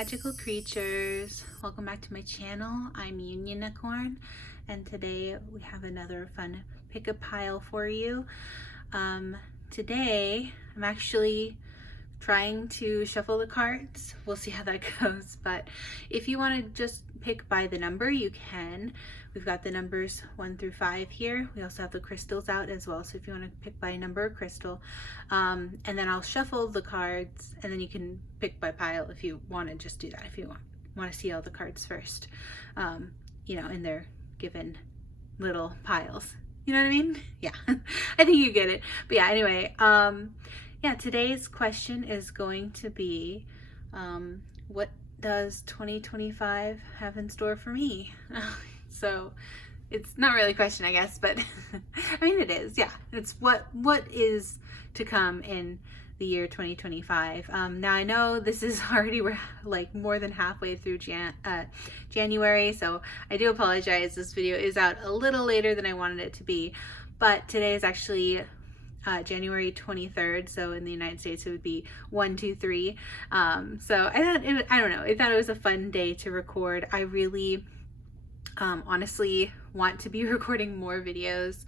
magical creatures, welcome back to my channel. I'm Unionicorn, and today we have another fun pick a pile for you. Today I'm actually trying to shuffle the cards. We'll see how that goes, but if you want to just pick by the number, you can. We've got the numbers 1 through 5 here. We also have the crystals out as well, so if you want to pick by number or crystal, and then I'll shuffle the cards, and then you can pick by pile if you want to just do that, if you want to see all the cards first, you know, in their given little piles. You know what I mean? Yeah, I think you get it. But yeah, anyway, yeah, today's question is going to be, what does 2025 have in store for me? So it's not really a question, I guess, but I mean, it is. Yeah, it's what is to come in the year 2025. Now I know this is already, we're like more than halfway through January, so I do apologize. This video is out a little later than I wanted it to be, but today is actually January 23rd, so in the United States it would be 1, 2, 3. So I thought I don't know, I thought it was a fun day to record. I really honestly want to be recording more videos.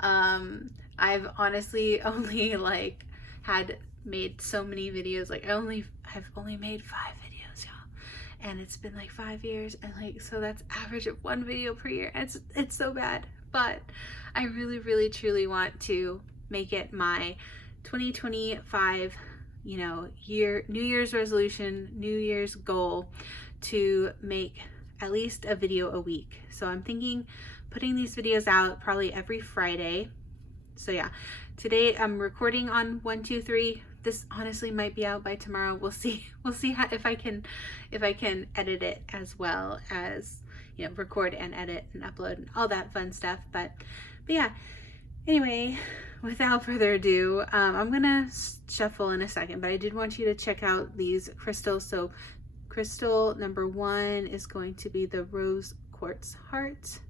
I've honestly only like made so many videos, like I've only made 5 videos, y'all, and it's been like 5 years, and like, so that's average of 1 video per year. It's so bad, but I really truly want to make it my 2025, you know, New Year's resolution, New Year's goal to make at least a video a week. So I'm thinking putting these videos out probably every Friday. So yeah, today I'm recording on 1, 2, 3. This honestly might be out by tomorrow. We'll see how, if I can edit it as well as, you know, record and edit and upload and all that fun stuff. But yeah, anyway, without further ado, I'm gonna shuffle in a second, but I did want you to check out these crystals. So crystal number 1 is going to be the rose quartz heart.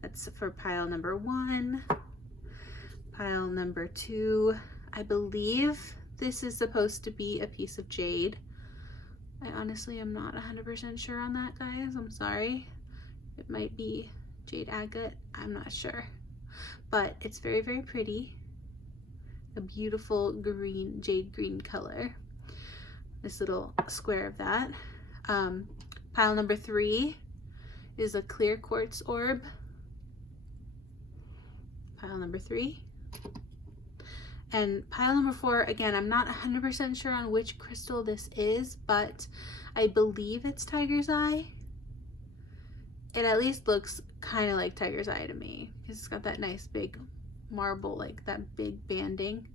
That's for pile number 1. Pile number 2, I believe this is supposed to be a piece of jade. I honestly am not 100% sure on that, guys. I'm sorry. It might be jade agate. I'm not sure. But it's very pretty. A beautiful green, jade green color. This little square of that. Pile number 3 is a clear quartz orb. Pile number 3. And pile number 4, again, I'm not 100% sure on which crystal this is, but I believe it's tiger's eye. It at least looks kind of like tiger's eye to me, because it's got that nice big marble, like that big banding.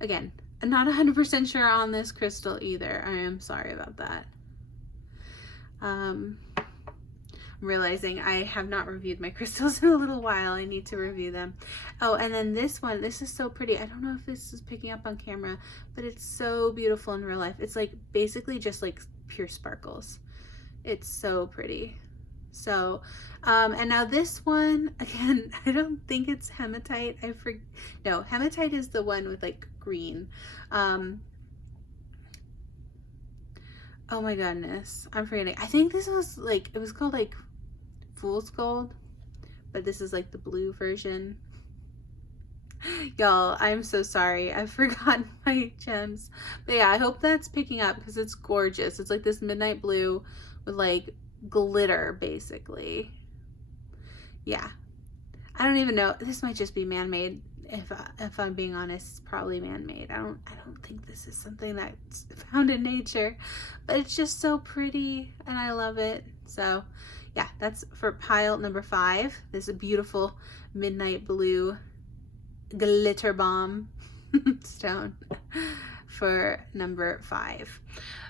Again, I'm not 100% sure on this crystal either. I am sorry about that. I'm realizing I have not reviewed my crystals in a little while. I need to review them. Oh, and then this one, this is so pretty. I don't know if this is picking up on camera, but it's so beautiful in real life. It's like basically just like pure sparkles. It's so pretty. So, and now this one, again, I don't think it's hematite. No, hematite is the one with like green. Oh my goodness, I'm forgetting. I think this was like, it was called like Fool's Gold, but this is like the blue version. Y'all, I'm so sorry. I've forgotten my gems. But yeah, I hope that's picking up because it's gorgeous. It's like this midnight blue with like glitter, basically. Yeah, I don't even know. This might just be man-made. If I'm being honest, it's probably man-made. I don't think this is something that's found in nature, but it's just so pretty and I love it. So yeah, that's for pile number 5. This is a beautiful midnight blue glitter bomb stone for number 5.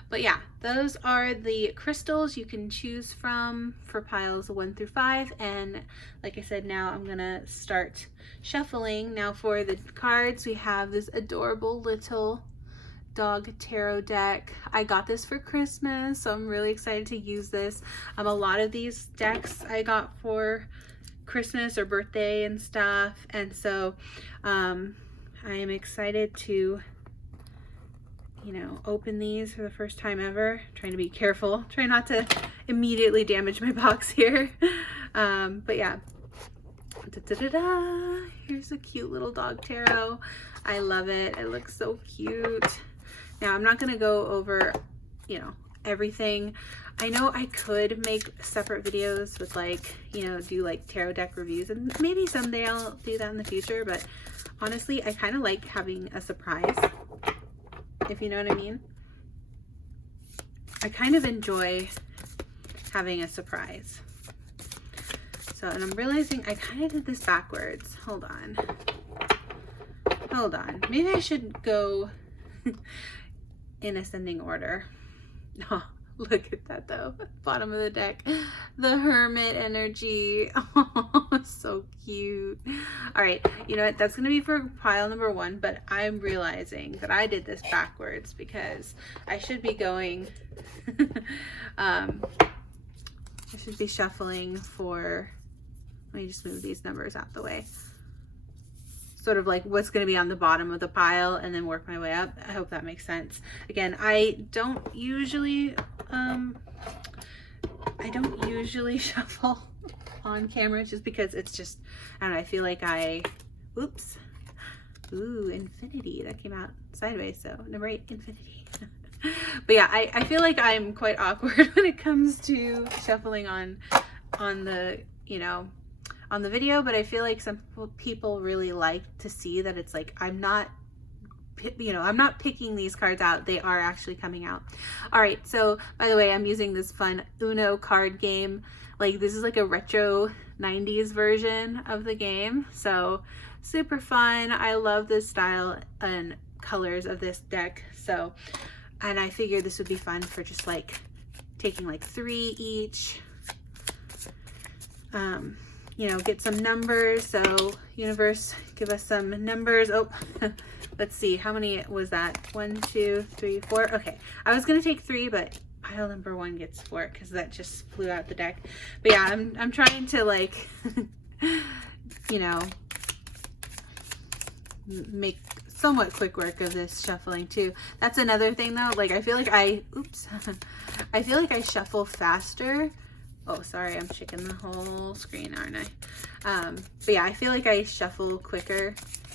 But yeah, those are the crystals you can choose from for piles 1 through 5. And like I said, now I'm gonna start shuffling. Now for the cards, we have this adorable little dog tarot deck. I got this for Christmas, so I'm really excited to use this. A lot of these decks I got for Christmas or birthday and stuff, and so I am excited to you know, open these for the first time ever. I'm trying to be careful, try not to immediately damage my box here. But yeah, here's a cute little dog tarot. I love it. It looks so cute. Now I'm not gonna go over, you know, everything. I know I could make separate videos with like, you know, do like tarot deck reviews, and maybe someday I'll do that in the future, but honestly, I kind of like having a surprise, if you know what I mean. I kind of enjoy having a surprise. So, and I'm realizing I kind of did this backwards. Hold on. Hold on. Maybe I should go in ascending order. Oh, look at that though. Bottom of the deck. The Hermit energy. Oh, so cute. All right. You know what? That's going to be for pile number 1, but I'm realizing that I did this backwards because I should be going, I should be shuffling for, let me just move these numbers out the way. Sort of like what's going to be on the bottom of the pile and then work my way up. I hope that makes sense. Again, I don't usually shuffle on camera just because it's just, I don't know, I feel like oops. Ooh, infinity. That came out sideways, so number 8, infinity. But yeah, I feel like I'm quite awkward when it comes to shuffling on the, you know, on the video, but I feel like some people really like to see that it's like I'm not, you know, I'm not picking these cards out, they are actually coming out. All right, so by the way, I'm using this fun Uno card game. Like this is like a retro 90s version of the game, so super fun. I love this style and colors of this deck. So, and I figured this would be fun for just like taking like 3 each. You know, get some numbers. So universe, give us some numbers. Oh, let's see, how many was that? 1, 2, 3, 4. Okay, I was gonna take 3, but pile number 1 gets 4 because that just flew out the deck. But yeah, I'm trying to like, you know, make somewhat quick work of this shuffling too. That's another thing though. Like I feel like I feel like I shuffle faster. Oh, sorry, I'm shaking the whole screen, aren't I? But yeah, I feel like I shuffle quicker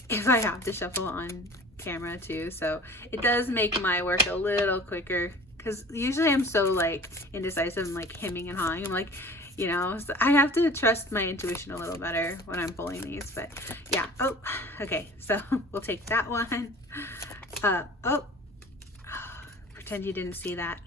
if I have to shuffle on camera too. So it does make my work a little quicker because usually I'm so like indecisive and like hemming and hawing. I'm like, you know, so I have to trust my intuition a little better when I'm pulling these. But yeah, oh, okay, so we'll take that one. Oh, pretend you didn't see that.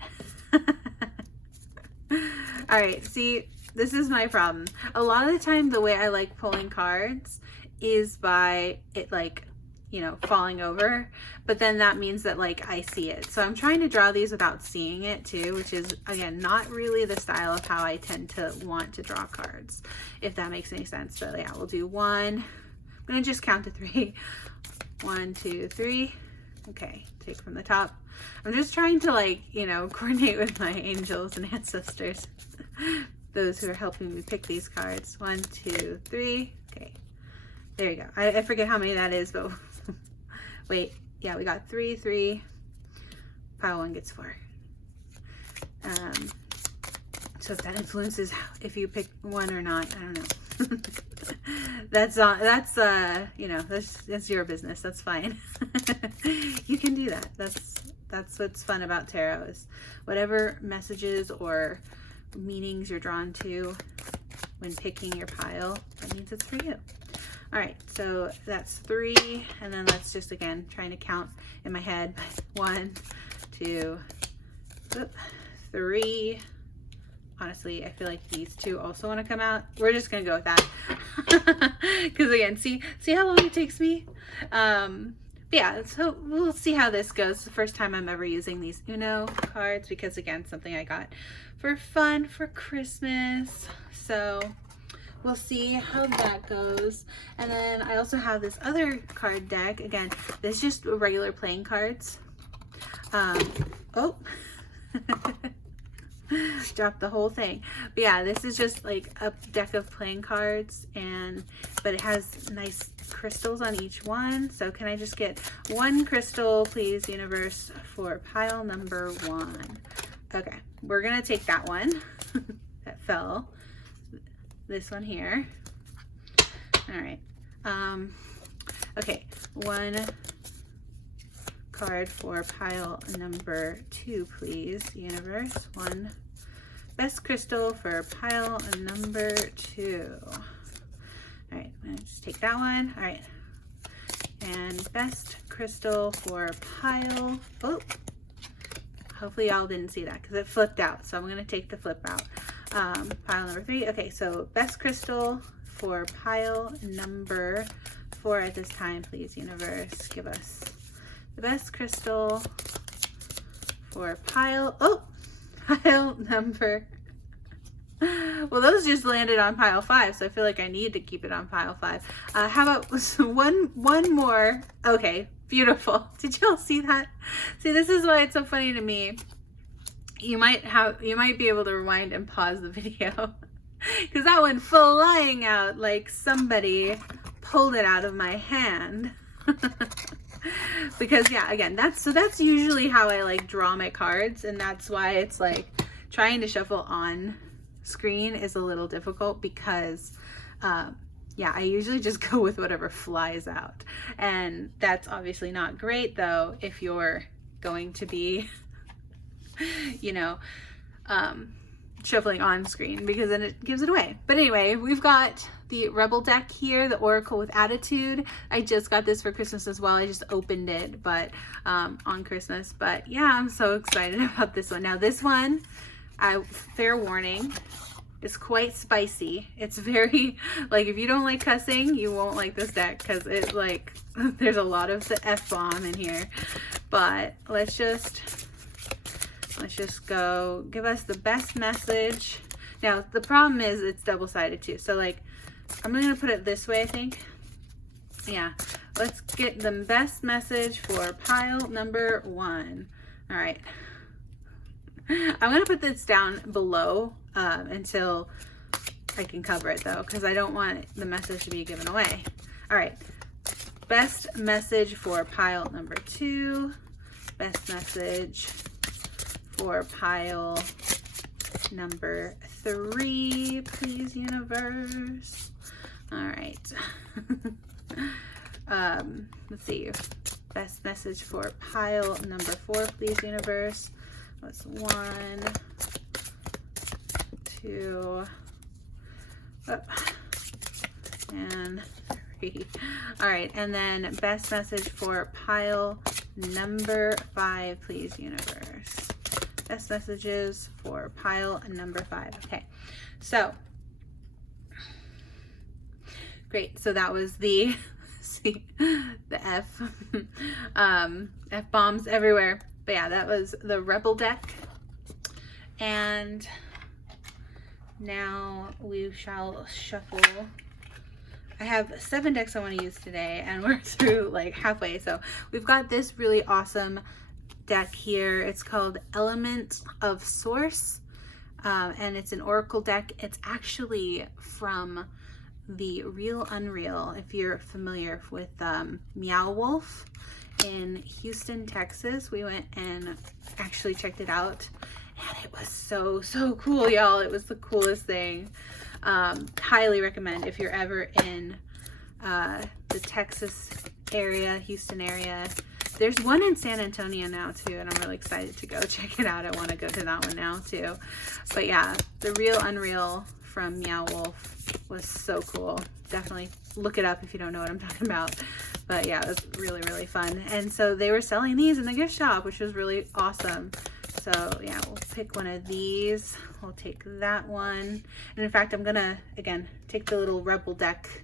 All right, see, this is my problem. A lot of the time, the way I like pulling cards is by it like, you know, falling over, but then that means that like I see it. So I'm trying to draw these without seeing it too, which is again, not really the style of how I tend to want to draw cards, if that makes any sense. So yeah, we'll do 1. I'm gonna just count to 3. 1, 2, 3. Okay, take from the top. I'm just trying to like, you know, coordinate with my angels and ancestors, those who are helping me pick these cards. 1, 2, 3. Okay, there you go. I forget how many that is, but wait, yeah, we got 3, 3. Pile 1 gets 4. So if that influences if you pick 1 or not, I don't know. That's you know, that's your business. That's fine. You can do that. That's what's fun about tarot, is whatever messages or meanings you're drawn to when picking your pile, that means it's for you. All right, so that's 3, and then let's just again trying to count in my head. 1, 2, 3. Honestly, I feel like these 2 also want to come out. We're just gonna go with that because again, see how long it takes me. But yeah, so we'll see how this goes. The first time I'm ever using these Uno cards because again, something I got for fun for Christmas. So we'll see how that goes. And then I also have this other card deck. Again, this is just regular playing cards. Oh. Dropped the whole thing. But yeah, this is just like a deck of playing cards, but it has nice crystals on each one. So can I just get one crystal, please, universe, for pile number 1? Okay, we're gonna take that one that fell. This one here. All right. Okay, one card for pile number 2, please, universe. One best crystal for pile number 2. All right, I'm gonna just take that one. All right, and best crystal for pile, oh, hopefully y'all didn't see that because it flipped out, so I'm gonna take the flip out. Pile number 3. Okay, so best crystal for pile number 4 at this time, please, universe. Give us the best crystal for pile number, well, those just landed on pile 5, so I feel like I need to keep it on pile 5. How about one more? Okay, beautiful. Did y'all see that? See, this is why it's so funny to me. You might be able to rewind and pause the video because that went flying out like somebody pulled it out of my hand. Because yeah, again, that's usually how I like draw my cards, and that's why it's like trying to shuffle on screen is a little difficult because yeah, I usually just go with whatever flies out, and that's obviously not great though if you're going to be you know, shuffling on screen, because then it gives it away. But anyway, we've got the Rebel deck here, the Oracle with Attitude. I just got this for Christmas as well. I just opened it, but on Christmas. But yeah, I'm so excited about this one. Now this one, fair warning, is quite spicy. It's very, like, if you don't like cussing, you won't like this deck because it, like, there's a lot of the F-bomb in here. But let's just go, give us the best message. Now, the problem is it's double-sided too. So, like, I'm going to put it this way, I think. Yeah. Let's get the best message for pile number 1. All right. I'm going to put this down below until I can cover it, though, because I don't want the message to be given away. All right. Best message for pile number 2. Best message for pile number 3, please, universe. All right. Let's see. Best message for pile number 4, please, universe. That's 1, 2, and 3. All right, and then best message for pile number 5, please, universe. Best messages for pile number 5. Okay, so great. So that was the see the F F bombs everywhere. But yeah, that was the Rebel deck. And now we shall shuffle. I have 7 decks I want to use today, and we're through like halfway. So we've got this really awesome deck here. It's called Element of Source, and it's an Oracle deck. It's actually from the Real Unreal, if you're familiar with MeowWolf in Houston, Texas. We went and actually checked it out, and it was so cool, y'all. It was the coolest thing. Highly recommend if you're ever in the Texas area, Houston area. There's one in San Antonio now too, and I'm really excited to go check it out. I want to go to that one now too. But yeah, the Real Unreal from MeowWolf was so cool. Definitely look it up if you don't know what I'm talking about. But yeah, it was really fun. And so they were selling these in the gift shop, which was really awesome. So yeah, we'll pick one of these. We'll take that one. And in fact, I'm gonna, again, take the little Rebel deck,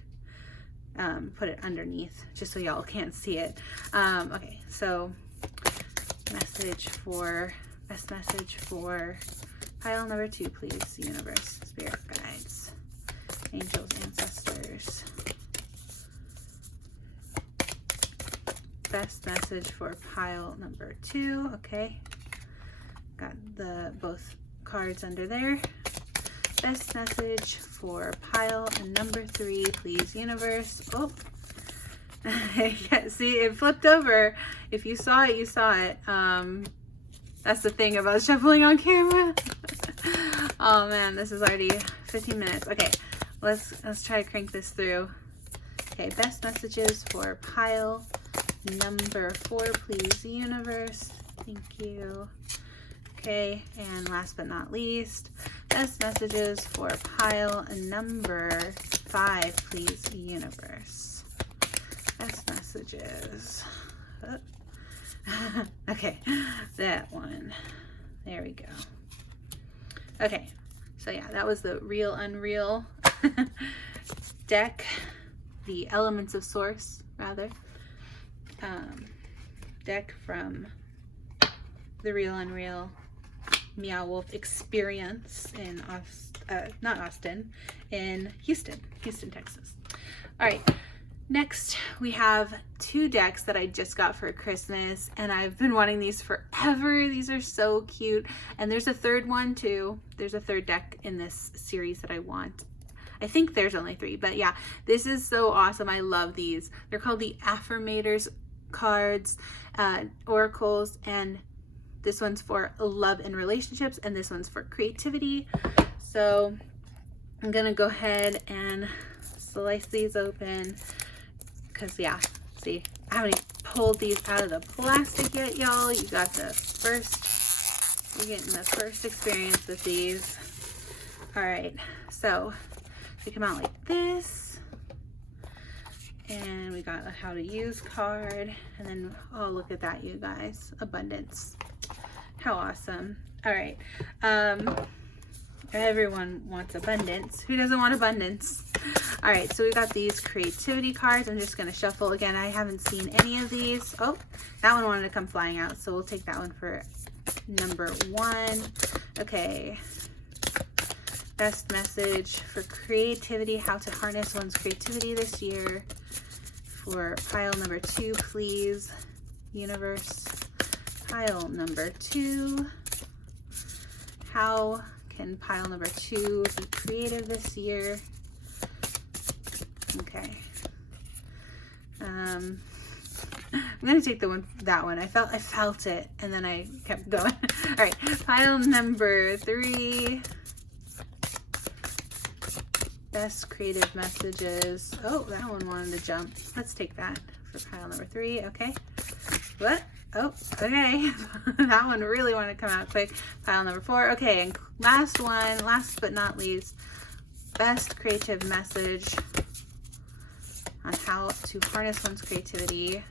put it underneath just so y'all can't see it. Okay, so best message for pile number 2, please, universe, spirit guides, angels, ancestors. Best message for pile number 2. Okay, got the both cards under there. Best message for pile number 3, please, universe. Oh, yeah, see, it flipped over. If you saw it, you saw it. That's the thing about shuffling on camera. Oh man, this is already 15 minutes. Okay, let's try to crank this through. Okay, best messages for pile number 4, please, universe. Thank you. Okay, and last but not least, best messages for pile number 5, please, universe. Best messages. Oh. Okay, that one. There we go. Okay, so yeah, that was the Real Unreal deck, the Elements of Source, rather, deck from the Real Unreal MeowWolf experience in not Austin, in Houston, Texas. All right, next we have 2 decks that I just got for Christmas, and I've been wanting these forever. These are so cute, and there's a third one too. There's a third deck in this series that I want. I think there's only 3, but yeah, this is so awesome. I love these. They're called the Affirmators cards, oracles, and this one's for love and relationships, and this one's for creativity. So I'm gonna go ahead and slice these open, because yeah, see, I haven't even pulled these out of the plastic yet, y'all. You got the first, you're getting the first experience with these. All right, so they come out like this, and we got a how to use card, and then, oh, look at that, you guys, abundance. How awesome. All right, everyone wants abundance. Who doesn't want abundance? All right, so we got these creativity cards. I'm just gonna shuffle again. I haven't seen any of these. Oh, that one wanted to come flying out, so we'll take that one for number 1. Okay, best message for creativity, how to harness one's creativity this year, for pile number 2, please, universe. Pile number 2, how can pile number 2 be creative this year? Okay, I'm gonna take that one. I felt it, and then I kept going. All right, pile number 3, best creative messages. Oh, that one wanted to jump. Let's take that for pile number 3. Okay, what? Oh, okay. That one really wanted to come out quick. Pile number 4. Okay, and last one, last but not least, best creative message on how to harness one's creativity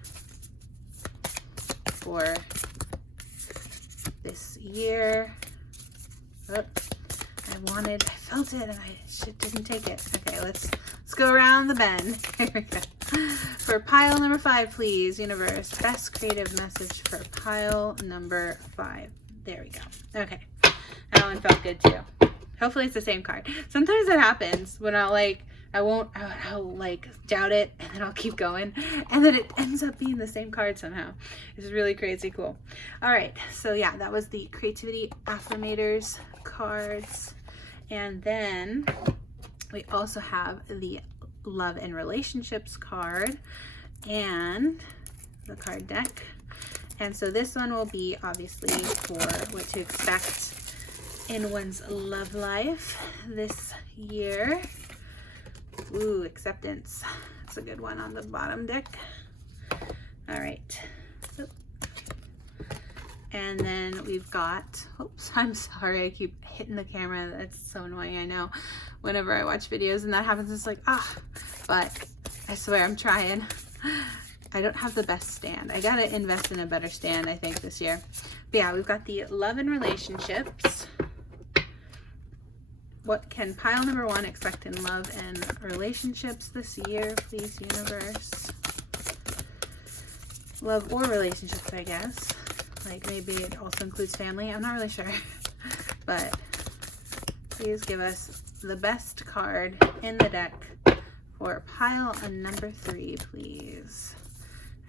for this year. Oh, I felt it, and I didn't take it. Okay, let's go around the bend. Here we go. For pile number 5, please, universe. Best creative message for pile number 5. There we go. Okay, that one felt good too. Hopefully it's the same card. Sometimes it happens when I'll like doubt it, and then I'll keep going, and then it ends up being the same card somehow. It's really crazy cool. All right, so yeah, that was the Creativity Affirmators cards. And then we also have the Love and Relationships card and the card deck. And so this one will be obviously for what to expect in one's love life this year. Ooh, acceptance. That's a good one on the bottom deck. All right. And then we've got, oops, I'm sorry, I keep hitting the camera. That's so annoying, I know. Whenever I watch videos and that happens, it's like, but I swear I'm trying. I don't have the best stand. I gotta invest in a better stand, I think, this year. But yeah, we've got the Love and Relationships. What can pile number 1 expect in love and relationships this year, please, universe? Love or relationships, I guess. Like maybe it also includes family. I'm not really sure. But please give us the best card in the deck for pile number 3, please.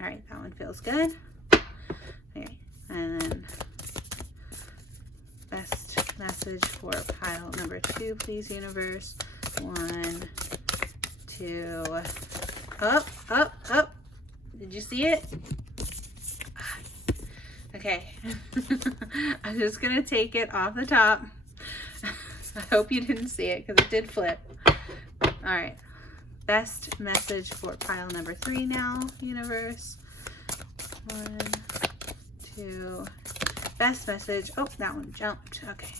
All right, that one feels good. Okay, and then best message for pile number 2, please, universe. 1, 2, up, up, up. Did you see it? Okay. I'm just gonna take it off the top. I hope you didn't see it because it did flip. All right. Best message for pile number 3 now, universe. 1, 2. Best message. Oh, that one jumped. Okay.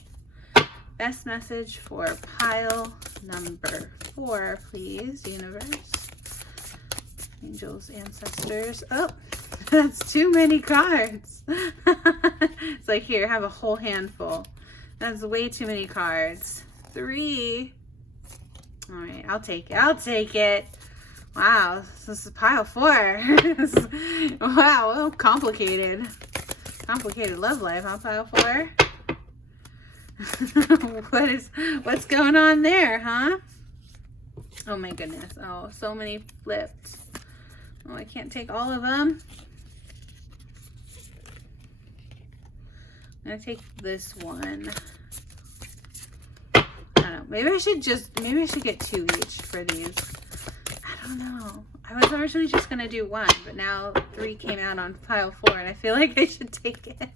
Best message for pile number 4, please, universe. Angels, ancestors. Oh, that's too many cards. It's like, here, have a whole handful. That's way too many cards. 3. All right, I'll take it. I'll take it. Wow, this is pile 4. Wow, well, complicated. Complicated love life, huh, pile 4? What's going on there, huh? Oh my goodness. Oh, so many flipped. Oh, I can't take all of them. I'm gonna take this one. I don't know. Maybe I should get 2 each for these. I don't know. I was originally just gonna do 1, but now 3 came out on pile 4, and I feel like I should take it.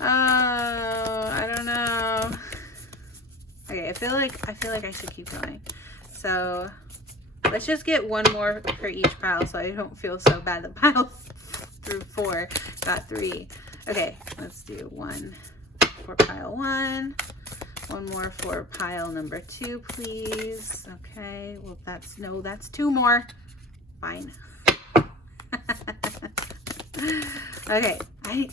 Oh, I don't know. Okay, I feel like I should keep going. So let's just get 1 more for each pile, so I don't feel so bad that pile through 4 got 3. Okay, let's do 1 for pile 1. 1 more for pile number 2, please. Okay, well that's 2 more. Fine. Okay, I'm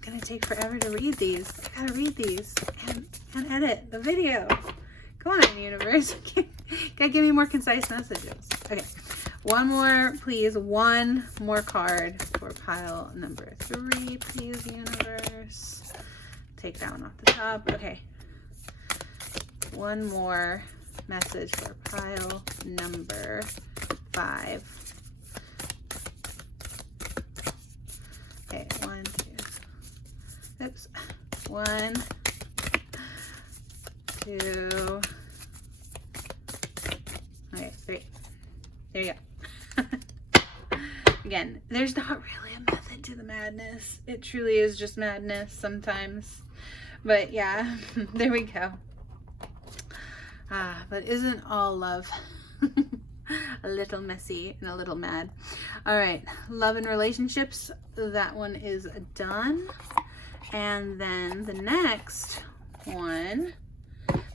gonna take forever to read these. I gotta read these and edit the video. Come on, universe. Gotta give me more concise messages. Okay, 1 more, please. 1 more card for pile number 3, please, universe. Take that one off the top. Okay. 1 more message for pile number 5. Okay, 1, 2. Oops. 1, 2. Okay, 3. There you go. Again, there's not really a method to the madness. It truly is just madness sometimes. But yeah, there we go. But isn't all love a little messy and a little mad? All right, love and relationships, that one is done. And then the next one,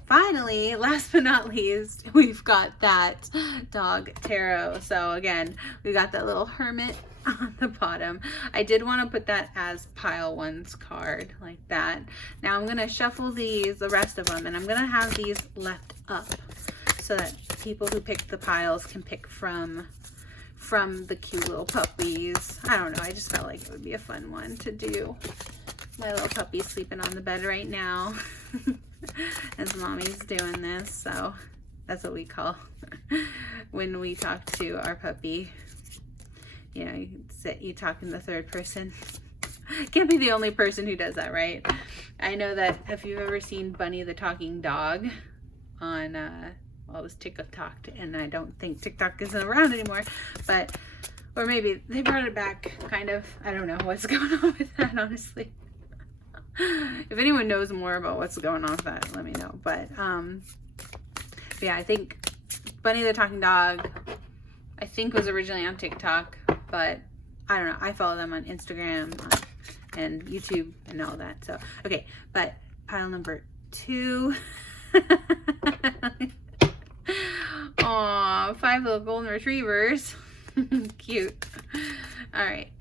finally, last but not least, we've got that dog tarot. So again, we got that little hermit on the bottom. I did want to put that as pile 1's card, like that. Now I'm going to shuffle these, the rest of them, and I'm going to have these left up so that people who pick the piles can pick from the cute little puppies. I don't know, I just felt like it would be a fun one to do. My little puppy's sleeping on the bed right now as mommy's doing this, so that's what we call when we talk to our puppy. You know, you talk in the 3rd person. Can't be the only person who does that, right? I know that if you've ever seen Bunny the Talking Dog on, well, it was TikTok, and I don't think TikTok isn't around anymore, but, or maybe they brought it back, kind of. I don't know what's going on with that, honestly. If anyone knows more about what's going on with that, let me know. But yeah, I think Bunny the Talking Dog, I think, was originally on TikTok, but I don't know. I follow them on Instagram and YouTube and all that. So, okay, but pile number 2. Aw, 5 little golden retrievers. Cute. All right.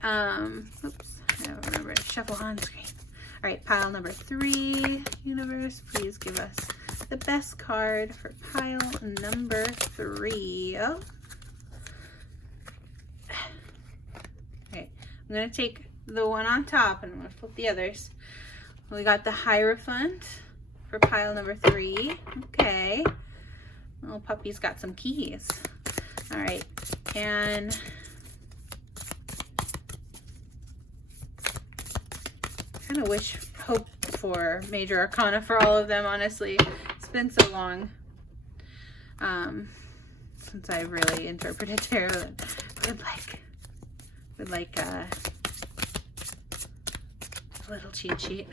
Oops. I don't remember to shuffle on screen. All right, pile number 3, universe, please give us the best card for pile number 3. Oh. Okay, I'm gonna take the one on top and I'm gonna flip the others. We got the Hierophant for pile number 3. Okay. Little puppy's got some keys. All right, and kind of hope for Major Arcana for all of them, honestly. It's been so long since I really interpreted tarot. Would like a little cheat sheet.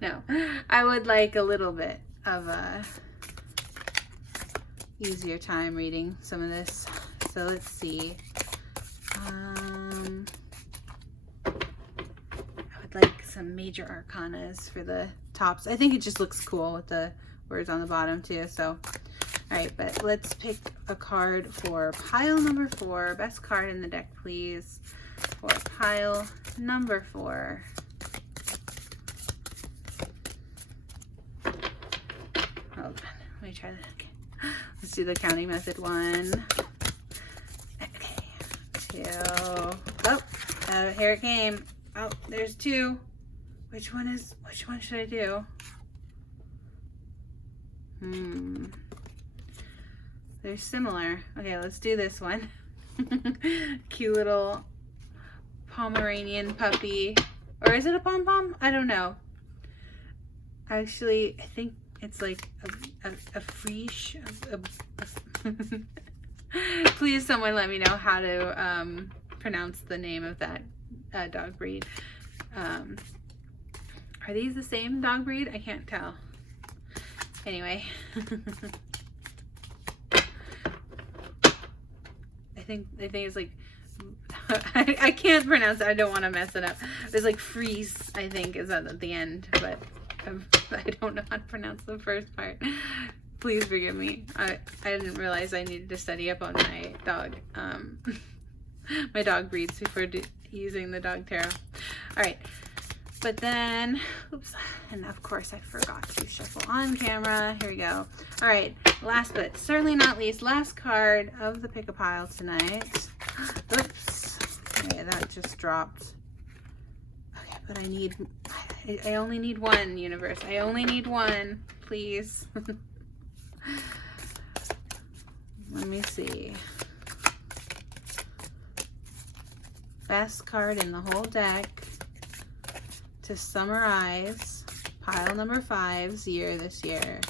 No, I would like a little bit of a easier time reading some of this. So let's see. I would like some Major Arcanas for the tops. I think it just looks cool with the words on the bottom too. So, all right, but let's pick a card for pile number 4. Best card in the deck, please, for pile number 4. Hold on, let me try that again. Let's do the counting method. 1, okay, 2. Oh, here it came. Oh, there's 2. Which one should I do? They're similar. Okay, let's do this one. Cute little Pomeranian puppy. Or is it a pom-pom? I don't know. Actually, I think it's like a Friche. Please, someone let me know how to pronounce the name of that dog breed. Are these the same dog breed? I can't tell. Anyway. I think it's like I can't pronounce it. I don't want to mess it up. It's like Frise, I think, is at the end, but I don't know how to pronounce the first part. Please forgive me. I didn't realize I needed to study up on my dog my dog breeds before using the dog tarot. All right, but then, oops, and of course I forgot to shuffle on camera. Here we go. All right, last but certainly not least, last card of the pick a pile tonight. Oops, okay, that just dropped. Okay, but I only need one, universe. I only need one, please. Let me see. Best card in the whole deck to summarize pile number 5's year this year.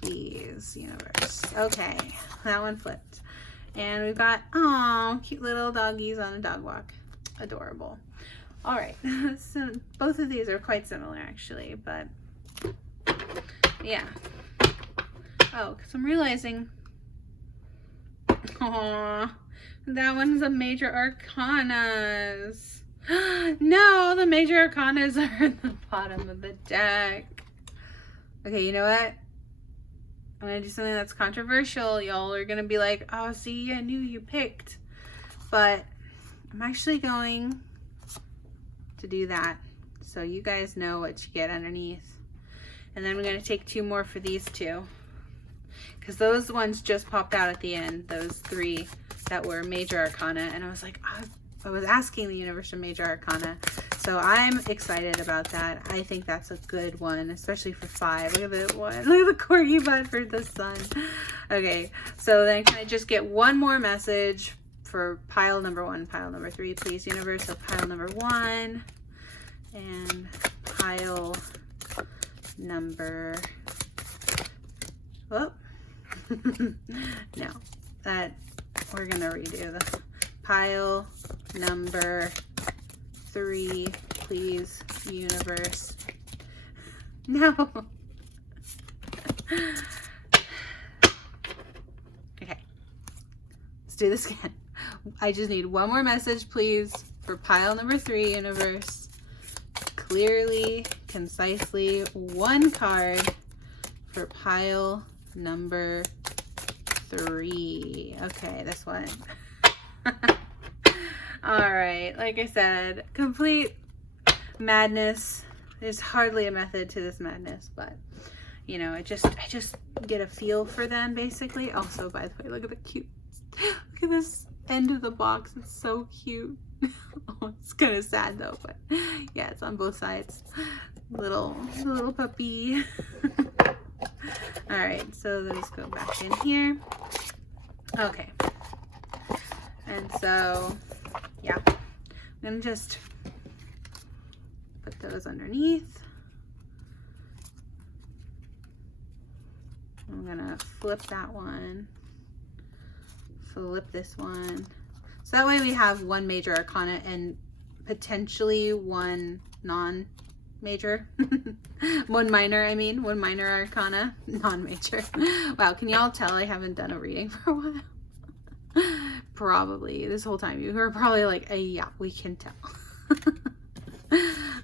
Please, universe. Okay, that one flipped. And we've got, oh, cute little doggies on a dog walk. Adorable. All right, so both of these are quite similar actually, but yeah. Oh, because I'm realizing, aww, that one's a Major Arcanas. No, the Major Arcanas are at the bottom of the deck. Okay, you know what? I'm going to do something that's controversial. Y'all are going to be like, oh, see, I knew you picked. But I'm actually going to do that so you guys know what you get underneath. And then we're going to take 2 more for these 2. Because those ones just popped out at the end, those 3 that were Major Arcana. And I was like, I was asking the universe for Major Arcana. So I'm excited about that. I think that's a good one, especially for 5. Look at that one. Look at the corgi bud for the sun. Okay, so then can I just get one more message for pile number 1, pile number 3, please, universe? So pile number 1 and pile number, oh, no, that we're gonna redo the pile number 3, please, universe. No. Okay, let's do this again. I just need one more message, please, for pile number 3, universe. Clearly, concisely, 1 card for pile number 3. Okay, this one. All right, like I said, complete madness. There's hardly a method to this madness, but you know, I just get a feel for them basically. Also, by the way, look at the cute, look at this end of the box. It's so cute. Oh, it's kind of sad though, but yeah, it's on both sides. Little puppy. All right, so let's go back in here. Okay, and so yeah, I'm gonna just put put those underneath. I'm gonna flip that one, flip this one. So that way we have one major arcana and potentially one non-major, one minor arcana, non-major. Wow, can y'all tell I haven't done a reading for a while? Probably this whole time you were probably like, yeah, we can tell.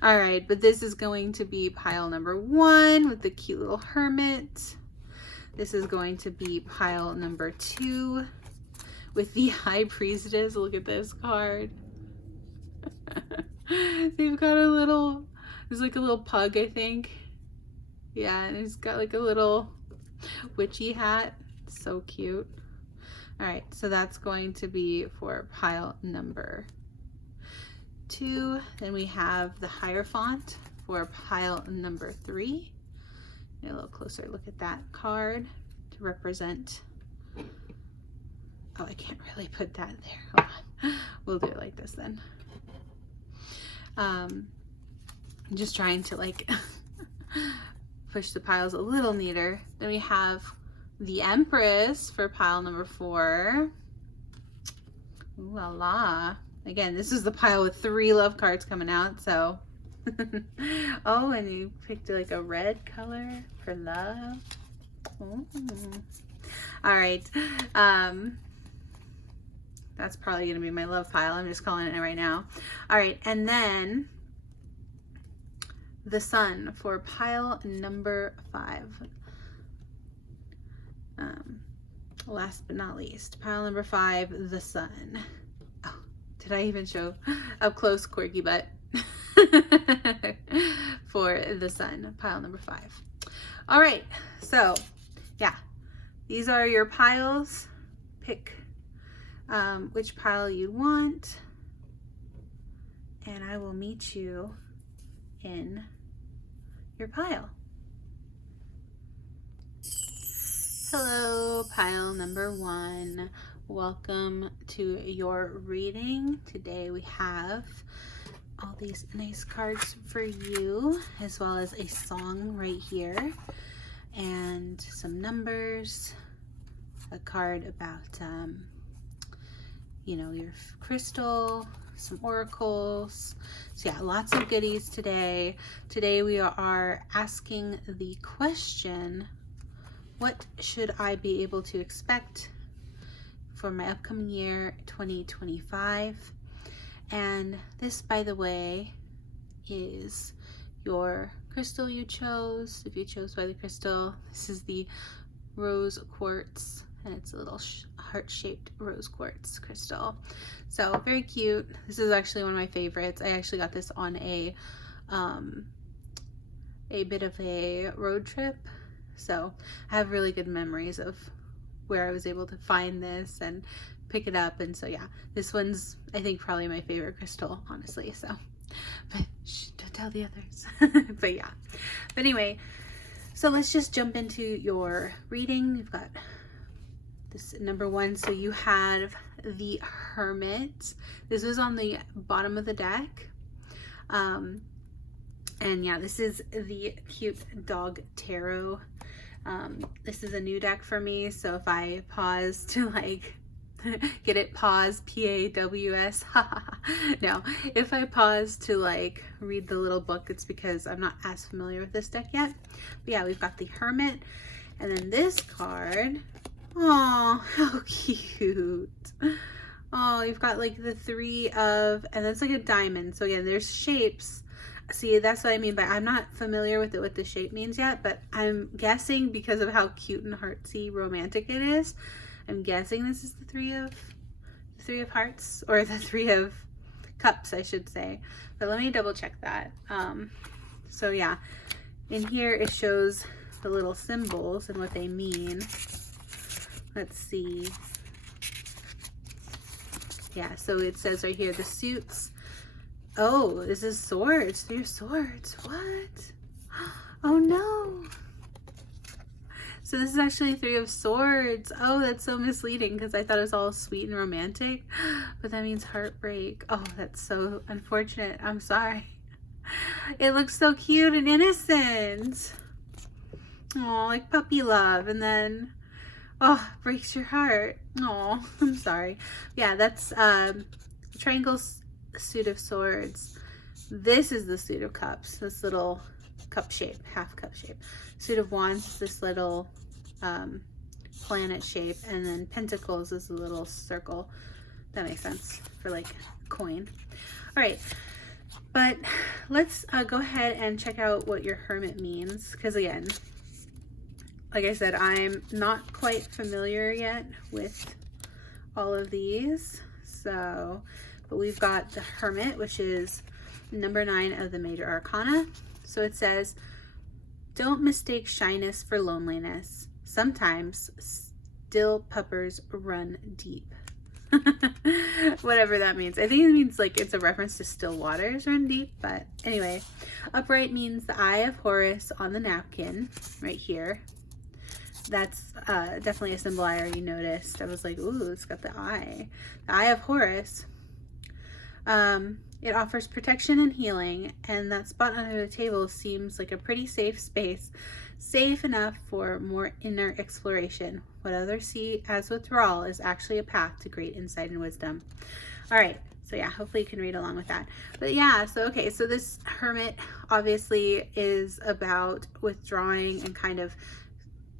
All right, but this is going to be pile number 1 with the cute little hermit. This is going to be pile number 2 with the High Priestess. Look at this card. They've got a little, there's like a little pug, I think. Yeah, and he's got like a little witchy hat. So cute. All right, so that's going to be for pile number 2. Then we have the Hierophant for pile number 3. Get a little closer look at that card to represent. Oh, I can't really put that there. Hold on. We'll do it like this then. I'm just trying to like push the piles a little neater. Then we have the Empress for pile number 4. Ooh la la. Again, this is the pile with 3 love cards coming out, so. Oh, and you picked like a red color for love. Ooh. All right. That's probably gonna be my love pile. I'm just calling it right now. All right, and then the Sun for pile number 5. Last but not least, pile number 5, the Sun. Oh, did I even show up close quirky butt? For the Sun, pile number 5. All right, so yeah, these are your piles. Pick which pile you want, and I will meet you in your pile. Hello, pile number 1. Welcome to your reading. Today we have all these nice cards for you, as well as a song right here, and some numbers, a card about, you know, your crystal, some oracles. So yeah, lots of goodies today. Today we are asking the question, what should I be able to expect for my upcoming year 2025? And this, by the way, is your crystal you chose. If you chose by the crystal, this is the rose quartz, and it's a little heart-shaped rose quartz crystal. So very cute. This is actually one of my favorites. I actually got this on a bit of a road trip. So I have really good memories of where I was able to find this and pick it up. And so yeah, this one's, I think, probably my favorite crystal, honestly. So, but shh, don't tell the others. But yeah, but anyway, so let's just jump into your reading. We've got this number 1. So you have the Hermit. This was on the bottom of the deck. And yeah, this is the cute dog tarot. This is a new deck for me, so if I pause to like get it, pause, P-A-W-S, no, if I pause to like read the little book, it's because I'm not as familiar with this deck yet. But yeah, we've got the Hermit, and then this card, oh, how cute. Oh, you've got like the 3 of, and that's like a diamond. So again, there's shapes. See, that's what I mean by, I'm not familiar with it, what the shape means yet, but I'm guessing because of how cute and heartsy romantic it is, I'm guessing this is the 3 of hearts, or the 3 of cups, I should say. But let me double check that. So yeah, in here it shows the little symbols and what they mean. Let's see. Yeah, so it says right here, the suits. Oh, this is swords. 3 of swords. What? Oh no. So this is actually 3 of swords. Oh, that's so misleading because I thought it was all sweet and romantic, but that means heartbreak. Oh, that's so unfortunate. I'm sorry. It looks so cute and innocent. Oh, like puppy love. And then, oh, breaks your heart. Oh, I'm sorry. Yeah, that's triangle suit of swords. This is the suit of cups. This little cup shape, half cup shape. Suit of wands, this little planet shape. And then pentacles is a little circle. That makes sense for like coin. All right. But let's go ahead and check out what your hermit means. Because again, like I said, I'm not quite familiar yet with all of these. So, but we've got the Hermit, which is number 9 of the major arcana. So it says, don't mistake shyness for loneliness. Sometimes still puppers run deep. Whatever that means. I think it means like it's a reference to still waters run deep, but anyway. Upright means the eye of Horus on the napkin right here. That's definitely a symbol I already noticed. I was like, ooh, it's got the eye of Horus. It offers protection and healing, and that spot under the table seems like a pretty safe space, safe enough for more inner exploration. What others see as withdrawal is actually a path to great insight and wisdom. All right, so yeah, hopefully you can read along with that. But yeah, so okay, so this Hermit obviously is about withdrawing and kind of,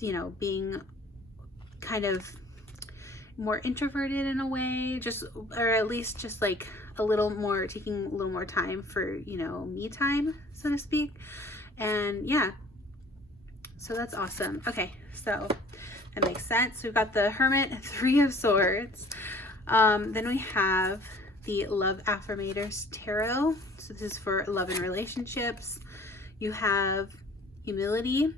you know, being kind of more introverted in a way, just, or at least just like a little more, taking a little more time for, you know, me time, so to speak. And yeah, so that's awesome. Okay, so that makes sense. We've got the Hermit, 3 of Swords. Then we have the Love Affirmators Tarot. So this is for love and relationships. You have Humility.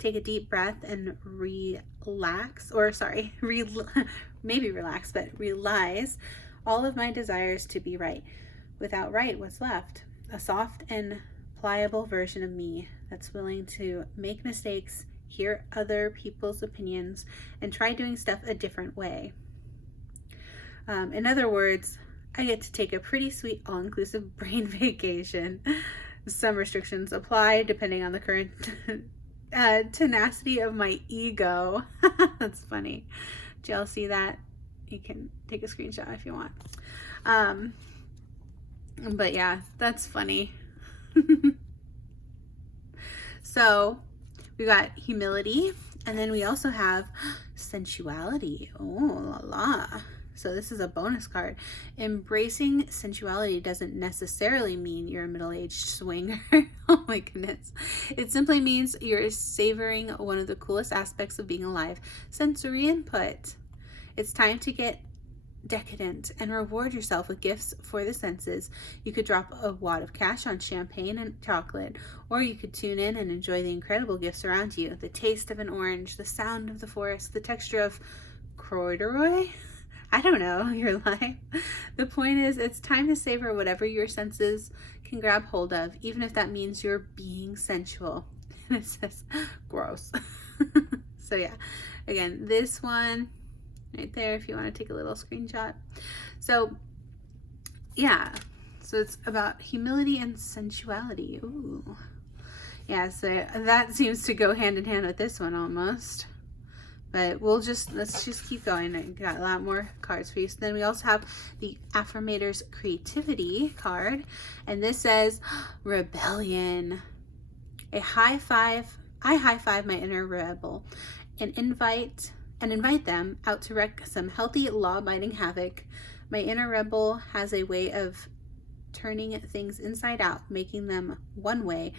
Take a deep breath and relax, or sorry, maybe relax, but realize all of my desires to be right. Without right, what's left? A soft and pliable version of me that's willing to make mistakes, hear other people's opinions, and try doing stuff a different way. In other words, I get to take a pretty sweet all-inclusive brain vacation. Some restrictions apply depending on the current tenacity of my ego. That's funny. Did y'all see that? You can take a screenshot if you want. But yeah, that's funny. So we got humility, and then we also have sensuality. Oh la la. So this is a bonus card. Embracing sensuality doesn't necessarily mean you're a middle-aged swinger. Oh my goodness. It simply means you're savoring one of the coolest aspects of being alive, sensory input. It's time to get decadent and reward yourself with gifts for the senses. You could drop a wad of cash on champagne and chocolate, or you could tune in and enjoy the incredible gifts around you. The taste of an orange, the sound of the forest, the texture of corduroy. I don't know, your life. The point is, it's time to savor whatever your senses can grab hold of, even if that means you're being sensual. And it says, gross. So yeah, again, this one right there, if you want to take a little screenshot. So yeah, so it's about humility and sensuality. Ooh. Yeah, so that seems to go hand in hand with this one almost. But let's just keep going. I got a lot more cards for you. So then we also have the Affirmators Creativity card. And this says, Rebellion. I high five my inner rebel and invite them out to wreak some healthy law-abiding havoc. My inner rebel has a way of turning things inside out, making them way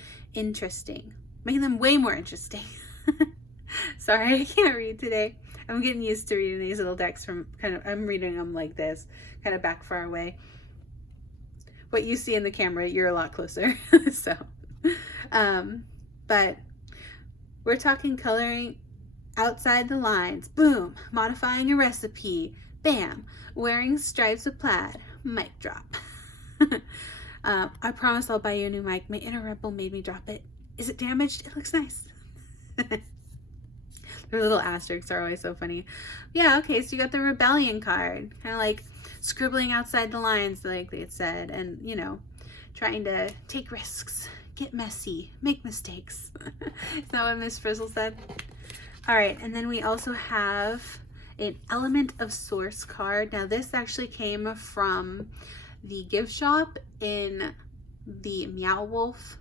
more interesting. Sorry, I can't read today. I'm getting used to reading these little decks from I'm reading them like this, kind of back far away. What you see in the camera, you're a lot closer. So, but we're talking coloring outside the lines. Boom. Modifying a recipe. Bam. Wearing stripes of plaid. Mic drop. I promise I'll buy you a new mic. My inner rebel made me drop it. Is it damaged? It looks nice. Their little asterisks are always so funny. Yeah, okay, so you got the Rebellion card. Kind of like scribbling outside the lines, like they said. And, you know, trying to take risks, get messy, make mistakes. Is that what Miss Frizzle said? All right, and then we also have an Element of Source card. Now this actually came from the gift shop in the MeowWolf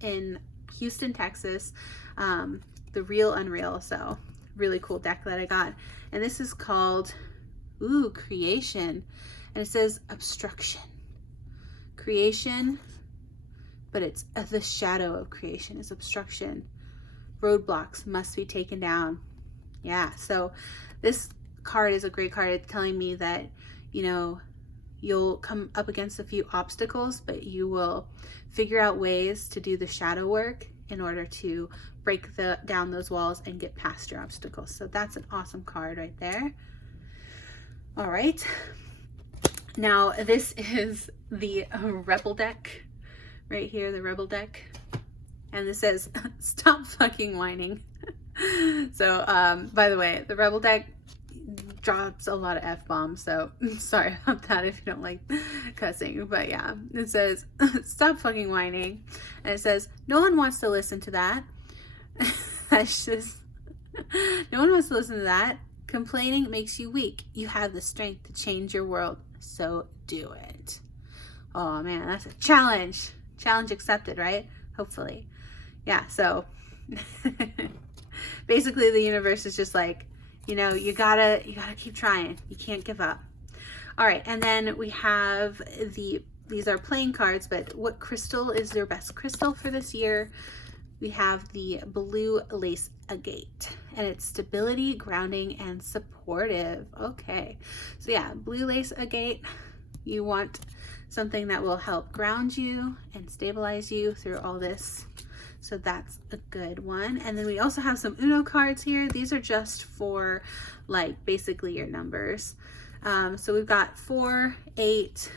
in Houston, Texas. The Real Unreal, so really cool deck that I got. And this is called, Creation. And it says obstruction. Creation, but it's the shadow of creation is obstruction. Roadblocks must be taken down. Yeah, so this card is a great card. It's telling me that, you know, you'll come up against a few obstacles, but you will figure out ways to do the shadow work in order to break down those walls and get past your obstacles. So that's an awesome card right there. All right. Now this is the Rebel deck right here, the Rebel deck. And this says, stop fucking whining. So, by the way, the Rebel deck drops a lot of F-bombs, so sorry about that if you don't like cussing. But yeah, it says, stop fucking whining. And it says, no one wants to listen to that. That's just, no one wants to listen to that. Complaining makes you weak. You have the strength to change your world, so do it. Oh man, that's a challenge. Challenge accepted, right? Hopefully. Yeah, so basically the universe is just like, you know, you gotta keep trying. You can't give up. All right, and then we have these are playing cards, but what crystal is your best crystal for this year? We have the blue lace agate, and it's stability, grounding, and supportive. Okay, so yeah, blue lace agate, you want something that will help ground you and stabilize you through all this. So that's a good one. And then we also have some Uno cards here. These are just for like basically your numbers. So we've got 4, 8,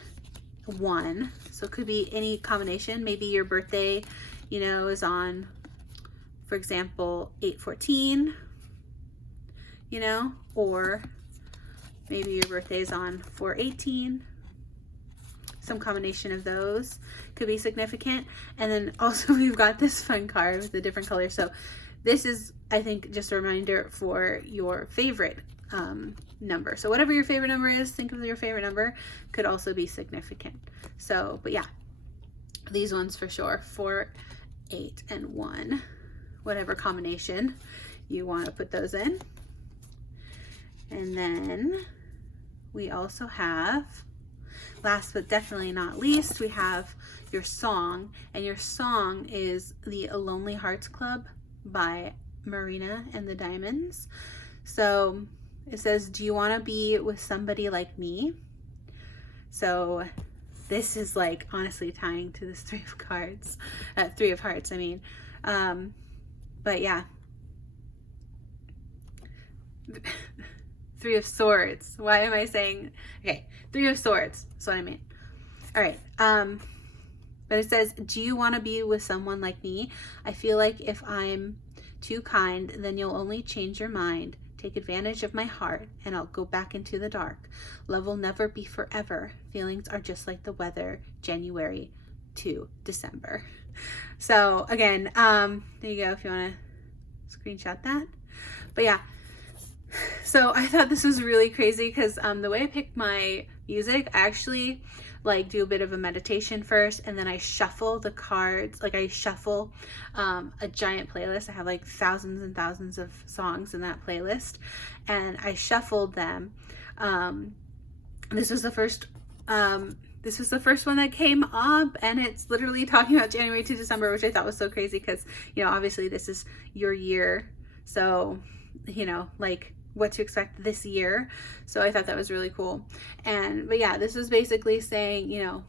1. So it could be any combination. Maybe your birthday, you know, is on, for example, 8/14, you know, or maybe your birthday is on 4/18. Some combination of those could be significant. And then also we've got this fun card with the different colors. So this is, I think, just a reminder for your favorite number. So whatever your favorite number is, think of your favorite number, could also be significant. So, but yeah, these ones for sure, 4, 8, and 1, whatever combination you want to put those in. And then we also have, last but definitely not least, we have your song, and your song is the Lonely Hearts Club by Marina and the Diamonds. So it says, do you want to be with somebody like me? So this is like honestly tying to this 3 of cards, 3 of hearts, I mean. But yeah. 3 of swords. Why am I saying, okay, 3 of swords, that's what I mean. All right, but it says, do you want to be with someone like me? I feel like if I'm too kind, then you'll only change your mind. Take advantage of my heart and I'll go back into the dark. Love will never be forever. Feelings are just like the weather, January to December. So again, there you go if you want to screenshot that. But yeah, so I thought this was really crazy because the way I picked my music, I actually like do a bit of a meditation first, and then I shuffle the cards. Like I shuffle a giant playlist. I have like thousands and thousands of songs in that playlist, and I shuffled them. This was the first one that came up, and it's literally talking about January to December, which I thought was so crazy because, you know, obviously this is your year, so you know, like what to expect this year. So I thought that was really cool. But yeah, this was basically saying, you know,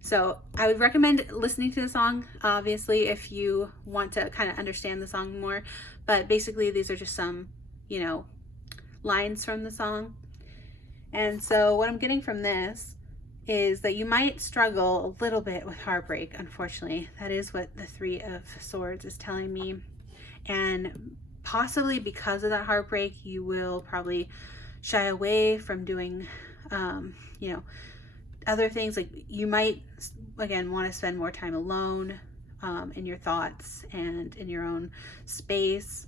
so I would recommend listening to the song, obviously, if you want to kind of understand the song more. But basically these are just some, you know, lines from the song. And so what I'm getting from this is that you might struggle a little bit with heartbreak, unfortunately. That is what the 3 of Swords is telling me. And possibly because of that heartbreak, you will probably shy away from doing, you know, other things, like you might, again, want to spend more time alone in your thoughts and in your own space.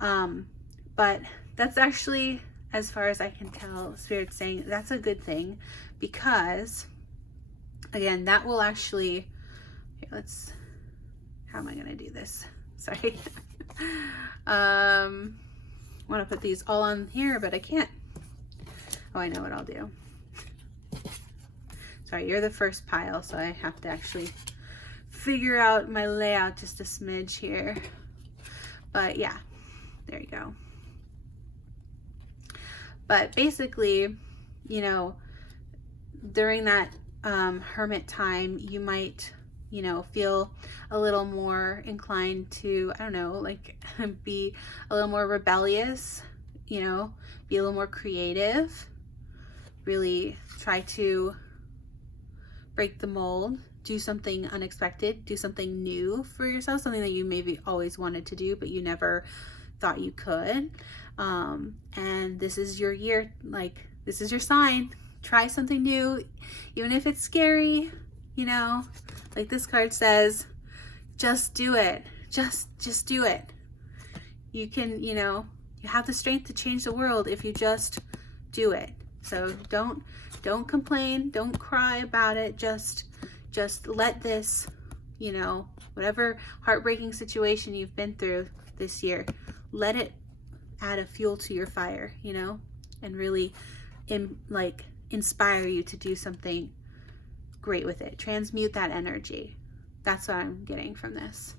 But that's actually, as far as I can tell, Spirit's saying that's a good thing, because again, that will actually, here, how am I going to do this? Sorry. I want to put these all on here, but I can't. Oh, I know what I'll do. Sorry, you're the first pile, so I have to actually figure out my layout just a smidge here. But yeah, there you go. But basically, you know, during that hermit time, you might, you know, feel a little more inclined to, I don't know, like be a little more rebellious, you know, be a little more creative, really try to break the mold, do something unexpected, do something new for yourself, something that you maybe always wanted to do, but you never thought you could. And this is your year, like this is your sign. Try something new, even if it's scary, you know, like this card says, just do it. Just do it. You can, you know, you have the strength to change the world if you just do it. So don't complain, don't cry about it. Just let this, you know, whatever heartbreaking situation you've been through this year, let it add a fuel to your fire, you know, and really inspire you to do something great with it. Transmute that energy. That's what I'm getting from this.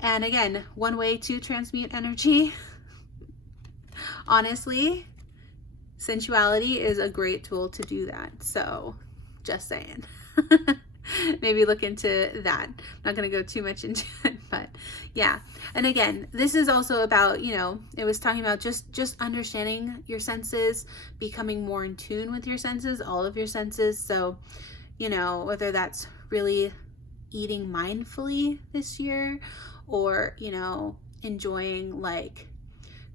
And again, one way to transmute energy, honestly, sensuality is a great tool to do that. So just saying. Maybe look into that. I'm not going to go too much into it, but yeah. And again, this is also about, you know, it was talking about just understanding your senses, becoming more in tune with your senses, all of your senses. So, you know, whether that's really eating mindfully this year, or, you know, enjoying like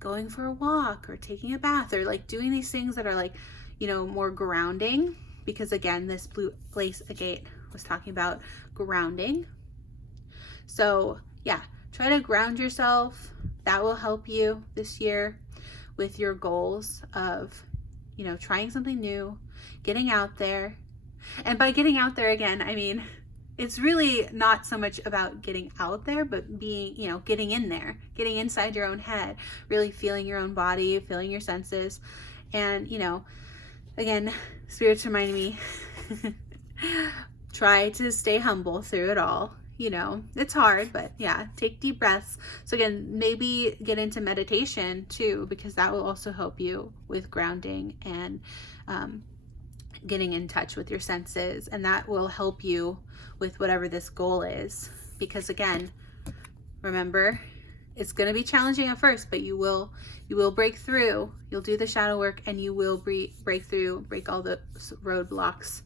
going for a walk or taking a bath, or like doing these things that are like, you know, more grounding, because again, this blue lace agate was talking about grounding. So yeah, try to ground yourself. That will help you this year with your goals of, you know, trying something new, getting out there. And by getting out there, again, I mean, it's really not so much about getting out there, but being, you know, getting in there, getting inside your own head, really feeling your own body, feeling your senses. And, you know, again, Spirit's reminding me, try to stay humble through it all. You know, it's hard, but yeah, take deep breaths. So again, maybe get into meditation too, because that will also help you with grounding and getting in touch with your senses. And that will help you with whatever this goal is. Because again, remember, it's going to be challenging at first, but you will break through. You'll do the shadow work and you will break through, break all the roadblocks.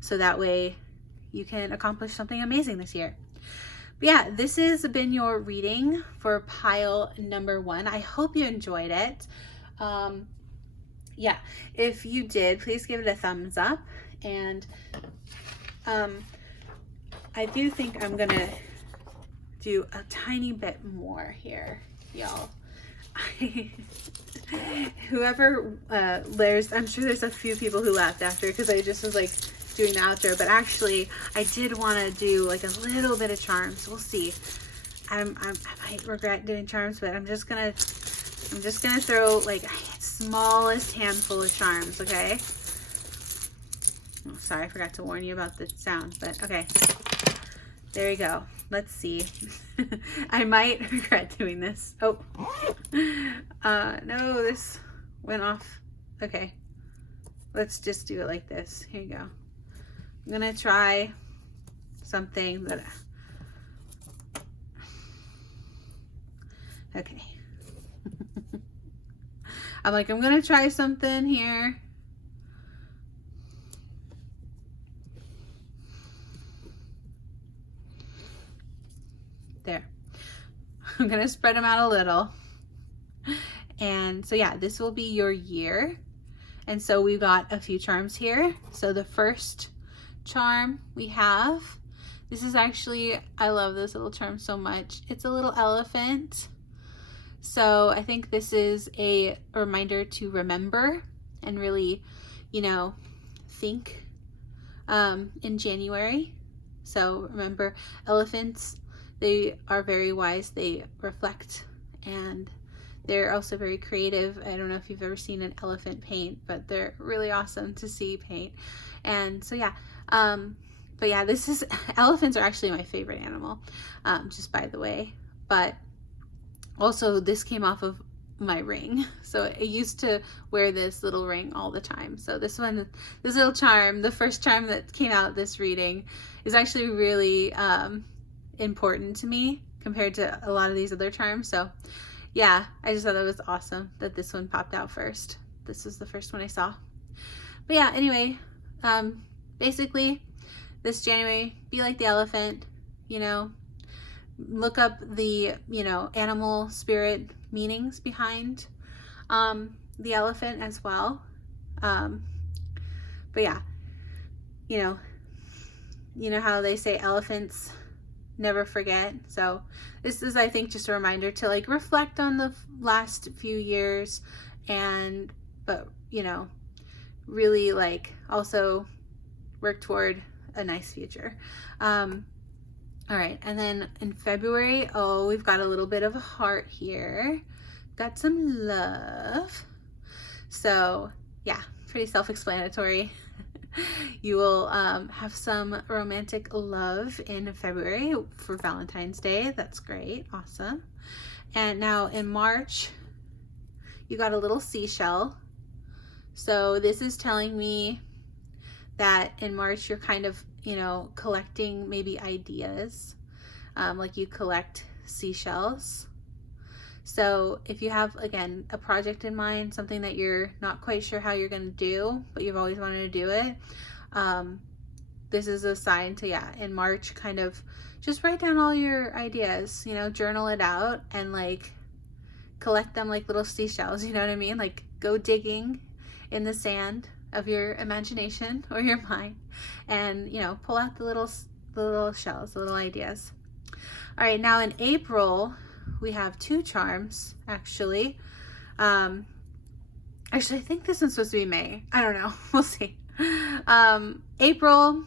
So that way you can accomplish something amazing this year. But yeah, this has been your reading for pile number 1. I hope you enjoyed it. Yeah, if you did, please give it a thumbs up. And I do think I'm gonna do a tiny bit more here, y'all. Whoever I'm sure there's a few people who laughed after, because I just was like doing the outro, but actually I did want to do like a little bit of charms. We'll see. I might regret doing charms, but I'm just gonna throw like a smallest handful of charms. Okay. Oh, sorry, I forgot to warn you about the sound, but okay. There you go. Let's see. I might regret doing this. Oh, no, this went off. Okay. Let's just do it like this. Here you go. I'm gonna try something that, okay. I'm gonna try something here. There. I'm gonna spread them out a little. And so yeah, this will be your year. And so we've got a few charms here. So the first charm we have, this is actually, I love this little charm so much. It's a little elephant. So I think this is a reminder to remember and really, you know, think in January. So remember, elephants, they are very wise. They reflect, and they're also very creative. I don't know if you've ever seen an elephant paint, but they're really awesome to see paint. And so yeah, but yeah, this is, elephants are actually my favorite animal, just by the way. But also this came off of my ring. So I used to wear this little ring all the time. So this one, this little charm, the first charm that came out this reading, is actually really important to me compared to a lot of these other charms. So yeah, I just thought that was awesome that this one popped out first. This was the first one I saw. But yeah, anyway, basically this January, be like the elephant, you know, look up the, you know, animal spirit meanings behind the elephant as well. But yeah, you know how they say elephants never forget. So this is, I think, just a reminder to like reflect on the last few years, but you know, really like also work toward a nice future. All right, and then in February, oh, we've got a little bit of a heart here. Got some love. So yeah, pretty self-explanatory. You will have some romantic love in February for Valentine's Day. That's great, awesome. And now in March, you got a little seashell. So this is telling me that in March you're kind of, you know, collecting maybe ideas, like you collect seashells. So if you have, again, a project in mind, something that you're not quite sure how you're going to do, but you've always wanted to do it, this is a sign to, yeah, in March, kind of just write down all your ideas, you know, journal it out and like collect them like little seashells, you know what I mean? Like go digging in the sand of your imagination or your mind, and you know, pull out the little shells, the little ideas. All right, now in April we have two charms actually. Actually, I think this one's supposed to be May. I don't know. We'll see. April.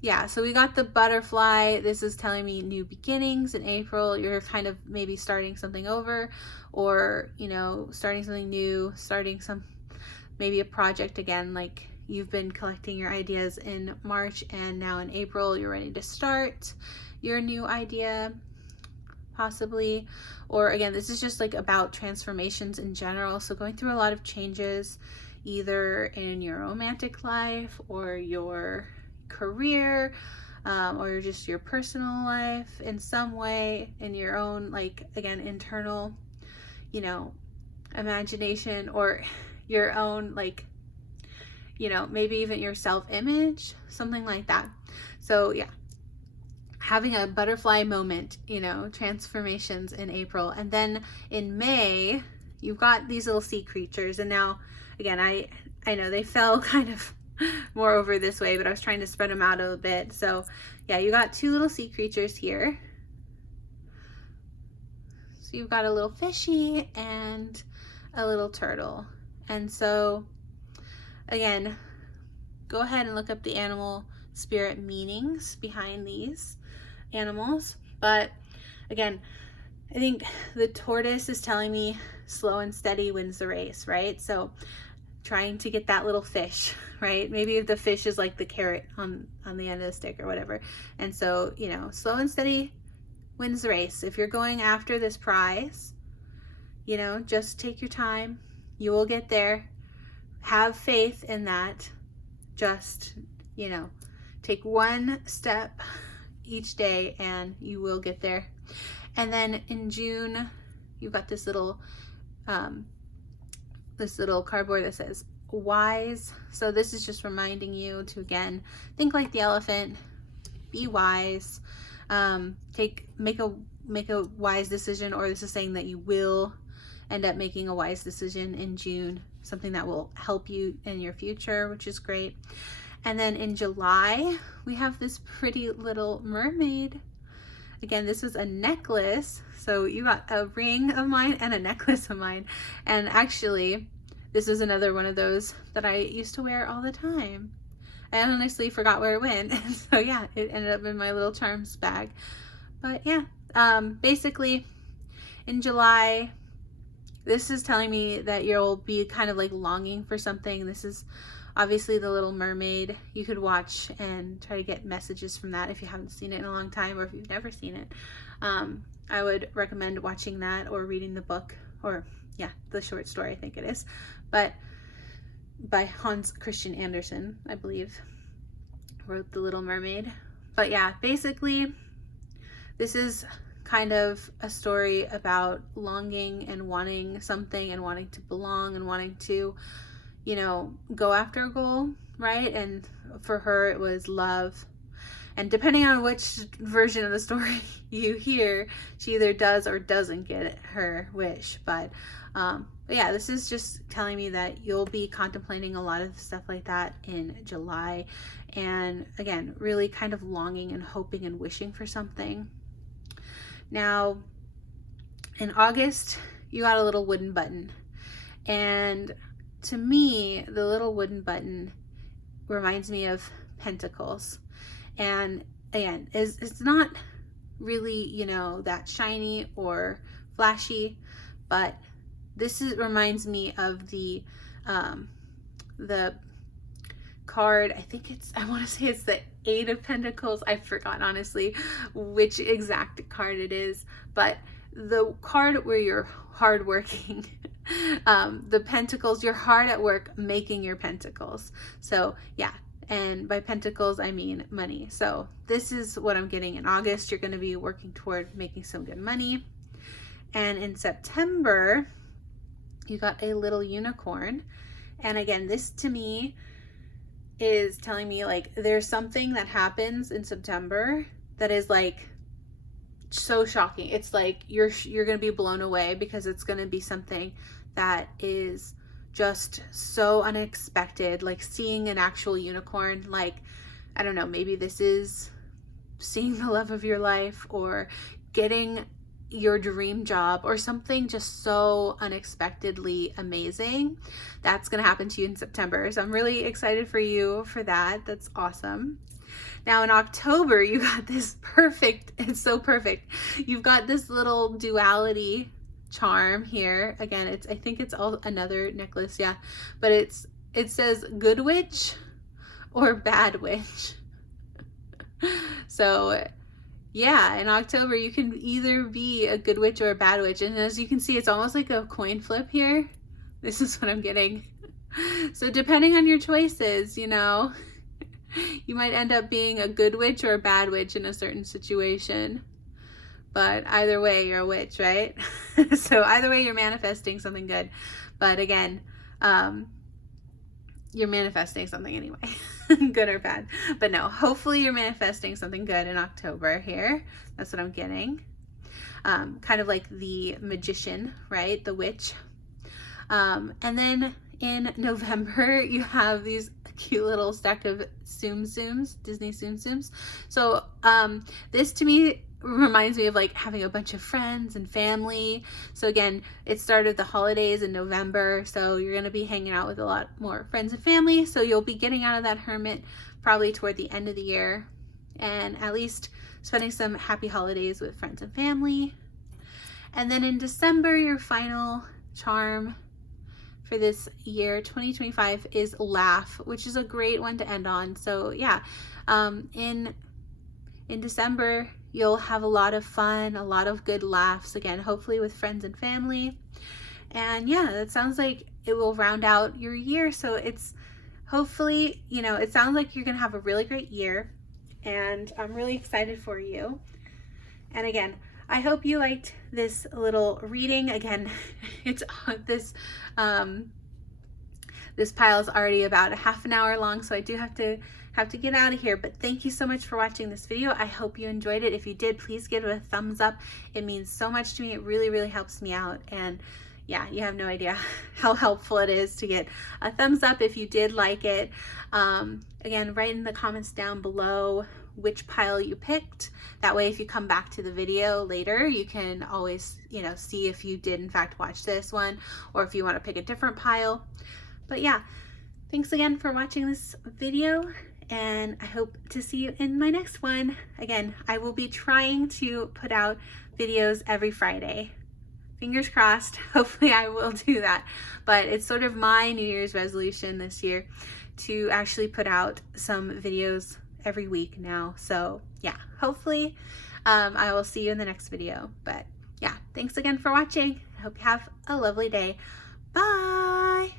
Yeah, so we got the butterfly. This is telling me new beginnings in April. You're kind of maybe starting something over, or you know, starting something new, starting maybe a project again. Like you've been collecting your ideas in March, and now in April you're ready to start your new idea, possibly. Or again, this is just like about transformations in general. So going through a lot of changes, either in your romantic life or your career, or just your personal life in some way, in your own, like, again, internal, you know, imagination, or your own, like, you know, maybe even your self-image, something like that. So yeah, having a butterfly moment, you know, transformations in April. And then in May, you've got these little sea creatures. And now, again, I know they fell kind of more over this way, but I was trying to spread them out a bit. So yeah, you got two little sea creatures here. So you've got a little fishy and a little turtle. And so again, go ahead and look up the animal spirit meanings behind these animals. But again, I think the tortoise is telling me slow and steady wins the race, right? So trying to get that little fish, right? Maybe if the fish is like the carrot on the end of the stick or whatever. And so, you know, slow and steady wins the race. If you're going after this prize, you know, just take your time. You will get there. Have faith in that. Just, you know, take one step each day and you will get there. And then in June, you've got this little cardboard that says wise. So this is just reminding you to, again, think like the elephant, be wise, make a wise decision, or this is saying that you will end up making a wise decision in June, something that will help you in your future, which is great. And then in July, we have this pretty little mermaid. Again, this is a necklace. So you got a ring of mine and a necklace of mine. And actually, this is another one of those that I used to wear all the time. I honestly forgot where it went. So yeah, it ended up in my little charms bag. But yeah, basically in July, this is telling me that you'll be kind of like longing for something. This is obviously The Little Mermaid. You could watch and try to get messages from that if you haven't seen it in a long time, or if you've never seen it. I would recommend watching that or reading the book, or yeah, the short story, I think it is, but by Hans Christian Andersen, I believe, wrote The Little Mermaid. But yeah, basically this is kind of a story about longing and wanting something and wanting to belong and wanting to, you know, go after a goal, right? And for her, it was love. And depending on which version of the story you hear, she either does or doesn't get her wish. But yeah, this is just telling me that you'll be contemplating a lot of stuff like that in July. And again, really kind of longing and hoping and wishing for something. Now, in August, you got a little wooden button. And to me, the little wooden button reminds me of pentacles. And again, it's not really, you know, that shiny or flashy, but this reminds me of the card. I want to say it's the 8 of Pentacles. I forgot honestly which exact card it is, but the card where you're hardworking. The pentacles, you're hard at work making your pentacles. So yeah, and by pentacles I mean money. So this is what I'm getting in August. You're going to be working toward making some good money. And in September, you got a little unicorn. And again, this to me is telling me like there's something that happens in September that is like so shocking. It's like you're going to be blown away, because it's going to be something that is just so unexpected, like seeing an actual unicorn. Like, I don't know, maybe this is seeing the love of your life, or getting your dream job, or something just so unexpectedly amazing. That's gonna happen to you in September. So I'm really excited for you for that. That's awesome. Now in October, you got this perfect, it's so perfect. You've got this little duality charm here. Again, I think it's all another necklace, yeah. But it says good witch or bad witch. So yeah, in October, you can either be a good witch or a bad witch. And as you can see, it's almost like a coin flip here. This is what I'm getting. So depending on your choices, you know, you might end up being a good witch or a bad witch in a certain situation. But either way, you're a witch, right? So either way, you're manifesting something good. But again, you're manifesting something anyway, good or bad. But no, hopefully you're manifesting something good in October here. That's what I'm getting. Kind of like the magician, right? The witch. And then in November, you have these cute little stack of Tsum Tsums, Disney Tsum Tsums. So this to me reminds me of like having a bunch of friends and family. So again, it started the holidays in November, so you're going to be hanging out with a lot more friends and family. So you'll be getting out of that hermit probably toward the end of the year, and at least spending some happy holidays with friends and family. And then in December, your final charm for this year 2025 is laugh, which is a great one to end on. So yeah, in December, you'll have a lot of fun, a lot of good laughs, again, hopefully with friends and family. And yeah, it sounds like it will round out your year. So it's hopefully, you know, it sounds like you're gonna have a really great year, and I'm really excited for you. And again, I hope you liked this little reading. Again, it's this pile is already about a half an hour long, so I do have to get out of here. But thank you so much for watching this video. I hope you enjoyed it. If you did, please give it a thumbs up. It means so much to me. It really, really helps me out. And yeah, you have no idea how helpful it is to get a thumbs up if you did like it. Again, write in the comments down below which pile you picked. That way, if you come back to the video later, you can always, you know, see if you did in fact watch this one, or if you want to pick a different pile. But yeah, thanks again for watching this video, and I hope to see you in my next one. Again, I will be trying to put out videos every Friday. Fingers crossed, hopefully I will do that. But it's sort of my New Year's resolution this year to actually put out some videos every week now. So yeah, hopefully I will see you in the next video. But yeah, thanks again for watching. I hope you have a lovely day. Bye.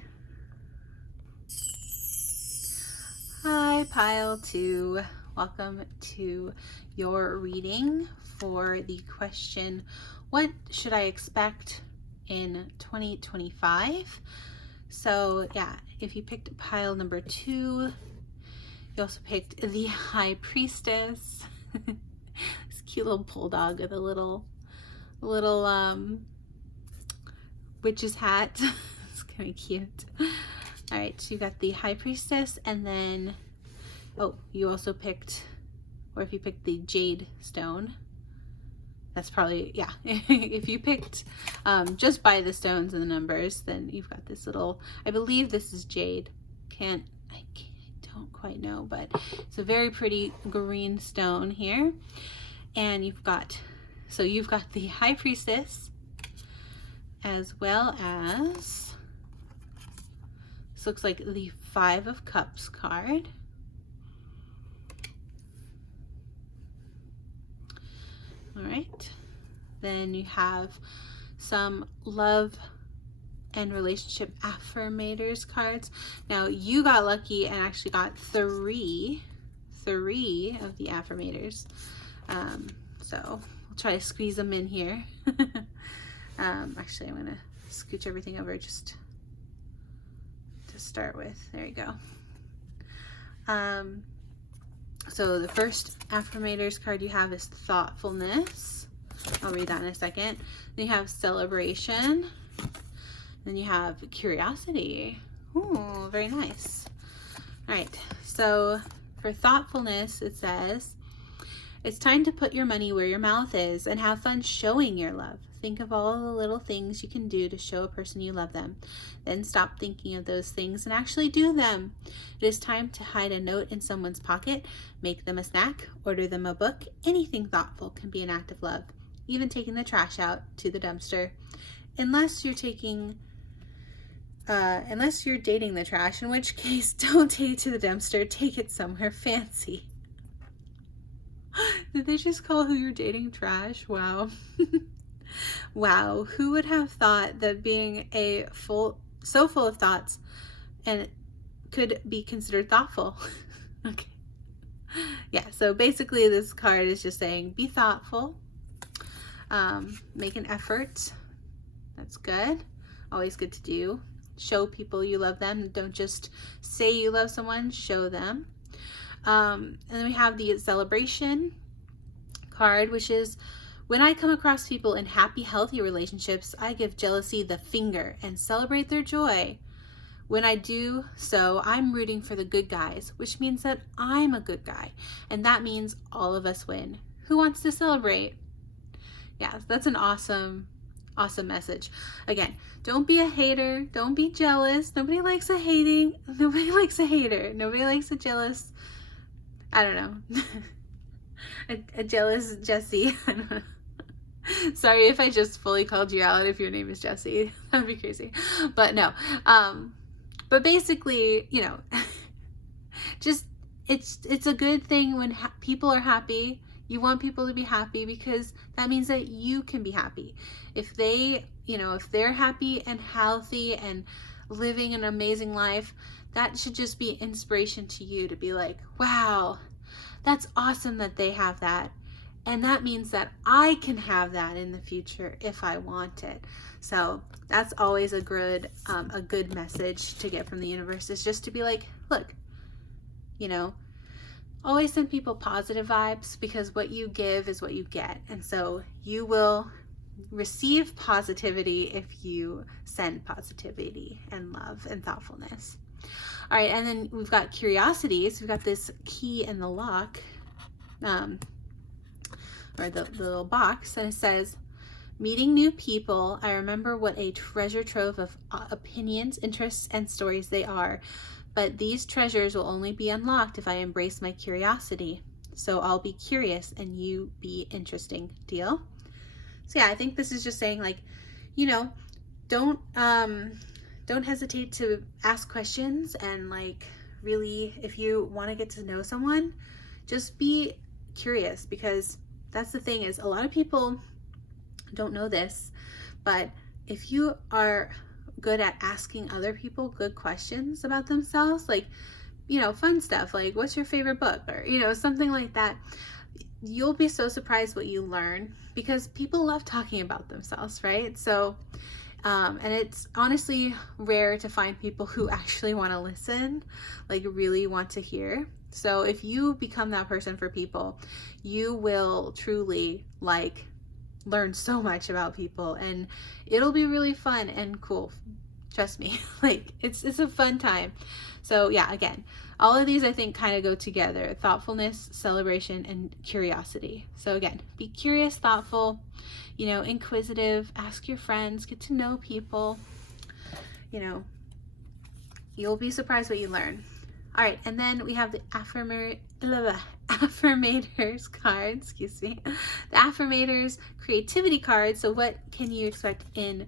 Hi, pile 2. Welcome to your reading for the question, what should I expect in 2025? So yeah, if you picked pile number 2, you also picked the High Priestess. This cute little bulldog with a little witch's hat. It's kind of cute. All right, so you got the High Priestess, and then, oh, you also picked, or if you picked the Jade Stone, that's probably, yeah. If you picked just by the stones and the numbers, then you've got this little, I believe this is Jade. I don't quite know, but it's a very pretty green stone here. And you've got the High Priestess, as well as, this looks like the 5 of Cups card. All right, then you have some love and relationship affirmators cards. Now you got lucky and actually got three of the affirmators. So we'll try to squeeze them in here. Actually, I'm gonna scooch everything over just to start with. There you go. So the first affirmators card you have is thoughtfulness. I'll read that in a second. Then you have celebration. Then you have curiosity. Ooh, very nice. All right, so for thoughtfulness, it says, it's time to put your money where your mouth is and have fun showing your love. Think of all the little things you can do to show a person you love them. Then stop thinking of those things and actually do them. It is time to hide a note in someone's pocket, make them a snack, order them a book. Anything thoughtful can be an act of love. Even taking the trash out to the dumpster. Unless you're dating the trash, in which case don't take it to the dumpster, take it somewhere fancy. Did they just call who you're dating trash? Wow. Wow, who would have thought that being so full of thoughts and could be considered thoughtful? Okay. Yeah, so basically this card is just saying be thoughtful, make an effort. That's good. Always good to do. Show people you love them. Don't just say you love someone, show them. And then we have the celebration card, which is, when I come across people in happy, healthy relationships, I give jealousy the finger and celebrate their joy. When I do so, I'm rooting for the good guys, which means that I'm a good guy. And that means all of us win. Who wants to celebrate? Yeah, that's an awesome message. Again, don't be a hater. Don't be jealous. Nobody likes a hater. Nobody likes a jealous, I don't know, a jealous Jessie. I don't know. Sorry if I just fully called you out if your name is Jessie. That would be crazy. But no. But basically, you know, just it's a good thing when people are happy. You want people to be happy because that means that you can be happy. If they, you know, if they're happy and healthy and living an amazing life, that should just be inspiration to you to be like, wow, that's awesome that they have that. And that means that I can have that in the future if I want it. So that's always a good message to get from the universe, is just to be like, look, you know, always send people positive vibes, because what you give is what you get. And so you will receive positivity if you send positivity and love and thoughtfulness. All right, and then we've got curiosities. We've got this key in the lock, or the little box, and it says, meeting new people, I remember what a treasure trove of opinions, interests, and stories they are. But these treasures will only be unlocked if I embrace my curiosity. So I'll be curious and you be interesting. Deal? So yeah, I think this is just saying, like, you know, don't hesitate to ask questions, and like, really, if you want to get to know someone, just be curious, because that's the thing, is a lot of people don't know this, but if you are good at asking other people good questions about themselves, like, you know, fun stuff like, what's your favorite book, or, you know, something like that, you'll be so surprised what you learn, because people love talking about themselves, right? So and it's honestly rare to find people who actually want to listen, like really want to hear. So if you become that person for people, you will truly like learn so much about people, and it'll be really fun and cool. Trust me, like it's a fun time. So yeah, again, all of these I think kind of go together: thoughtfulness, celebration, and curiosity. So again, be curious, thoughtful, you know, inquisitive, ask your friends, get to know people, you know, you'll be surprised what you learn. All right, and then we have the affirmators card, excuse me, the affirmators creativity card. So what can you expect in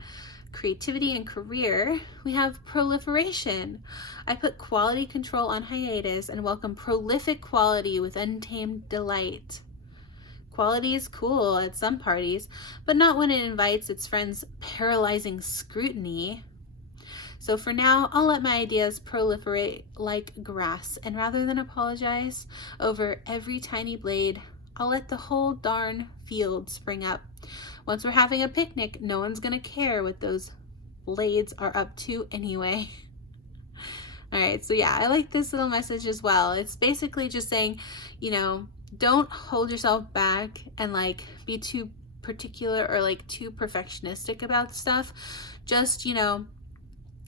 creativity and career? We have proliferation. I put quality control on hiatus and welcome prolific quality with untamed delight. Quality is cool at some parties, but not when it invites its friends' paralyzing scrutiny. So for now, I'll let my ideas proliferate like grass, and rather than apologize over every tiny blade, I'll let the whole darn field spring up. Once we're having a picnic, no one's gonna care what those blades are up to anyway. All right, so yeah, I like this little message as well. It's basically just saying, you know, don't hold yourself back and like be too particular or like too perfectionistic about stuff. Just, you know,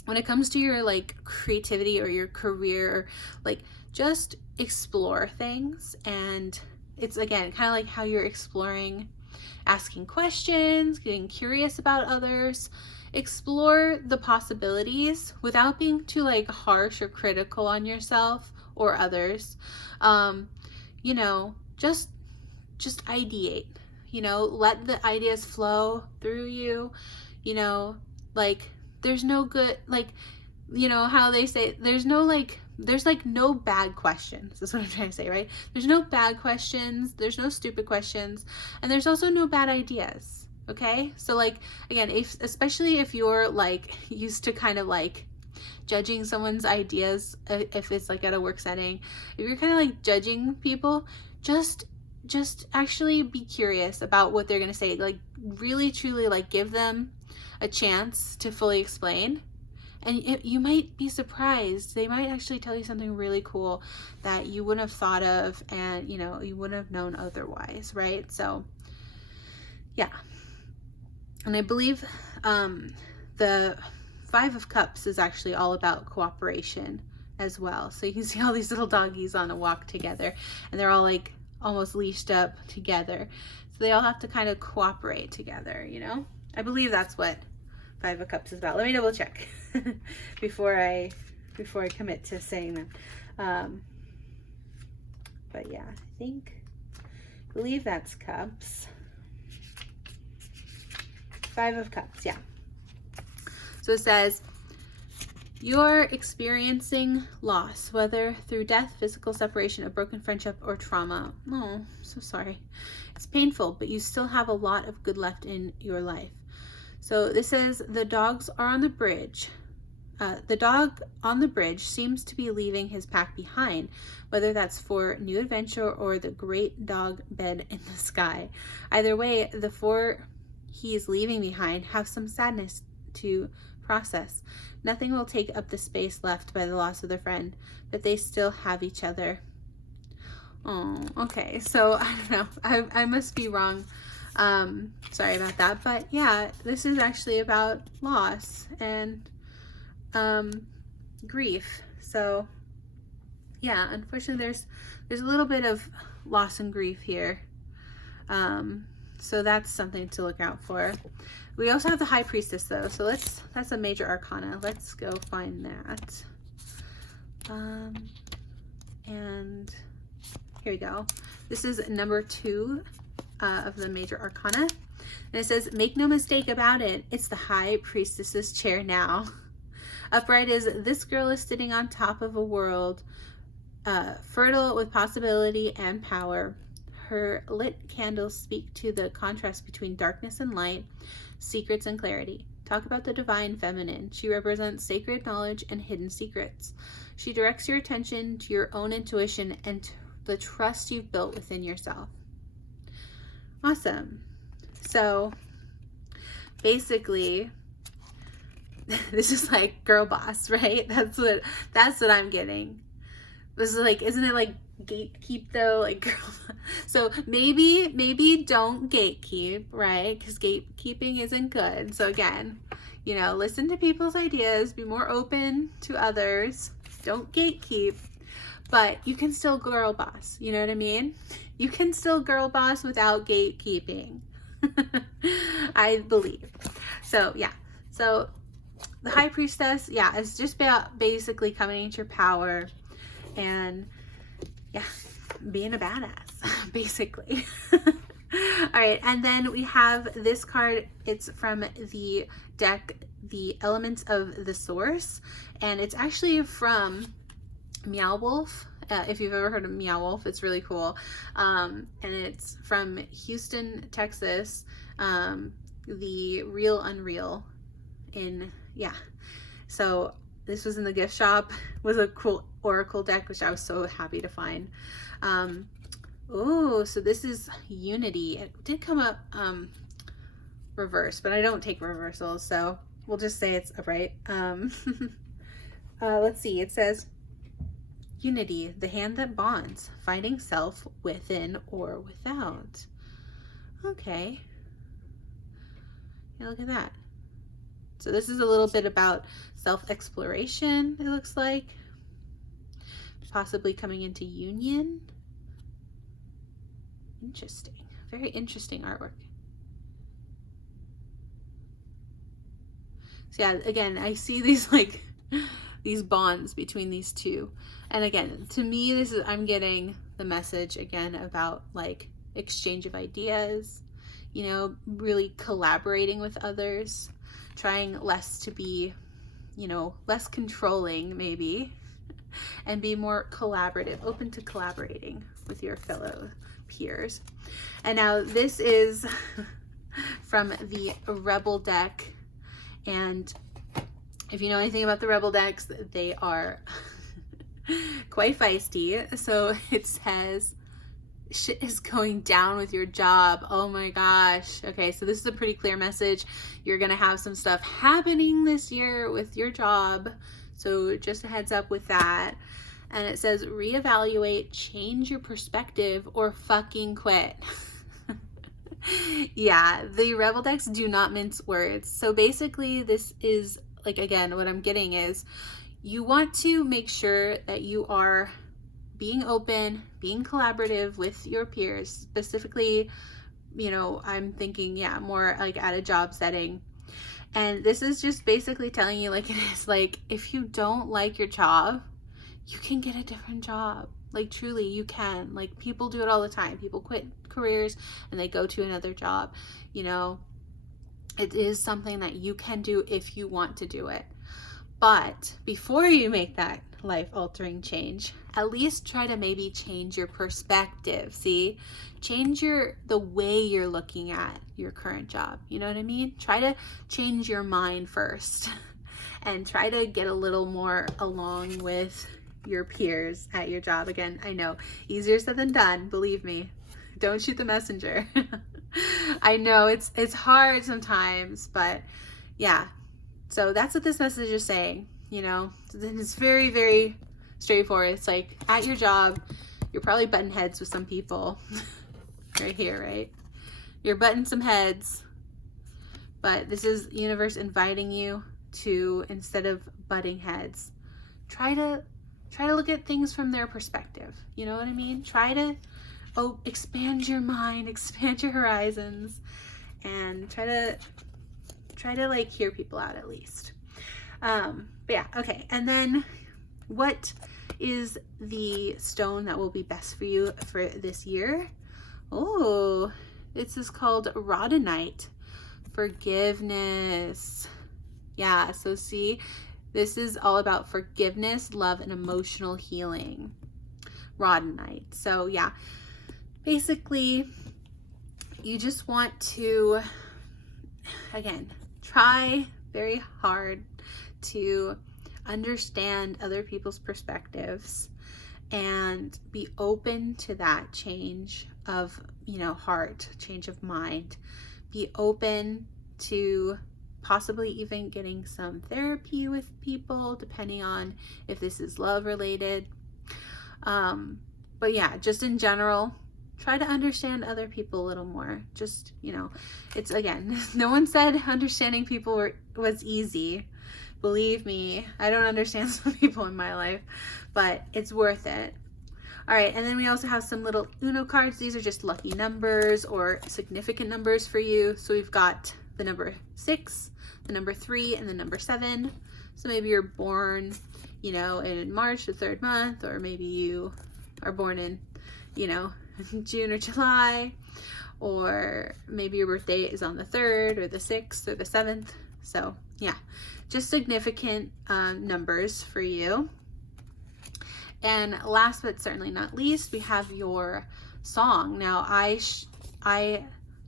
when it comes to your like creativity or your career, like just explore things. And it's again kind of like how you're exploring, asking questions, getting curious about others. Explore the possibilities without being too like harsh or critical on yourself or others. You know, just ideate, you know, let the ideas flow through you, you know, like there's no good, like, you know how they say there's like no bad questions. That's what I'm trying to say, right? There's no bad questions, there's no stupid questions, and there's also no bad ideas. Okay, so like again, especially if you're like used to kind of like judging someone's ideas, if it's like at a work setting, if you're kind of like judging people, just actually be curious about what they're gonna say. Like really truly like give them a chance to fully explain, and you might be surprised. They might actually tell you something really cool that you wouldn't have thought of, and you know, you wouldn't have known otherwise, right? So yeah, and I believe the Five of Cups is actually all about cooperation as well. So you can see all these little doggies on a walk together, and they're all like almost leashed up together. So they all have to kind of cooperate together, you know? I believe that's what Five of Cups is about. Let me double check before I commit to saying that. But yeah, I believe that's Cups. Five of Cups, yeah. So it says, you're experiencing loss, whether through death, physical separation, a broken friendship, or trauma. Oh, so sorry. It's painful, but you still have a lot of good left in your life. So this says, the dogs are on the bridge. The dog on the bridge seems to be leaving his pack behind, whether that's for new adventure or the great dog bed in the sky. Either way, the four he's leaving behind have some sadness to process. Nothing will take up the space left by the loss of their friend, but they still have each other. Oh, okay. So I don't know. I must be wrong Sorry about that, but yeah, this is actually about loss and grief. So yeah, unfortunately there's a little bit of loss and grief here. So that's something to look out for. We also have the High Priestess though, so that's a major arcana. Let's go find that. And here we go. This is number 2 of the major arcana. And it says, make no mistake about it, it's the High Priestess's chair now. Upright as this girl is sitting on top of a world, fertile with possibility and power. Her lit candles speak to the contrast between darkness and light, secrets and clarity. Talk about the divine feminine. She represents sacred knowledge and hidden secrets. She directs your attention to your own intuition and the trust you've built within yourself. Awesome. So basically, this is like girl boss, right? That's what I'm getting. This is like, isn't it like gatekeep though? Like girl. So maybe don't gatekeep, right? Because gatekeeping isn't good. So again, you know, listen to people's ideas, be more open to others. Don't gatekeep, but you can still girl boss. You know what I mean? You can still girl boss without gatekeeping. I believe. So yeah. So the High Priestess, yeah, is just about basically coming into your power and yeah, being a badass, basically. All right, and then we have this card. It's from the deck, The Elements of the Source, and it's actually from MeowWolf. If you've ever heard of MeowWolf, it's really cool. And it's from Houston, Texas, The Real Unreal. Yeah. So this was in the gift shop. It was a cool oracle deck, which I was so happy to find. Oh, so this is Unity. It did come up reverse, but I don't take reversals, so we'll just say it's upright. Let's see. It says Unity, the hand that bonds, finding self within or without. Okay. Yeah, look at that. So this is a little bit about self-exploration, it looks like. Possibly coming into union. Interesting. Very interesting artwork. So yeah, again, I see these like these bonds between these two. And again, to me, this is, I'm getting the message again about like exchange of ideas, you know, really collaborating with others, trying less to be, you know, less controlling maybe, and be more collaborative, open to collaborating with your fellow peers. And now this is from the Rebel deck, and if you know anything about the Rebel decks, they are quite feisty. So it says shit is going down with your job. Oh my gosh. Okay, so this is a pretty clear message. You're gonna have some stuff happening this year with your job, so just a heads up with that. And it says reevaluate, change your perspective, or fucking quit. Yeah, the Rebel decks do not mince words. So basically this is like, again, what I'm getting is you want to make sure that you are being open, being collaborative with your peers, specifically, you know, I'm thinking, yeah, more like at a job setting. And this is just basically telling you, like, it is like, if you don't like your job, you can get a different job. Like, truly, you can. Like, people do it all the time. People quit careers and they go to another job. You know, it is something that you can do if you want to do it. But before you make that life-altering change, at least try to maybe change your perspective. See, change the way you're looking at your current job. You know what I mean? Try to change your mind first and try to get a little more along with your peers at your job. Again, I know, easier said than done, believe me. Don't shoot the messenger. I know it's hard sometimes, but yeah. So that's what this message is saying, you know. It's very, very straightforward. It's like at your job, you're probably butting heads with some people right here, right? you're butting some heads, but this is universe inviting you to, instead of butting heads, try to look at things from their perspective. You know what I mean? Try to expand your mind, expand your horizons, and try to like hear people out at least. But yeah, okay. And then what is the stone that will be best for you for this year? Oh, this is called rhodonite. Forgiveness. Yeah, so see, this is all about forgiveness, love, and emotional healing. Rhodonite. So yeah, basically you just want to, again, try very hard to understand other people's perspectives and be open to that change of, you know, heart, change of mind. Be open to possibly even getting some therapy with people, depending on if this is love related. But yeah, just in general, try to understand other people a little more. Just, you know, it's, again, no one said understanding people was easy. Believe me, I don't understand some people in my life, but it's worth it. All right, and then we also have some little Uno cards. These are just lucky numbers or significant numbers for you. So we've got the number 6, the number 3, and the number 7. So maybe you're born, you know, in March, the 3rd month, or maybe you are born in, you know, June or July, or maybe your birthday is on the 3rd or the 6th or the 7th. So yeah, just significant numbers for you. And last but certainly not least, we have your song. Now I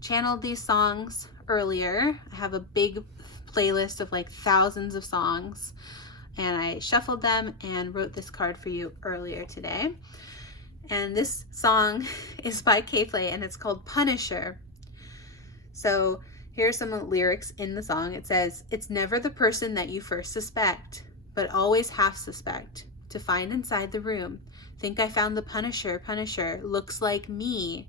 channeled these songs earlier. I have a big playlist of like thousands of songs, and I shuffled them and wrote this card for you earlier today. And this song is by K-Play, and it's called Punisher. So here are some of the lyrics in the song. It says, "It's never the person that you first suspect, but always half suspect. To find inside the room. Think I found the Punisher. Punisher looks like me.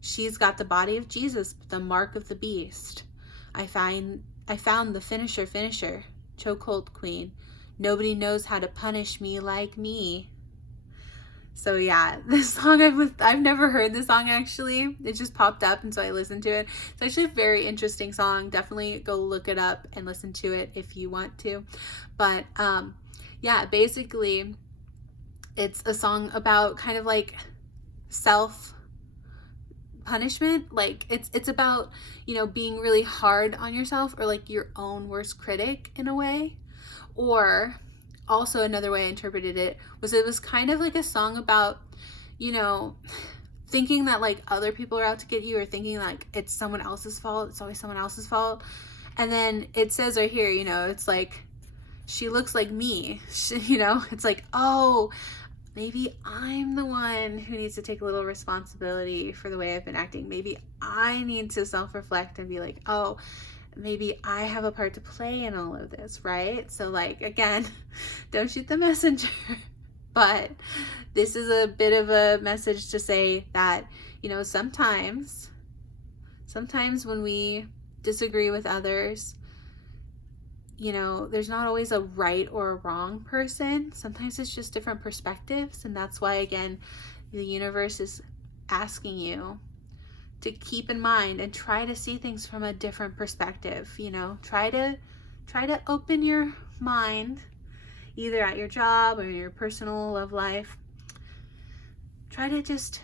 She's got the body of Jesus, but the mark of the beast. I found the finisher. Chokehold queen. Nobody knows how to punish me like me." So yeah, this song, I've never heard this song actually. It just popped up, and so I listened to it. It's actually a very interesting song. Definitely go look it up and listen to it if you want to. But yeah, basically it's a song about kind of like self-punishment. Like it's about, you know, being really hard on yourself, or like your own worst critic in a way. Or also another way I interpreted it was kind of like a song about, you know, thinking that like other people are out to get you, or thinking like it's someone else's fault. It's always someone else's fault. And then it says right here, you know, it's like, she looks like me, you know, it's like, oh, maybe I'm the one who needs to take a little responsibility for the way I've been acting. Maybe I need to self-reflect and be like, oh, maybe I have a part to play in all of this, right? So like, again, don't shoot the messenger. But this is a bit of a message to say that, you know, sometimes when we disagree with others, you know, there's not always a right or a wrong person. Sometimes it's just different perspectives. And that's why, again, the universe is asking you to keep in mind and try to see things from a different perspective. You know, try to open your mind, either at your job or your personal love life. Try to just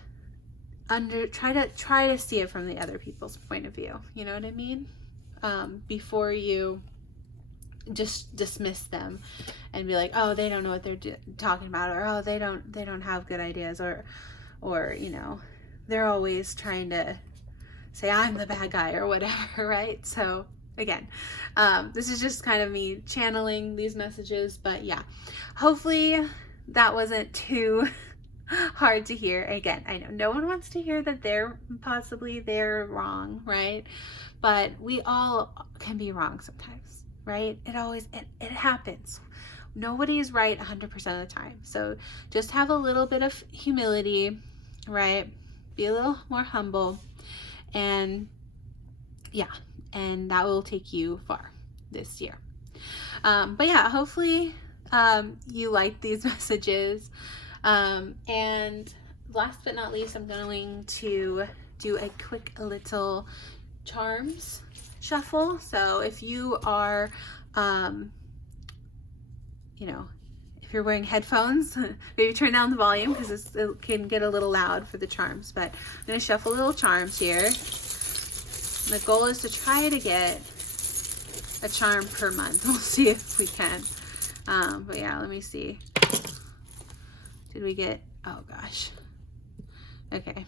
try to see it from the other people's point of view. You know what I mean? Before you just dismiss them and be like, oh, they don't know what they're talking about, or oh, they don't have good ideas, or you know, they're always trying to say I'm the bad guy or whatever, right? So again, this is just kind of me channeling these messages, but yeah, hopefully that wasn't too hard to hear. Again, I know no one wants to hear that they're wrong, right? But we all can be wrong sometimes, right? It happens. Nobody is right 100% of the time. So just have a little bit of humility, right? Be a little more humble, and yeah, and that will take you far this year. But yeah, hopefully you like these messages. And last but not least, I'm going to do a quick little charms shuffle. So if you are, you know, if you're wearing headphones, maybe turn down the volume because it can get a little loud for the charms. But I'm going to shuffle little charms here. And the goal is to try to get a charm per month. We'll see if we can. But yeah, let me see. Did we get, oh gosh. Okay.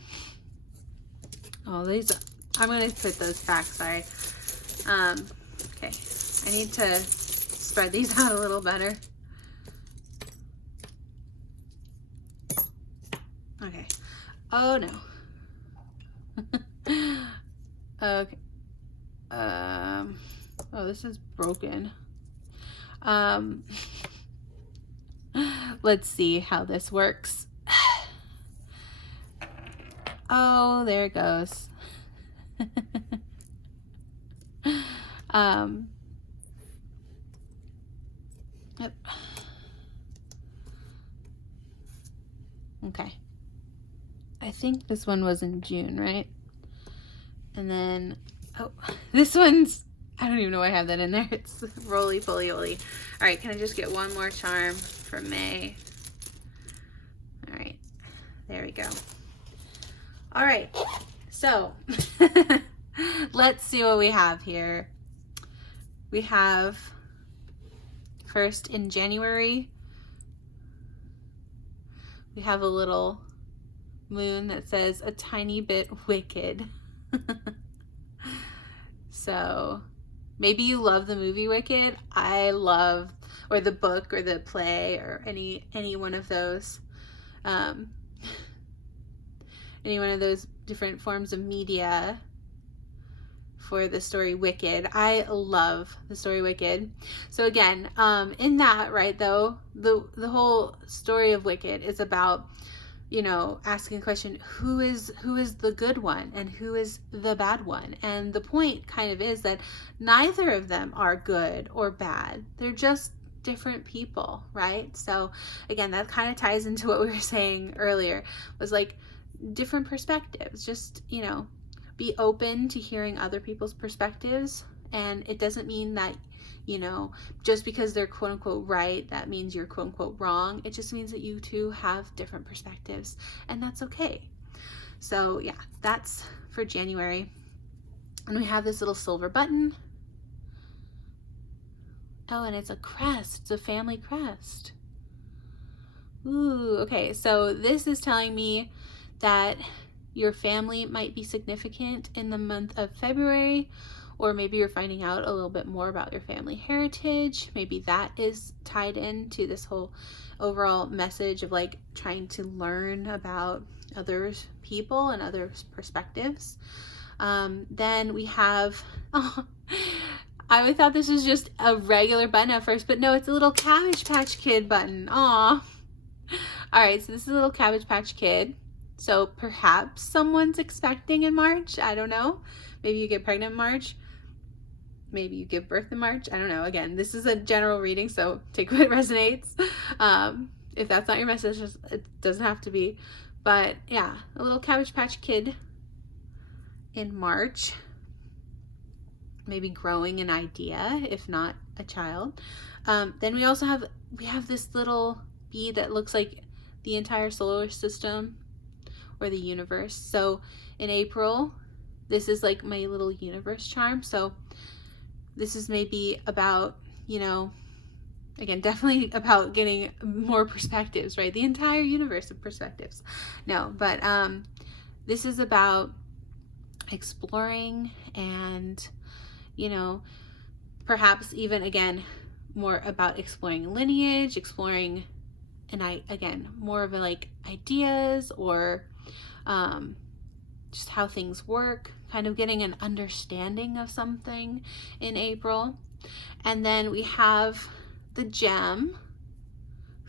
Oh, these, I'm going to put those back, sorry. Okay, I need to spread these out a little better. Okay. Oh no. Okay. Oh, this is broken. Let's see how this works. Oh, there it goes. Yep. Okay. I think this one was in June, right? And then, oh, this one's, I don't even know why I have that in there. It's roly poly oly. All right, can I just get one more charm for May? All right, there we go. All right, so let's see what we have here. We have first in January, we have a little moon that says a tiny bit wicked. So maybe you love the movie Wicked. I love, or the book or the play or any one of those, any one of those different forms of media for the story Wicked. I love the story Wicked. So again, in that, right, though, the whole story of Wicked is about, you know, asking the question, who is the good one and who is the bad one? And the point kind of is that neither of them are good or bad. They're just different people, right? So again, that kind of ties into what we were saying earlier, was like different perspectives. Just, you know, be open to hearing other people's perspectives. And it doesn't mean that, you know, just because they're quote unquote right, that means you're quote unquote wrong. It just means that you two have different perspectives, and that's okay. So yeah, that's for January. And we have this little silver button. Oh, and it's a crest. It's a family crest. Ooh, okay. So this is telling me that your family might be significant in the month of February, or maybe you're finding out a little bit more about your family heritage. Maybe that is tied into this whole overall message of like trying to learn about other people and other perspectives. Then we have, oh, I thought this was just a regular button at first, but no, it's a little Cabbage Patch Kid button. Aw. All right, so this is a little Cabbage Patch Kid. So perhaps someone's expecting in March. I don't know. Maybe you get pregnant in March. Maybe you give birth in March. I don't know. Again, this is a general reading, so take what resonates. If that's not your message, it doesn't have to be. But yeah, a little Cabbage Patch Kid in March. Maybe growing an idea, if not a child. Then we also have, this little bee that looks like the entire solar system or the universe. So in April, this is like my little universe charm. So this is maybe about, you know, again, definitely about getting more perspectives, right? The entire universe of perspectives. No, but this is about exploring and, you know, perhaps even, again, more about exploring lineage, exploring, and again, more of a, like, ideas or just how things work, kind of getting an understanding of something in April. And then we have the gem,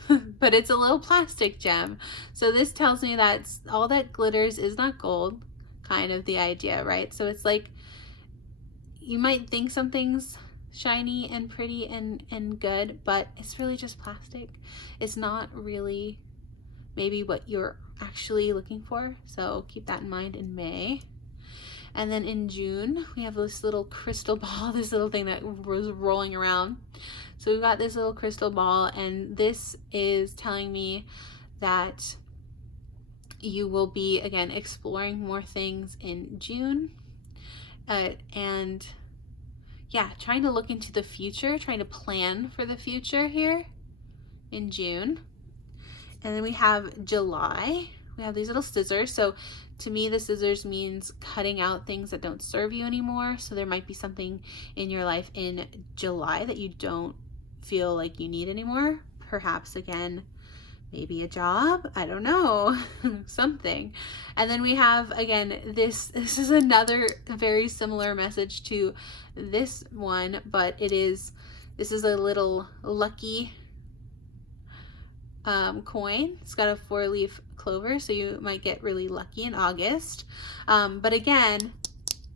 but it's a little plastic gem. So this tells me that all that glitters is not gold, kind of the idea, right? So it's like you might think something's shiny and pretty and good, but it's really just plastic. It's not really maybe what you're actually looking for. So keep that in mind in May. And then in June, we have this little crystal ball, this little thing that was rolling around. So we've got this little crystal ball, and this is telling me that you will be, again, exploring more things in June. And yeah, trying to look into the future, trying to plan for the future here in June. And then we have July. We have these little scissors. So to me, the scissors means cutting out things that don't serve you anymore. So there might be something in your life in July that you don't feel like you need anymore. Perhaps, again, maybe a job, I don't know, something. And then we have, again, this is another very similar message to this one, but this is a little lucky coin. It's got a 4-leaf clover, so you might get really lucky in August. But again,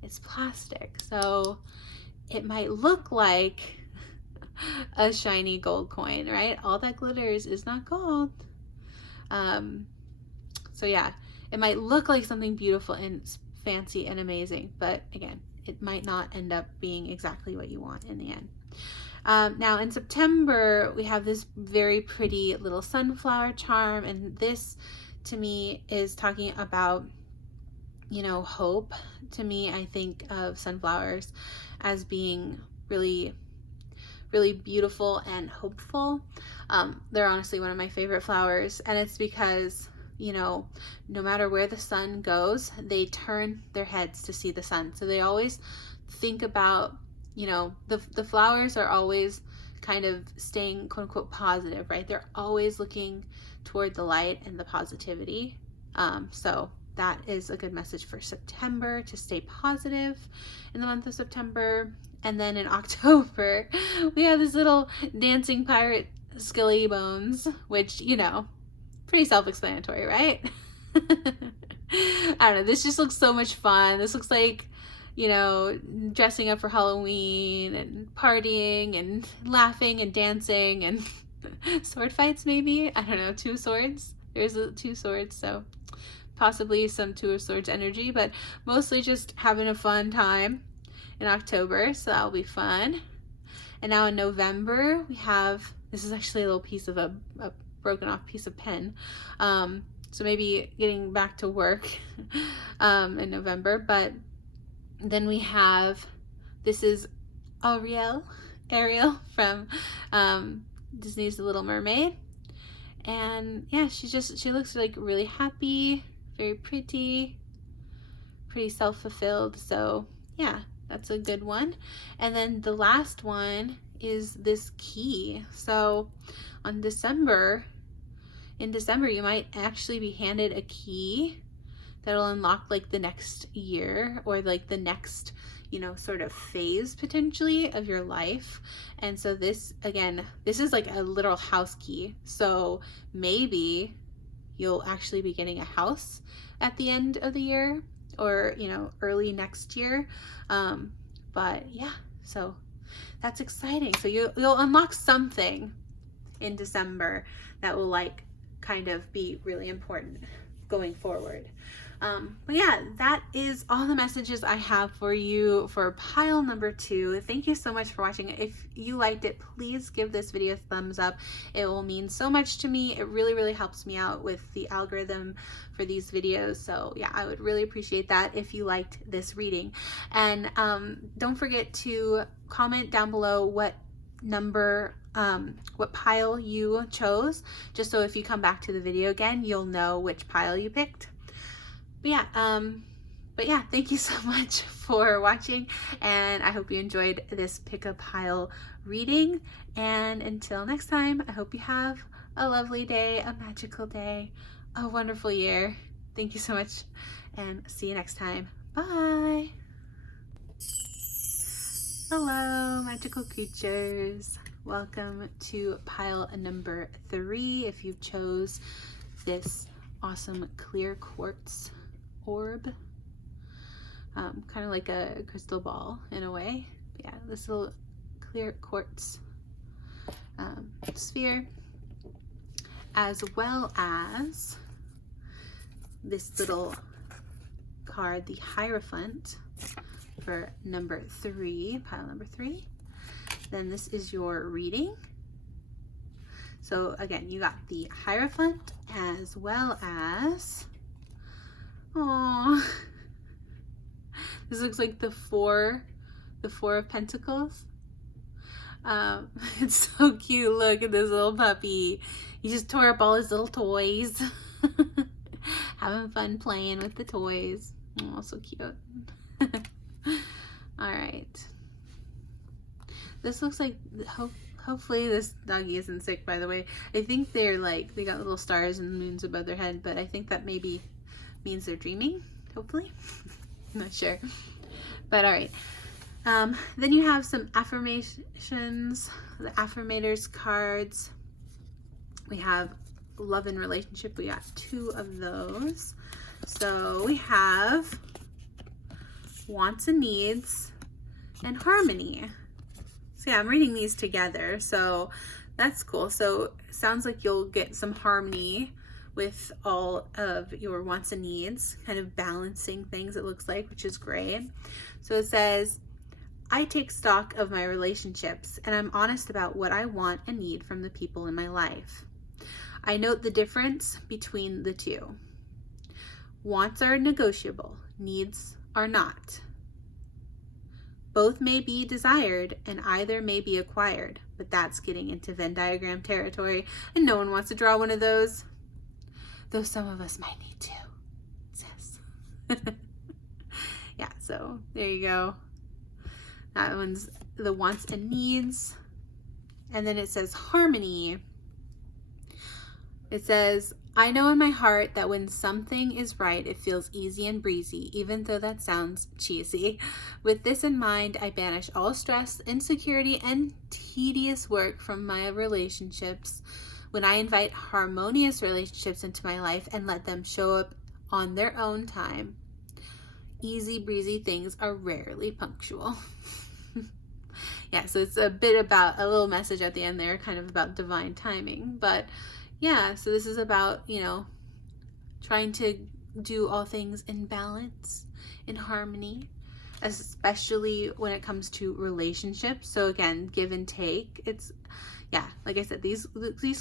it's plastic, so it might look like a shiny gold coin, right? All that glitters is not gold. So yeah, it might look like something beautiful and fancy and amazing, but again, it might not end up being exactly what you want in the end. Now in September, we have this very pretty little sunflower charm, and this to me is talking about, you know, hope. To me, I think of sunflowers as being really, really beautiful and hopeful. They're honestly one of my favorite flowers, and it's because, you know, no matter where the sun goes, they turn their heads to see the sun. So they always think about, you know, the flowers are always kind of staying quote unquote positive, right? They're always looking toward the light and the positivity. So that is a good message for September, to stay positive in the month of September. And then in October, we have this little dancing pirate Skilly Bones, which, you know, pretty self-explanatory, right? I don't know, this just looks so much fun. This looks like, you know, dressing up for Halloween and partying and laughing and dancing and sword fights maybe. I don't know, 2 swords. There's 2 swords, so possibly some 2 of Swords energy, but mostly just having a fun time in October, so that'll be fun. And now in November, we have, this is actually a little piece of a broken off piece of pen. So maybe getting back to work in November. But then we have, this is Ariel from Disney's The Little Mermaid. And yeah, she looks like really happy, very pretty self-fulfilled. So yeah, that's a good one. And then the last one is this key. So in December, you might actually be handed a key that'll unlock like the next year, or like the next, you know, sort of phase potentially of your life. And so this, again, this is like a literal house key. So maybe you'll actually be getting a house at the end of the year, or, you know, early next year. But yeah, so that's exciting. So you'll unlock something in December that will like kind of be really important going forward. But yeah, that is all the messages I have for you for pile number 2. Thank you so much for watching. If you liked it, please give this video a thumbs up. It will mean so much to me. It really, really helps me out with the algorithm for these videos. So yeah, I would really appreciate that if you liked this reading. And don't forget to comment down below what number, what pile you chose, just so if you come back to the video again, you'll know which pile you picked. But yeah, thank you so much for watching, and I hope you enjoyed this pick a pile reading. And until next time, I hope you have a lovely day, a magical day, a wonderful year. Thank you so much, and see you next time. Bye. Hello, magical creatures. Welcome to pile number 3. If you chose this awesome clear quartz orb, kind of like a crystal ball in a way. Yeah, this little clear quartz sphere, as well as this little card, the Hierophant, for number 3, pile number 3. Then this is your reading. So again, you got the Hierophant as well as, oh, this looks like the four of Pentacles. It's so cute. Look at this little puppy. He just tore up all his little toys. Having fun playing with the toys. Oh, so cute. All right. This looks like, hopefully this doggy isn't sick, by the way. I think they're like, they got little stars and moons above their head, but I think that maybe means they're dreaming, hopefully. I'm not sure. But all right. Then you have some affirmations, the affirmators cards. We have love and relationship. We got 2 of those. So we have wants and needs and harmony. So yeah, I'm reading these together, so that's cool. So it sounds like you'll get some harmony with all of your wants and needs, kind of balancing things, it looks like, which is great. So it says, I take stock of my relationships and I'm honest about what I want and need from the people in my life. I note the difference between the two. Wants are negotiable, needs are not. Both may be desired and either may be acquired, but that's getting into Venn diagram territory and no one wants to draw one of those. Though some of us might need to, it says. Yeah, so there you go. That one's the wants and needs. And then it says harmony. It says, I know in my heart that when something is right, it feels easy and breezy, even though that sounds cheesy. With this in mind, I banish all stress, insecurity, and tedious work from my relationships when I invite harmonious relationships into my life and let them show up on their own time. Easy breezy things are rarely punctual. Yeah, so it's a bit about a little message at the end there, kind of about divine timing. But yeah, so this is about, you know, trying to do all things in balance, in harmony, especially when it comes to relationships. So again, give and take. It's, yeah, like I said, these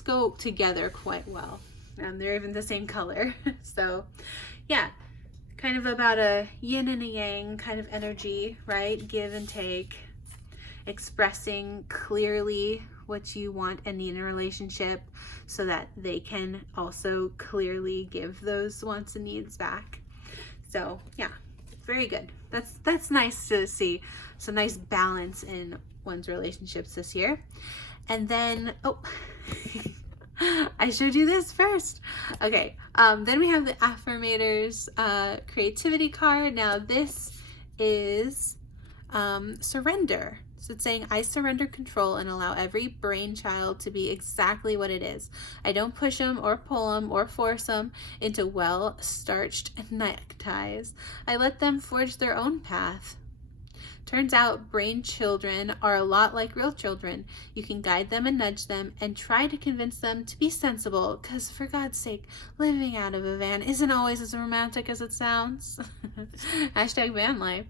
go together quite well. And they're even the same color. So yeah, kind of about a yin and a yang kind of energy, right? Give and take. Expressing clearly what you want and need in a relationship so that they can also clearly give those wants and needs back. So yeah, very good. That's nice to see. Some nice balance in one's relationships this year. And then, oh, I showed you this first. Okay, then we have the affirmators creativity card. Now this is surrender. So it's saying, I surrender control and allow every brainchild to be exactly what it is. I don't push them or pull them or force them into well-starched neckties. I let them forge their own path. Turns out brain children are a lot like real children. You can guide them and nudge them and try to convince them to be sensible, because for God's sake, living out of a van isn't always as romantic as it sounds. Hashtag van life.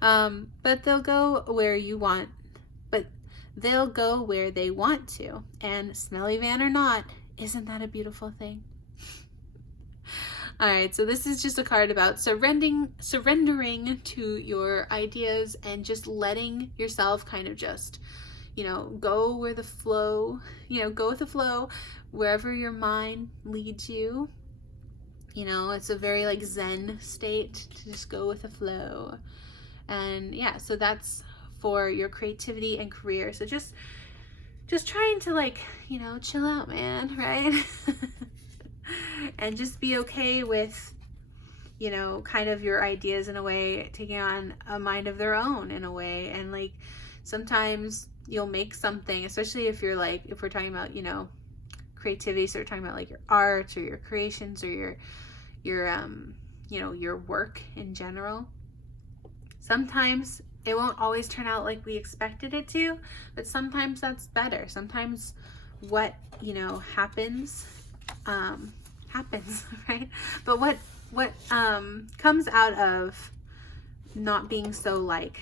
But they'll go where you want. But they'll go where they want to. And smelly van or not, isn't that a beautiful thing? All right, so this is just a card about surrendering to your ideas and just letting yourself kind of just, you know, go where the flow, you know, go with the flow wherever your mind leads you. You know, it's a very like Zen state to just go with the flow. And yeah, so that's for your creativity and career. So just trying to, like, you know, chill out, man, right? And just be okay with, you know, kind of your ideas in a way taking on a mind of their own in a way. And like sometimes you'll make something, especially if you're like, if we're talking about, you know, creativity, so we're talking about like your art or your creations or your you know, your work in general. Sometimes it won't always turn out like we expected it to, but sometimes that's better. Sometimes what, you know, happens, right? But what comes out of not being so like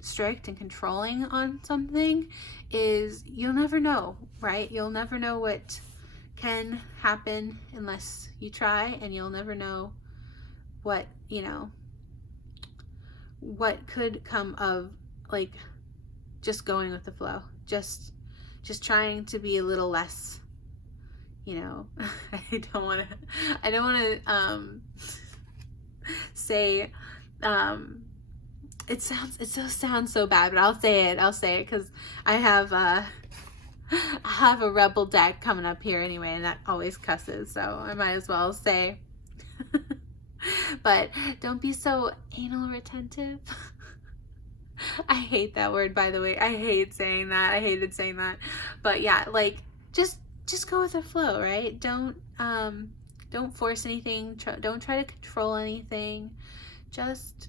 strict and controlling on something is you'll never know, right? You'll never know what can happen unless you try, and you'll never know what, you know, what could come of like just going with the flow, just trying to be a little less, you know, I don't want to say it sounds so bad, but I'll say it because I have a rebel deck coming up here anyway, and that always cusses, so I might as well say but don't be so anal retentive. I hate that word, by the way. I hate saying that. I hated saying that. But yeah, like just go with the flow, right? Don't force anything. Don't try to control anything. Just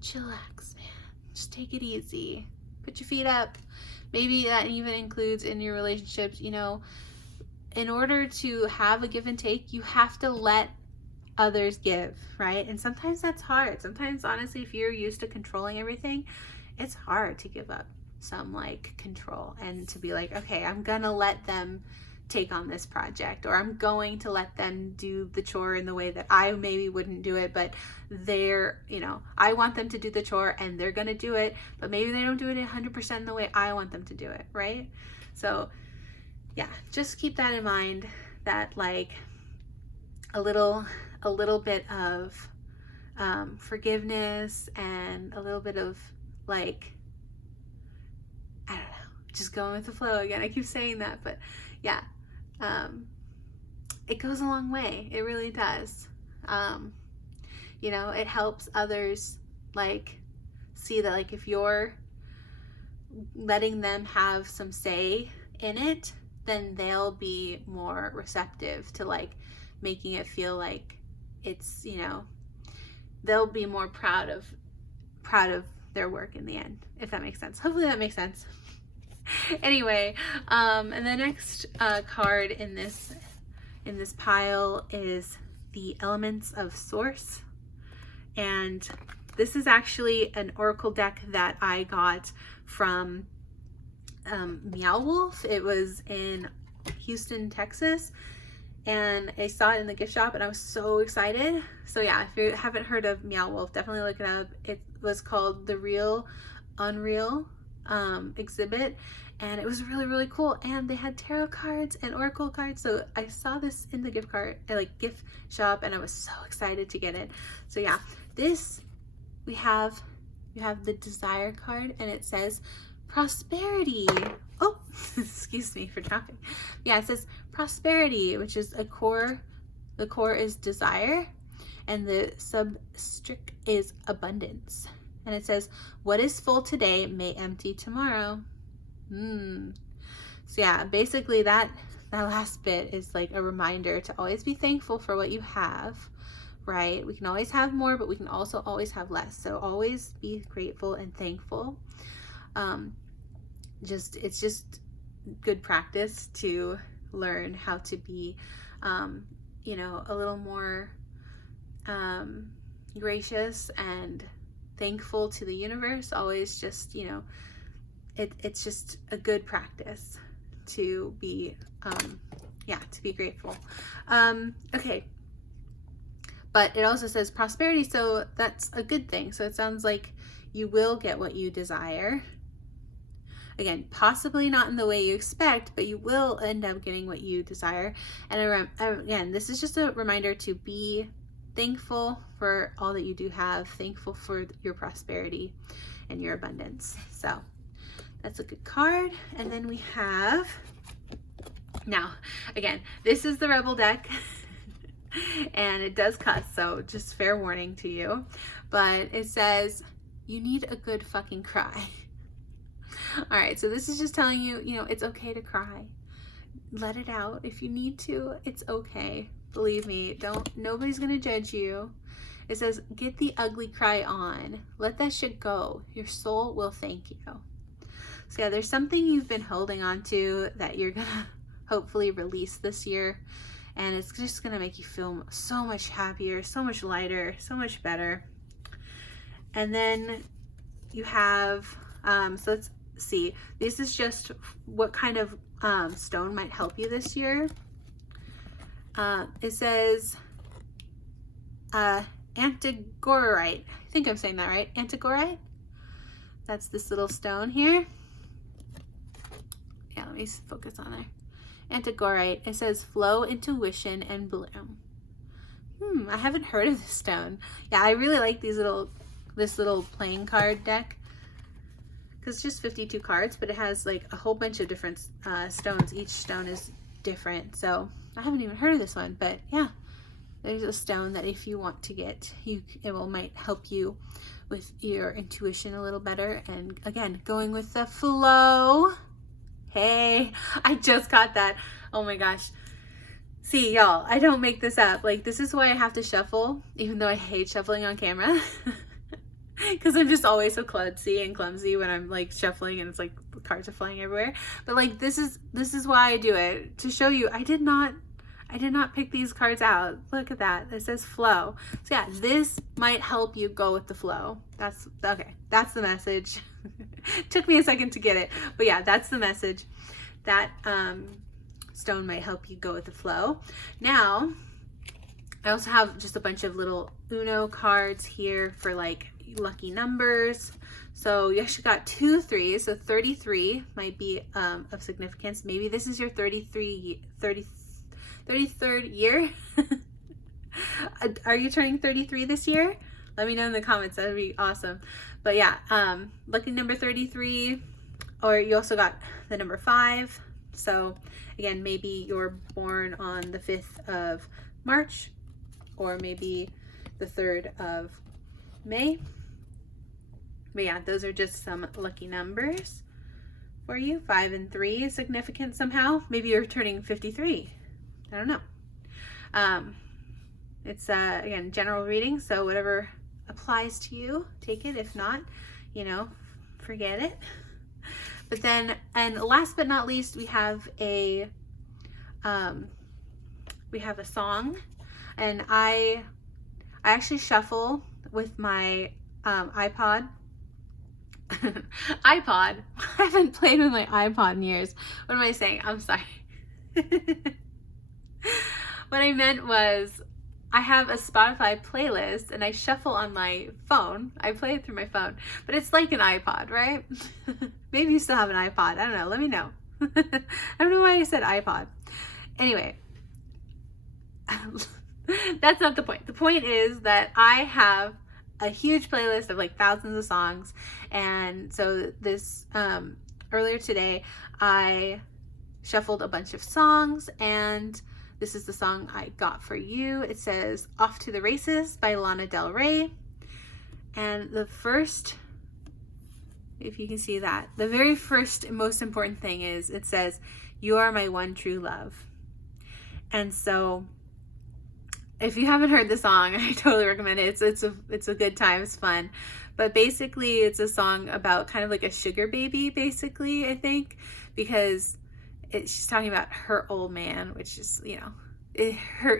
chillax, man. Just take it easy. Put your feet up. Maybe that even includes in your relationships, you know, in order to have a give and take, you have to let others give, right? And sometimes that's hard. Sometimes, honestly, if you're used to controlling everything, it's hard to give up some like control and to be like, okay, I'm gonna let them take on this project, or I'm going to let them do the chore in the way that I maybe wouldn't do it, but they're, you know, I want them to do the chore and they're gonna do it, but maybe they don't do it 100% in the way I want them to do it, right? So yeah, just keep that in mind, that like a little bit of forgiveness and a little bit of like, I don't know, just going with the flow again. I keep saying that, but yeah, it goes a long way. It really does. You know, it helps others like see that like if you're letting them have some say in it, then they'll be more receptive to like making it feel like it's, you know, they'll be more proud of their work in the end, if that makes sense. Hopefully that makes sense. Anyway, and the next card in this pile is the Elements of Source, and this is actually an oracle deck that I got from MeowWolf. It was in Houston, Texas, and I saw it in the gift shop and I was so excited. So yeah, if you haven't heard of MeowWolf, definitely look it up. It was called The Real Unreal exhibit, and it was really, really cool. And they had tarot cards and oracle cards. So I saw this in the gift shop and I was so excited to get it. So yeah, this you have the Desire card, and it says prosperity. Oh, excuse me for dropping. Yeah, it says prosperity, which is a core. The core is desire, and the substrict is abundance. And it says, what is full today may empty tomorrow. So yeah, basically that last bit is like a reminder to always be thankful for what you have, right? We can always have more, but we can also always have less. So always be grateful and thankful. It's just good practice to learn how to be, you know, a little more gracious and thankful to the universe. Always just, you know, it's just a good practice to be, to be grateful. Okay. But it also says prosperity, so that's a good thing. So it sounds like you will get what you desire. Again, possibly not in the way you expect, but you will end up getting what you desire. And again, this is just a reminder to be thankful for all that you do have, thankful for your prosperity and your abundance. So that's a good card. And then we have, now, again, this is the Rebel deck. And it does cuss, so just fair warning to you. But it says, you need a good fucking cry. All right, so this is just telling you, you know, it's okay to cry. Let it out if you need to. It's okay. Believe me, nobody's gonna judge you. It says, get the ugly cry on. Let that shit go. Your soul will thank you. So yeah, there's something you've been holding on to that you're gonna hopefully release this year. And it's just gonna make you feel so much happier, so much lighter, so much better. And then you have, so let's see, this is just what kind of stone might help you this year. It says antigorite. I think I'm saying that right. Antigorite. That's this little stone here. Yeah, let me focus on there. Antigorite. It says flow, intuition, and bloom. I haven't heard of this stone. Yeah, I really like this little playing card deck, because it's just 52 cards, but it has like a whole bunch of different stones. Each stone is different, so I haven't even heard of this one. But yeah, there's a stone that if you want to get, might help you with your intuition a little better. And again, going with the flow. Hey, I just got that. Oh my gosh. See, y'all, I don't make this up. Like, this is why I have to shuffle, even though I hate shuffling on camera. Because I'm just always so klutzy and clumsy when I'm like shuffling and it's like the cards are flying everywhere. But like, this is why I do it, to show you I did not pick these cards out. Look at that. It says flow. So yeah, this might help you go with the flow. That's okay. That's the message. Took me a second to get it, but yeah, that's the message. That stone might help you go with the flow. Now, I also have just a bunch of little Uno cards here for like lucky numbers. So you actually got 2 3s, so 33 might be of significance. Maybe this is your 33rd year. Are you turning 33 this year? Let me know in the comments. That would be awesome. But yeah, lucky number 33, or you also got the number 5. So again, maybe you're born on the 5th of March, or maybe the 3rd of May. But yeah, those are just some lucky numbers for you. 5 and 3 is significant somehow. Maybe you're turning 53. I don't know. It's again, general reading, so whatever applies to you, take it. If not, forget it. But then, and last but not least, we have a song, and I actually shuffle with my iPod. iPod. I haven't played with my iPod in years. What am I saying? I'm sorry. What I meant was, I have a Spotify playlist and I shuffle on my phone. I play it through my phone, but it's like an iPod, right? Maybe you still have an iPod. I don't know. Let me know. I don't know why I said iPod. Anyway, that's not the point. The point is that I have a huge playlist of like thousands of songs. And so this, earlier today, I shuffled a bunch of songs, and this is the song I got for you. It says Off to the Races by Lana Del Rey. And the first, if you can see that, the very first and most important thing is it says, you are my one true love. And so if you haven't heard the song, I totally recommend it. It's a good time. It's fun. But basically it's a song about kind of like a sugar baby, basically, I think, because she's talking about her old man, which is,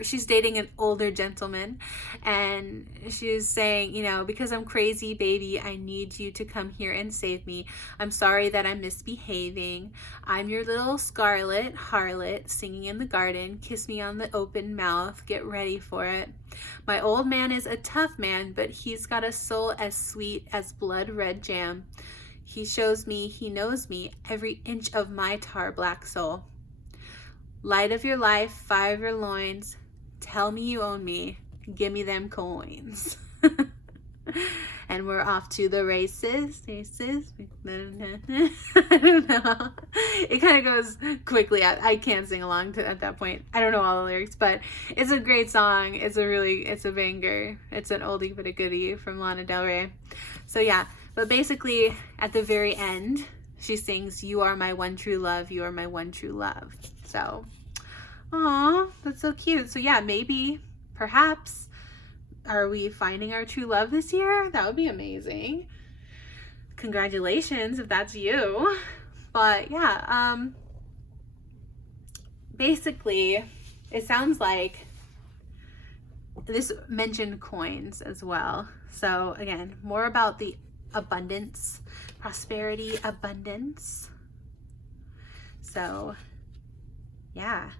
she's dating an older gentleman, and she's saying, because I'm crazy, baby, I need you to come here and save me. I'm sorry that I'm misbehaving. I'm your little scarlet harlot singing in the garden. Kiss me on the open mouth. Get ready for it. My old man is a tough man, but he's got a soul as sweet as blood red jam. He shows me, he knows me, every inch of my tar black soul. Light of your life, fire of your loins, tell me you own me, give me them coins. And we're off to the races. I don't know. It kind of goes quickly. I can't sing along at that point. I don't know all the lyrics, but it's a great song. It's a banger. It's an oldie but a goodie from Lana Del Rey. So yeah. But basically, at the very end, she sings, you are my one true love, you are my one true love. So, aw, that's so cute. So yeah, maybe, perhaps, are we finding our true love this year? That would be amazing. Congratulations if that's you. But yeah, basically it sounds like this mentioned coins as well. So again, more about the abundance, prosperity, abundance. So yeah,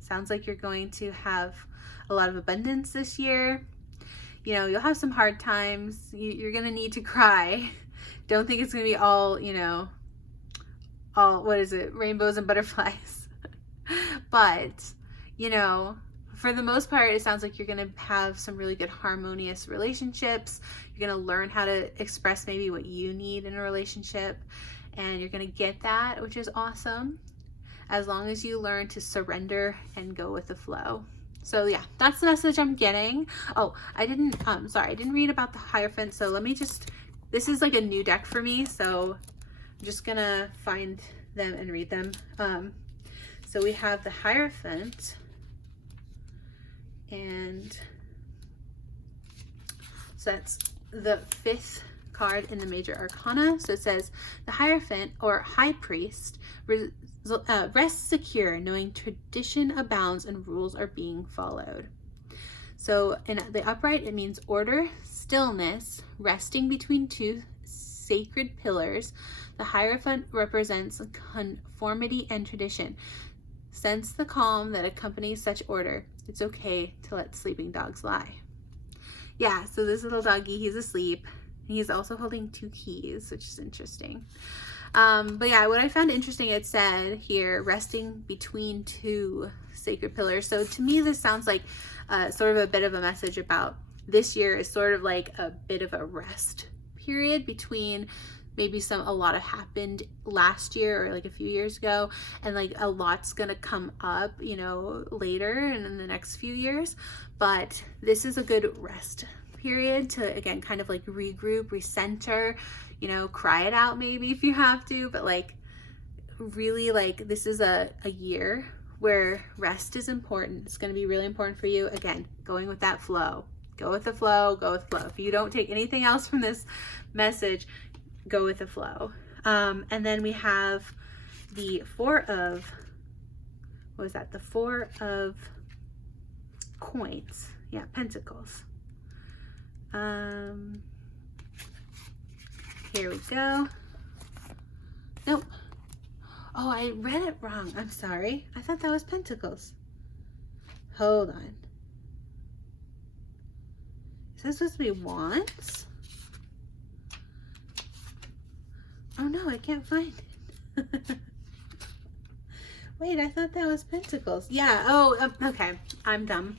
sounds like you're going to have a lot of abundance this year. You know, you'll have some hard times. You're gonna need to cry. Don't think it's gonna be all, you know, all, what is it, rainbows and butterflies. But, you know, for the most part, it sounds like you're gonna have some really good harmonious relationships. You're gonna learn how to express maybe what you need in a relationship, and you're gonna get that, which is awesome, as long as you learn to surrender and go with the flow. So yeah, that's the message I'm getting. Oh, I didn't read about the Hierophant. So let me just, this is like a new deck for me. So I'm just gonna find them and read them. So we have the Hierophant, and so that's the 5th card in the Major Arcana. So it says the Hierophant, or High Priest, rests secure, knowing tradition abounds and rules are being followed. So in the upright, it means order, stillness, resting between two sacred pillars. The Hierophant represents conformity and tradition. Sense the calm that accompanies such order. It's okay to let sleeping dogs lie. Yeah, so this little doggy, he's asleep. He's also holding 2 keys, which is interesting. But yeah, what I found interesting, it said here, resting between 2 sacred pillars. So to me, this sounds like sort of a bit of a message about this year is sort of like a bit of a rest period between maybe a lot of happened last year or like a few years ago, and like a lot's gonna come up, you know, later and in the next few years. But this is a good rest period to, again, kind of like regroup, recenter, you know, cry it out maybe if you have to, but like really, like, this is a year where rest is important. It's going to be really important for you. Again, going with that flow. Go with the flow, go with the flow. If you don't take anything else from this message, go with the flow. And then we have the 4 of, what was that? The 4 of coins. Yeah, pentacles. Here we go. Nope. Oh, I read it wrong. I'm sorry. I thought that was pentacles. Hold on. Is this supposed to be wands? Oh no, I can't find it. Wait, I thought that was pentacles. Yeah. Oh, okay. I'm dumb.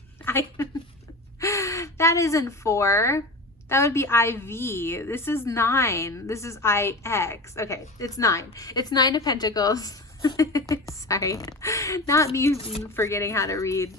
That isn't 4. That would be IV. This is 9. This is IX. Okay, it's 9. It's 9 of Pentacles. Sorry. Not me forgetting how to read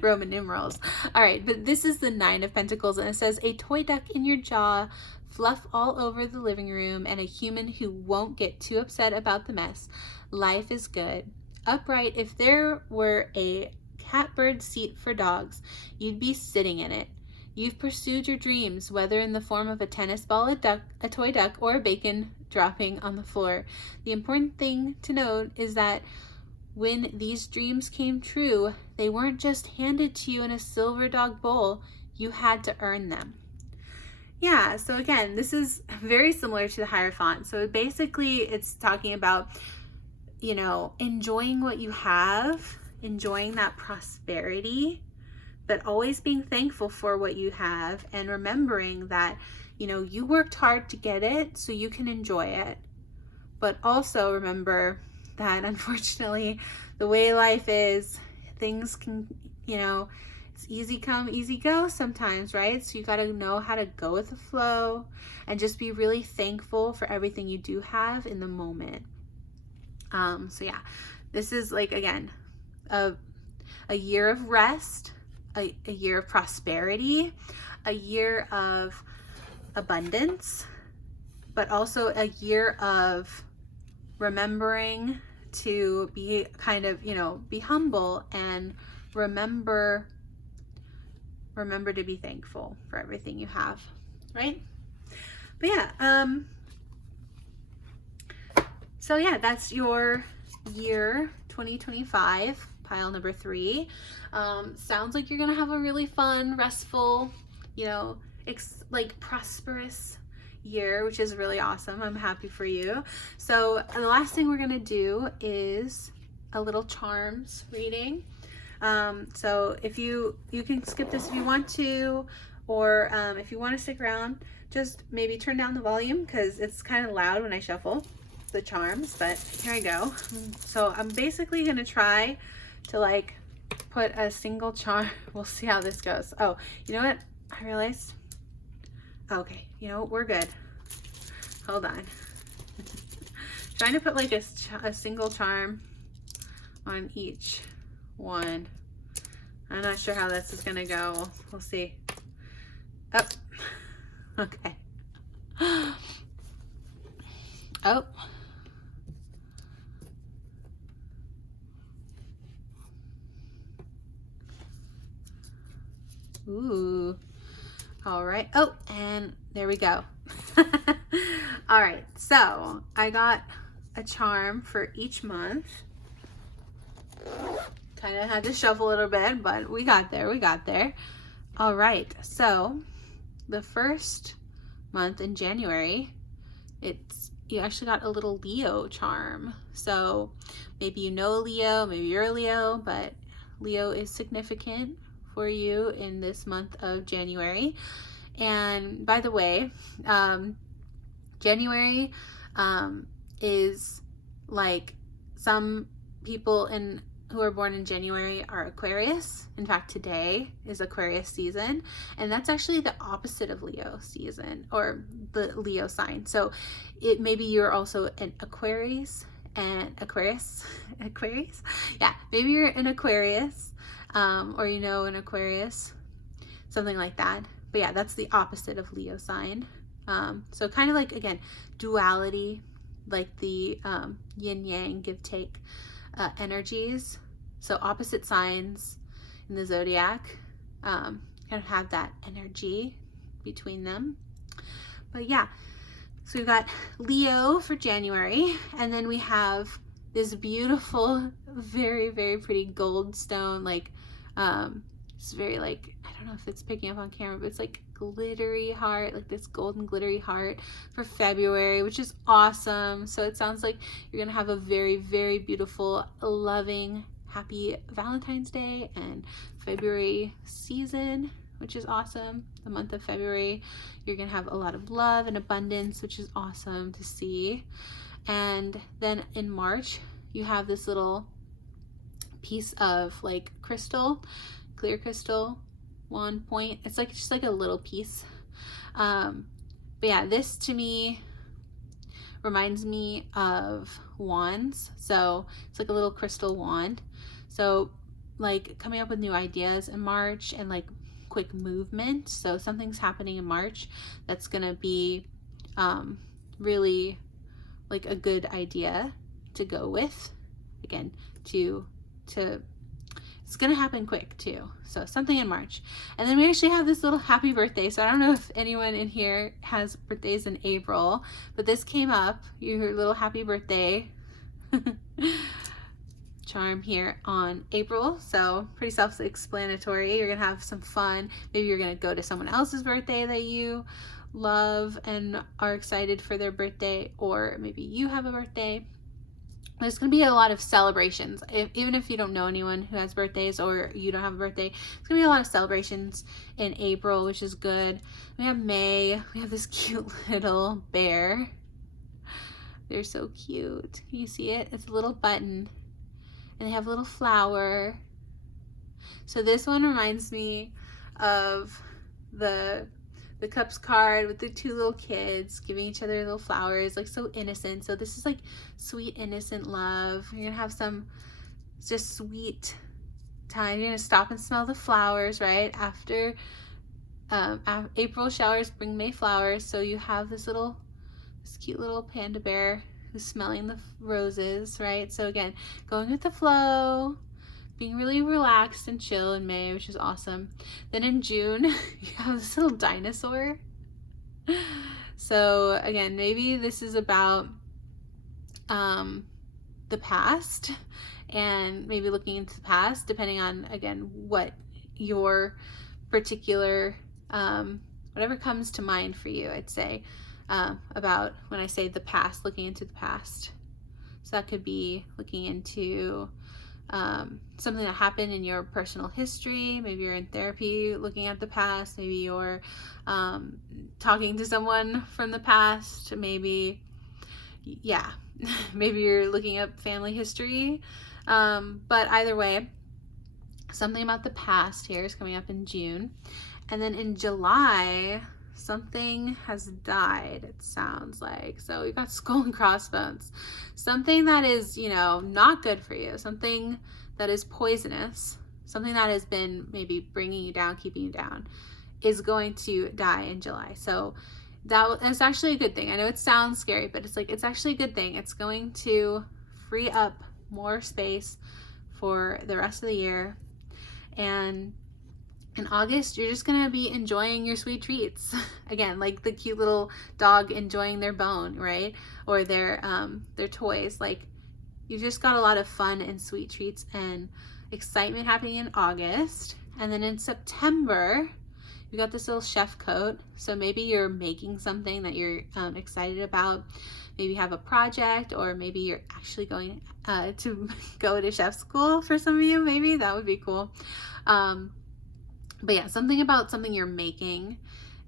Roman numerals. All right, but this is the 9 of Pentacles, and it says, a toy duck in your jaw, fluff all over the living room, and a human who won't get too upset about the mess. Life is good. Upright, if there were a catbird seat for dogs, you'd be sitting in it. You've pursued your dreams, whether in the form of a tennis ball, a toy duck, or a bacon dropping on the floor. The important thing to note is that when these dreams came true, they weren't just handed to you in a silver dog bowl. You had to earn them. Yeah, so again, this is very similar to the Hierophant. So basically, it's talking about, you know, enjoying what you have, enjoying that prosperity, but always being thankful for what you have, and remembering that, you know, you worked hard to get it so you can enjoy it. But also remember that, unfortunately, the way life is, things can, you know, it's easy come, easy go sometimes, right? So you got to know how to go with the flow and just be really thankful for everything you do have in the moment. So yeah, this is like, again, a year of rest, a year of prosperity, a year of abundance, but also a year of remembering to be kind of, you know, be humble and remember remember to be thankful for everything you have, right? But yeah, so yeah, that's your year 2025, pile number 3. Sounds like you're gonna have a really fun, restful, you know, like prosperous year, which is really awesome. I'm happy for you. So the last thing we're gonna do is a little charms reading. So if you can skip this if you want to, or if you want to stick around, just maybe turn down the volume because it's kind of loud when I shuffle the charms, but here I go. So I'm basically gonna try to like put a single charm. We'll see how this goes. Oh, you know what I realized? Okay, you know what, we're good. Hold on. Trying to put like a single charm on each one. I'm not sure how this is gonna go. We'll see. Oh, okay. Oh. Ooh. All right. Oh, and there we go. All right. So I got a charm for each month. Kind of had to shuffle a little bit, but we got there. We got there. All right. So the first month in January, you actually got a little Leo charm. So maybe you know Leo, maybe you're a Leo, but Leo is significant for you in this month of January. And by the way, January is like some people who are born in January are Aquarius. In fact, today is Aquarius season, and that's actually the opposite of Leo season, or the Leo sign. So maybe you're also an Aquarius, yeah, maybe you're an Aquarius, or you know an Aquarius, something like that. But yeah, that's the opposite of Leo sign. So kind of like, again, duality, like the yin yang, give take energies. So opposite signs in the zodiac kind of have that energy between them. But yeah, so we've got Leo for January, and then we have this beautiful, very, very pretty gold stone, like it's very like, I don't know if it's picking up on camera, but it's like glittery heart, like this golden glittery heart for February, which is awesome. So it sounds like you're gonna have a very, very beautiful, loving, happy Valentine's Day and February season, which is awesome. The month of February, you're gonna have a lot of love and abundance, which is awesome to see. And then in March, you have this little piece of like crystal, clear crystal, wand point. It's like just like a little piece. But yeah, this to me reminds me of wands. So it's like a little crystal wand. So like coming up with new ideas in March and like quick movement. So something's happening in March that's gonna be really like a good idea to go with. Again, it's gonna happen quick too. So something in March. And then we actually have this little happy birthday. So I don't know if anyone in here has birthdays in April, but this came up, your little happy birthday charm here on April. So pretty self-explanatory. You're gonna have some fun. Maybe you're gonna go to someone else's birthday that you love and are excited for their birthday, or maybe you have a birthday. There's going to be a lot of celebrations. Even if you don't know anyone who has birthdays or you don't have a birthday, it's going to be a lot of celebrations in April, which is good. We have May. We have this cute little bear. They're so cute. Can you see it? It's a little button. And they have a little flower. So this one reminds me of the Cups card with the two little kids giving each other little flowers, like so innocent. So this is like sweet, innocent love. You're gonna have some just sweet time. You're gonna stop and smell the flowers, right? After April showers bring May flowers. So you have this cute little panda bear who's smelling the roses, right? So again, going with the flow, being really relaxed and chill in May, which is awesome. Then in June, you have this little dinosaur. So again, maybe this is about the past, and maybe looking into the past, depending on, again, what your particular, whatever comes to mind for you, I'd say, about when I say the past, looking into the past. So that could be looking into something that happened in your personal history. Maybe you're in therapy looking at the past. Maybe you're talking to someone from the past. Maybe, yeah, maybe you're looking up family history. But either way, something about the past here is coming up in June. And then in July, something has died, it sounds like. So you've got skull and crossbones. Something that is, you know, not good for you. Something that is poisonous. Something that has been maybe bringing you down, keeping you down, is going to die in July. So that's actually a good thing. I know it sounds scary, but it's like, it's actually a good thing. It's going to free up more space for the rest of the year. And in August, you're just gonna be enjoying your sweet treats. Again, like the cute little dog enjoying their bone, right? Or their toys. Like, you've just got a lot of fun and sweet treats and excitement happening in August. And then in September, you got this little chef coat. So maybe you're making something that you're excited about. Maybe you have a project, or maybe you're actually going to go to chef school for some of you. Maybe that would be cool. But yeah, something about something you're making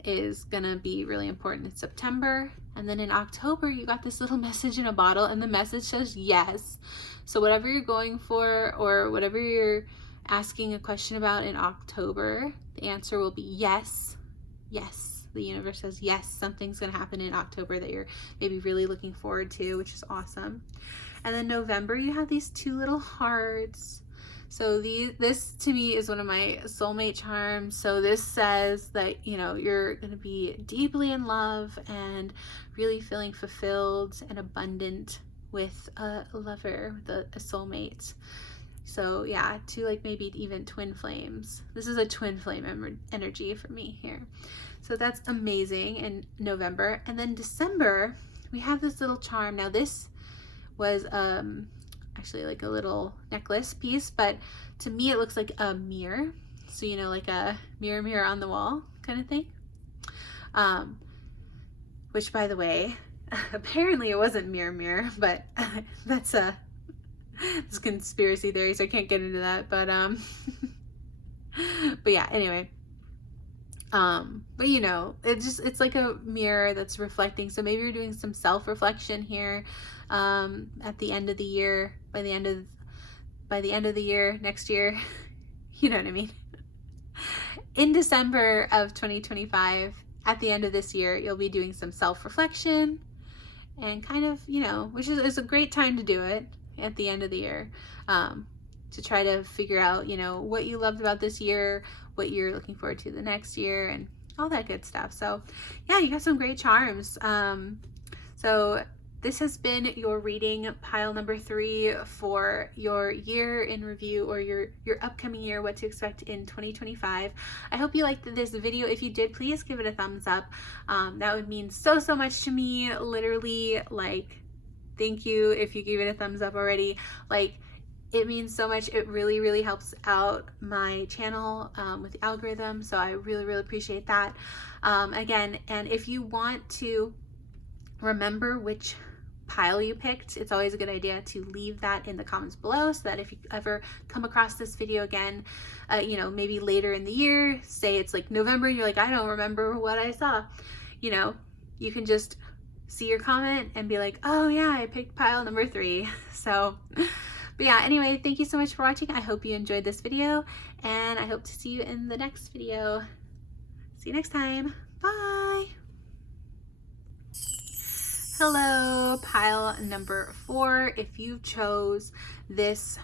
is gonna be really important in September. And then in October, you got this little message in a bottle, and the message says yes. So whatever you're going for, or whatever you're asking a question about in October, the answer will be yes. Yes. The universe says yes, something's gonna happen in October that you're maybe really looking forward to, which is awesome. And then November, you have these two little hearts. So this to me is one of my soulmate charms. So this says that, you know, you're going to be deeply in love and really feeling fulfilled and abundant with a lover, with a soulmate. So yeah, to like maybe even twin flames. This is a twin flame energy for me here. So that's amazing in November. And then December, we have this little charm. Now this was actually like a little necklace piece, but to me it looks like a mirror. So, you know, like a mirror on the wall kind of thing. Which, by the way, apparently it wasn't mirror, but that's it's conspiracy theory, so I can't get into that. But but yeah, anyway. But you know, it's like a mirror that's reflecting. So maybe you're doing some self-reflection here at the end of the year, by the end of the year, next year, you know what I mean? In December of 2025, at the end of this year, you'll be doing some self-reflection and kind of, you know, which is a great time to do it at the end of the year, to try to figure out, you know, what you loved about this year, what you're looking forward to the next year, and all that good stuff. So yeah, you got some great charms. So this has been your reading pile number 3 for your year in review, or your upcoming year, what to expect in 2025. I hope you liked this video. If you did, please give it a thumbs up. That would mean so much to me. Literally, like, thank you if you gave it a thumbs up already. Like, it means so much. It really helps out my channel with the algorithm. So I really appreciate that. Again, and if you want to remember which pile you picked, it's always a good idea to leave that in the comments below, so that if you ever come across this video again, you know, maybe later in the year, say it's like November, and you're like, I don't remember what I saw, you know, you can just see your comment and be like, oh yeah, I picked pile number 3. So, but yeah, anyway, thank you so much for watching. I hope you enjoyed this video, and I hope to see you in the next video. See you next time. Bye. Hello, pile number 4. If you chose this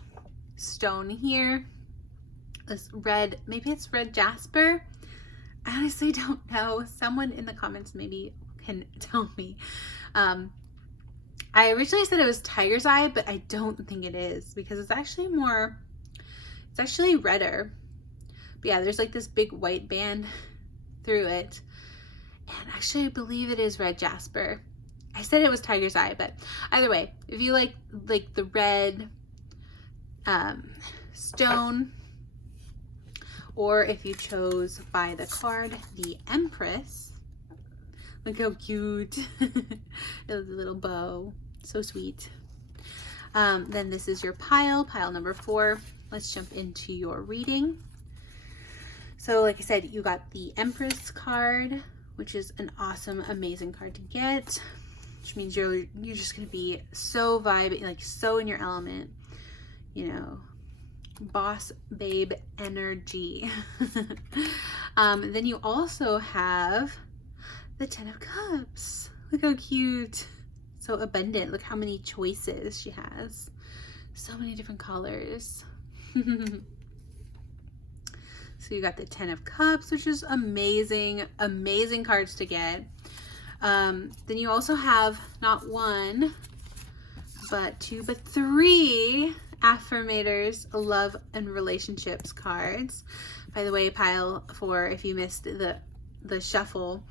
stone here, this red, maybe it's red jasper. I honestly don't know. Someone in the comments maybe can tell me. I originally said it was tiger's eye, but I don't think it is, because it's actually more It's actually redder. But yeah, there's like this big white band through it. And actually, I believe it is red jasper. I said it was tiger's eye, but either way, if you like the red stone, or if you chose by the card the Empress, look how cute. It was a little bow, so sweet. Then this is your pile number 4. Let's jump into your reading. So like I said, you got the Empress card, which is an awesome, amazing card to get, which means you're just gonna be so vibing, like so in your element, you know, boss babe energy. Then you also have the 10 of Cups. Look how cute. So abundant. Look how many choices she has. So many different colors. So you got the 10 of Cups, which is amazing, amazing cards to get. Then you also have not 1, but 2, but 3 affirmators, love and relationships cards. By the way, pile 4, if you missed the shuffle,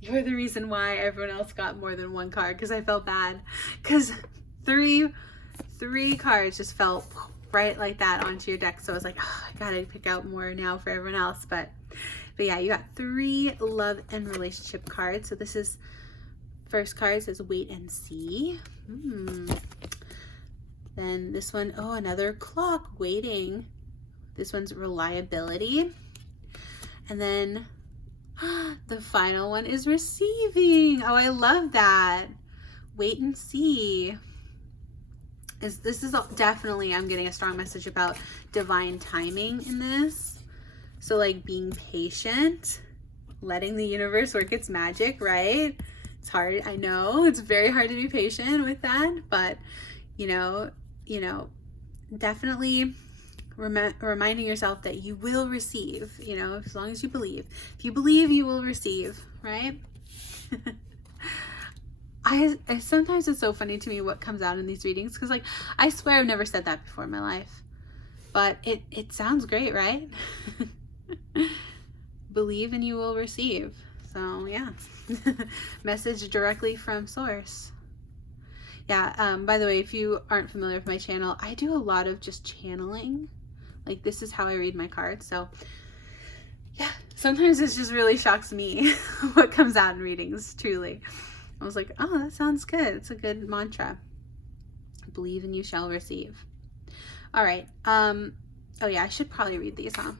you're the reason why everyone else got more than 1 card, because I felt bad, because three cards just fell right like that onto your deck. So I was like, oh, I gotta pick out more now for everyone else. But yeah, you got 3 love and relationship cards. So this is, first card says wait and see. Then this one, oh, another clock, waiting. This one's reliability. And then the final one is receiving. Oh, I love that. Wait and see. This is definitely, I'm getting a strong message about divine timing in this. So like being patient, letting the universe work its magic, right? It's hard, I know, it's very hard to be patient with that, but you know, definitely reminding yourself that you will receive, you know, as long as you believe. If you believe, you will receive, right? I sometimes it's so funny to me what comes out in these readings, because like I swear I've never said that before in my life, but it sounds great, right? Believe and you will receive. So yeah. Message directly from source. Yeah, by the way, if you aren't familiar with my channel, I do a lot of just channeling. Like this is how I read my cards. So yeah, sometimes it just really shocks me what comes out in readings, truly. I was like, oh, that sounds good. It's a good mantra. Believe and you shall receive. All right. Oh yeah, I should probably read these, huh?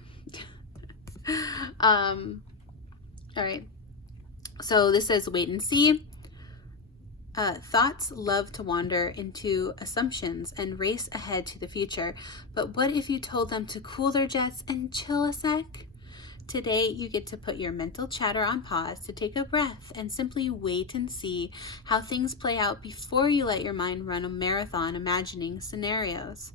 All right. So this says wait and see. Thoughts love to wander into assumptions and race ahead to the future. But what if you told them to cool their jets and chill a sec? Today, you get to put your mental chatter on pause to take a breath and simply wait and see how things play out before you let your mind run a marathon imagining scenarios.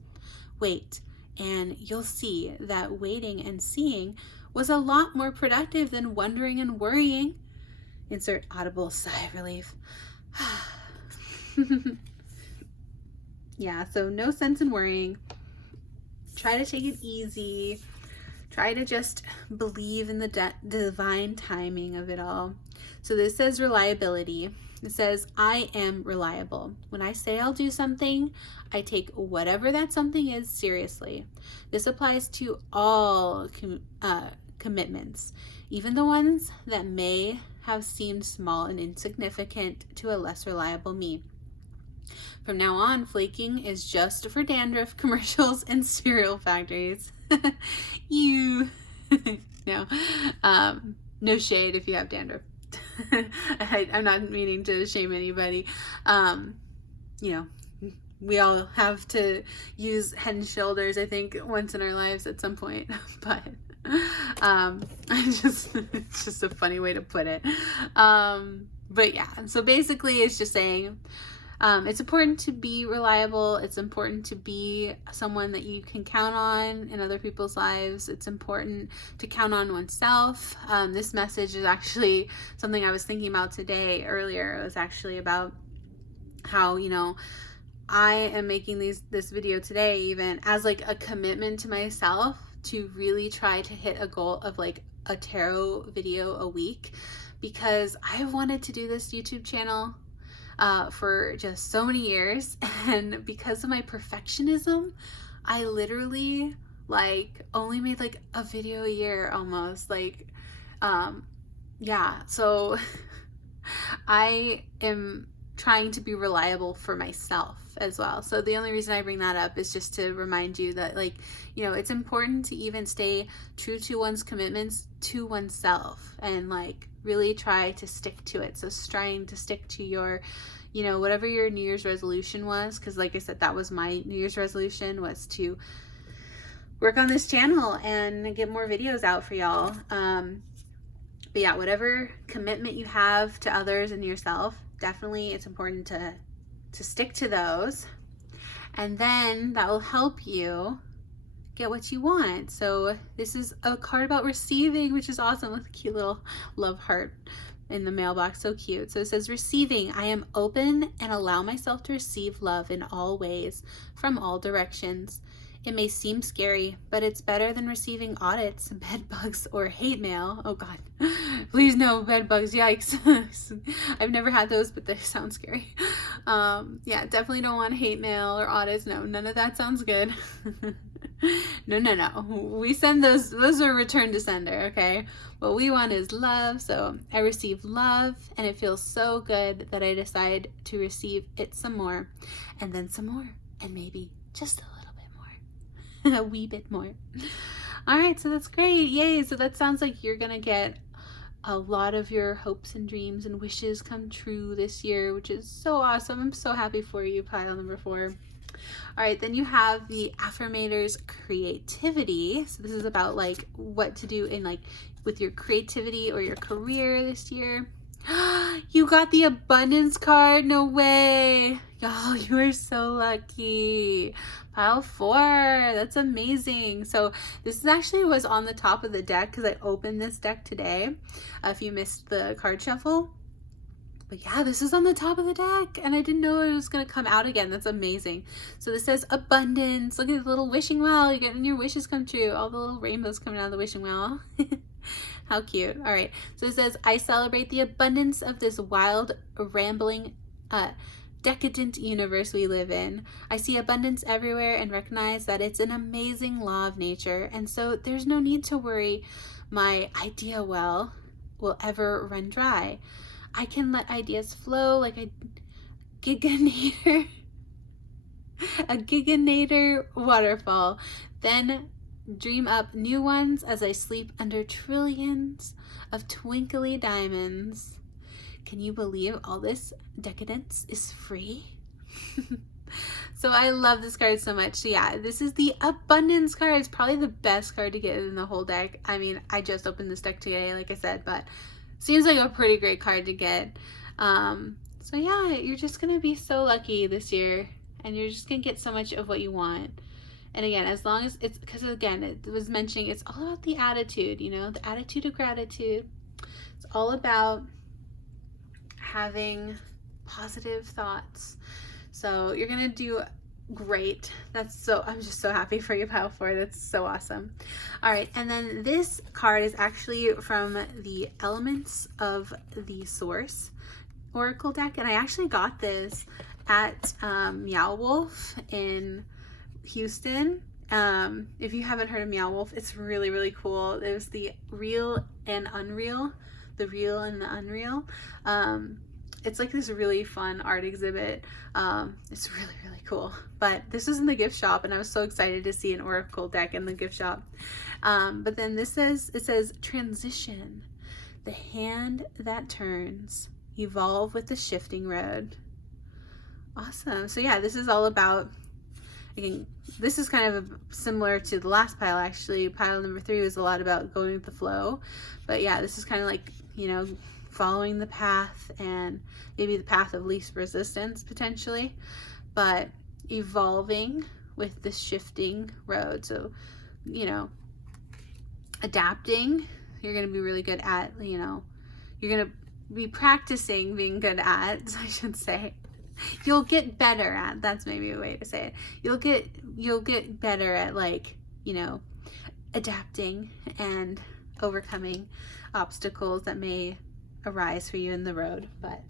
Wait, and you'll see that waiting and seeing was a lot more productive than wondering and worrying. Insert audible sigh of relief. Yeah, so no sense in worrying. Try to take it easy. Try to just believe in the divine timing of it all. So this says reliability. It says, I am reliable. When I say I'll do something, I take whatever that something is seriously. This applies to all commitments, even the ones that may have seemed small and insignificant to a less reliable me. From now on, flaking is just for dandruff commercials and cereal factories. You no, no shade if you have dandruff. I'm not meaning to shame anybody. You know, we all have to use Head and Shoulders, I think, once in our lives at some point, but it's just a funny way to put it. But yeah, so basically it's just saying, it's important to be reliable. It's important to be someone that you can count on in other people's lives. It's important to count on oneself. This message is actually something I was thinking about today earlier. It was actually about how, you know, I am making this video today even as like a commitment to myself to really try to hit a goal of like a tarot video a week, because I've wanted to do this YouTube channel for just so many years, and because of my perfectionism, I literally like only made like a video a year almost, like yeah, so I am trying to be reliable for myself as well. So the only reason I bring that up is just to remind you that, like, you know, it's important to even stay true to one's commitments to oneself and like really try to stick to it. So trying to stick to your, you know, whatever your New Year's resolution was, because like I said, that was my New Year's resolution, was to work on this channel and get more videos out for y'all. But yeah, whatever commitment you have to others and yourself, definitely it's important to stick to those, and then that will help you get what you want. So this is a card about receiving, which is awesome, with a cute little love heart in the mailbox, so cute. So it says, receiving, I am open and allow myself to receive love in all ways, from all directions. It may seem scary, but it's better than receiving audits, bed bugs, or hate mail. Oh God, please no bed bugs, yikes. I've never had those, but they sound scary. Yeah, definitely don't want hate mail or audits. No, none of that sounds good. No. We send those are return to sender, okay? What we want is love. So I receive love, and it feels so good that I decide to receive it some more, and then some more, and maybe just a a wee bit more. All right, so that's great. Yay. So that sounds like you're gonna get a lot of your hopes and dreams and wishes come true this year, which is so awesome. I'm so happy for you, pile number 4. All right, then you have the affirmators creativity. So this is about like what to do in like with your creativity or your career this year. You got the abundance card. No way. Y'all, you are so lucky. Pile 4. That's amazing. So this actually was on the top of the deck because I opened this deck today, if you missed the card shuffle. But yeah, this is on the top of the deck, and I didn't know it was going to come out again. That's amazing. So this says abundance. Look at the little wishing well. You're getting your wishes come true. All the little rainbows coming out of the wishing well. How cute. All right. So it says, I celebrate the abundance of this wild, rambling, decadent universe we live in. I see abundance everywhere and recognize that it's an amazing law of nature. And so there's no need to worry my idea well will ever run dry. I can let ideas flow like a giganator, waterfall, then dream up new ones as I sleep under trillions of twinkly diamonds. Can you believe all this decadence is free? So I love this card so much. So yeah, this is the abundance card. It's probably the best card to get in the whole deck. I mean, I just opened this deck today, like I said, but seems like a pretty great card to get. So yeah, you're just gonna be so lucky this year, and you're just gonna get so much of what you want. And again, as long as it's, because again, it was mentioning it's all about the attitude, you know, the attitude of gratitude. It's all about having positive thoughts. So you're gonna do great. I'm just so happy for you, pile 4. That's so awesome. All right, and then this card is actually from the Elements of the Source Oracle deck, and I actually got this at MeowWolf in Houston. If you haven't heard of MeowWolf, it's really, really cool. It was the Real and Unreal, the Real and the Unreal. It's like this really fun art exhibit. It's really, really cool. But this was in the gift shop, and I was so excited to see an Oracle deck in the gift shop. But then it says transition, the hand that turns, evolve with the shifting road. Awesome. So yeah, this is all about, again, this is kind of similar to the last pile, actually. Pile number 3 was a lot about going with the flow. But yeah, this is kind of like, you know, following the path, and maybe the path of least resistance potentially, but evolving with the shifting road. So, you know, adapting, you're going to be really good at, you know, you're going to be practicing being good at, I should say. you'll get better at, that's maybe a way to say it. You'll get better at, like, you know, adapting and overcoming obstacles that may arise for you in the road, but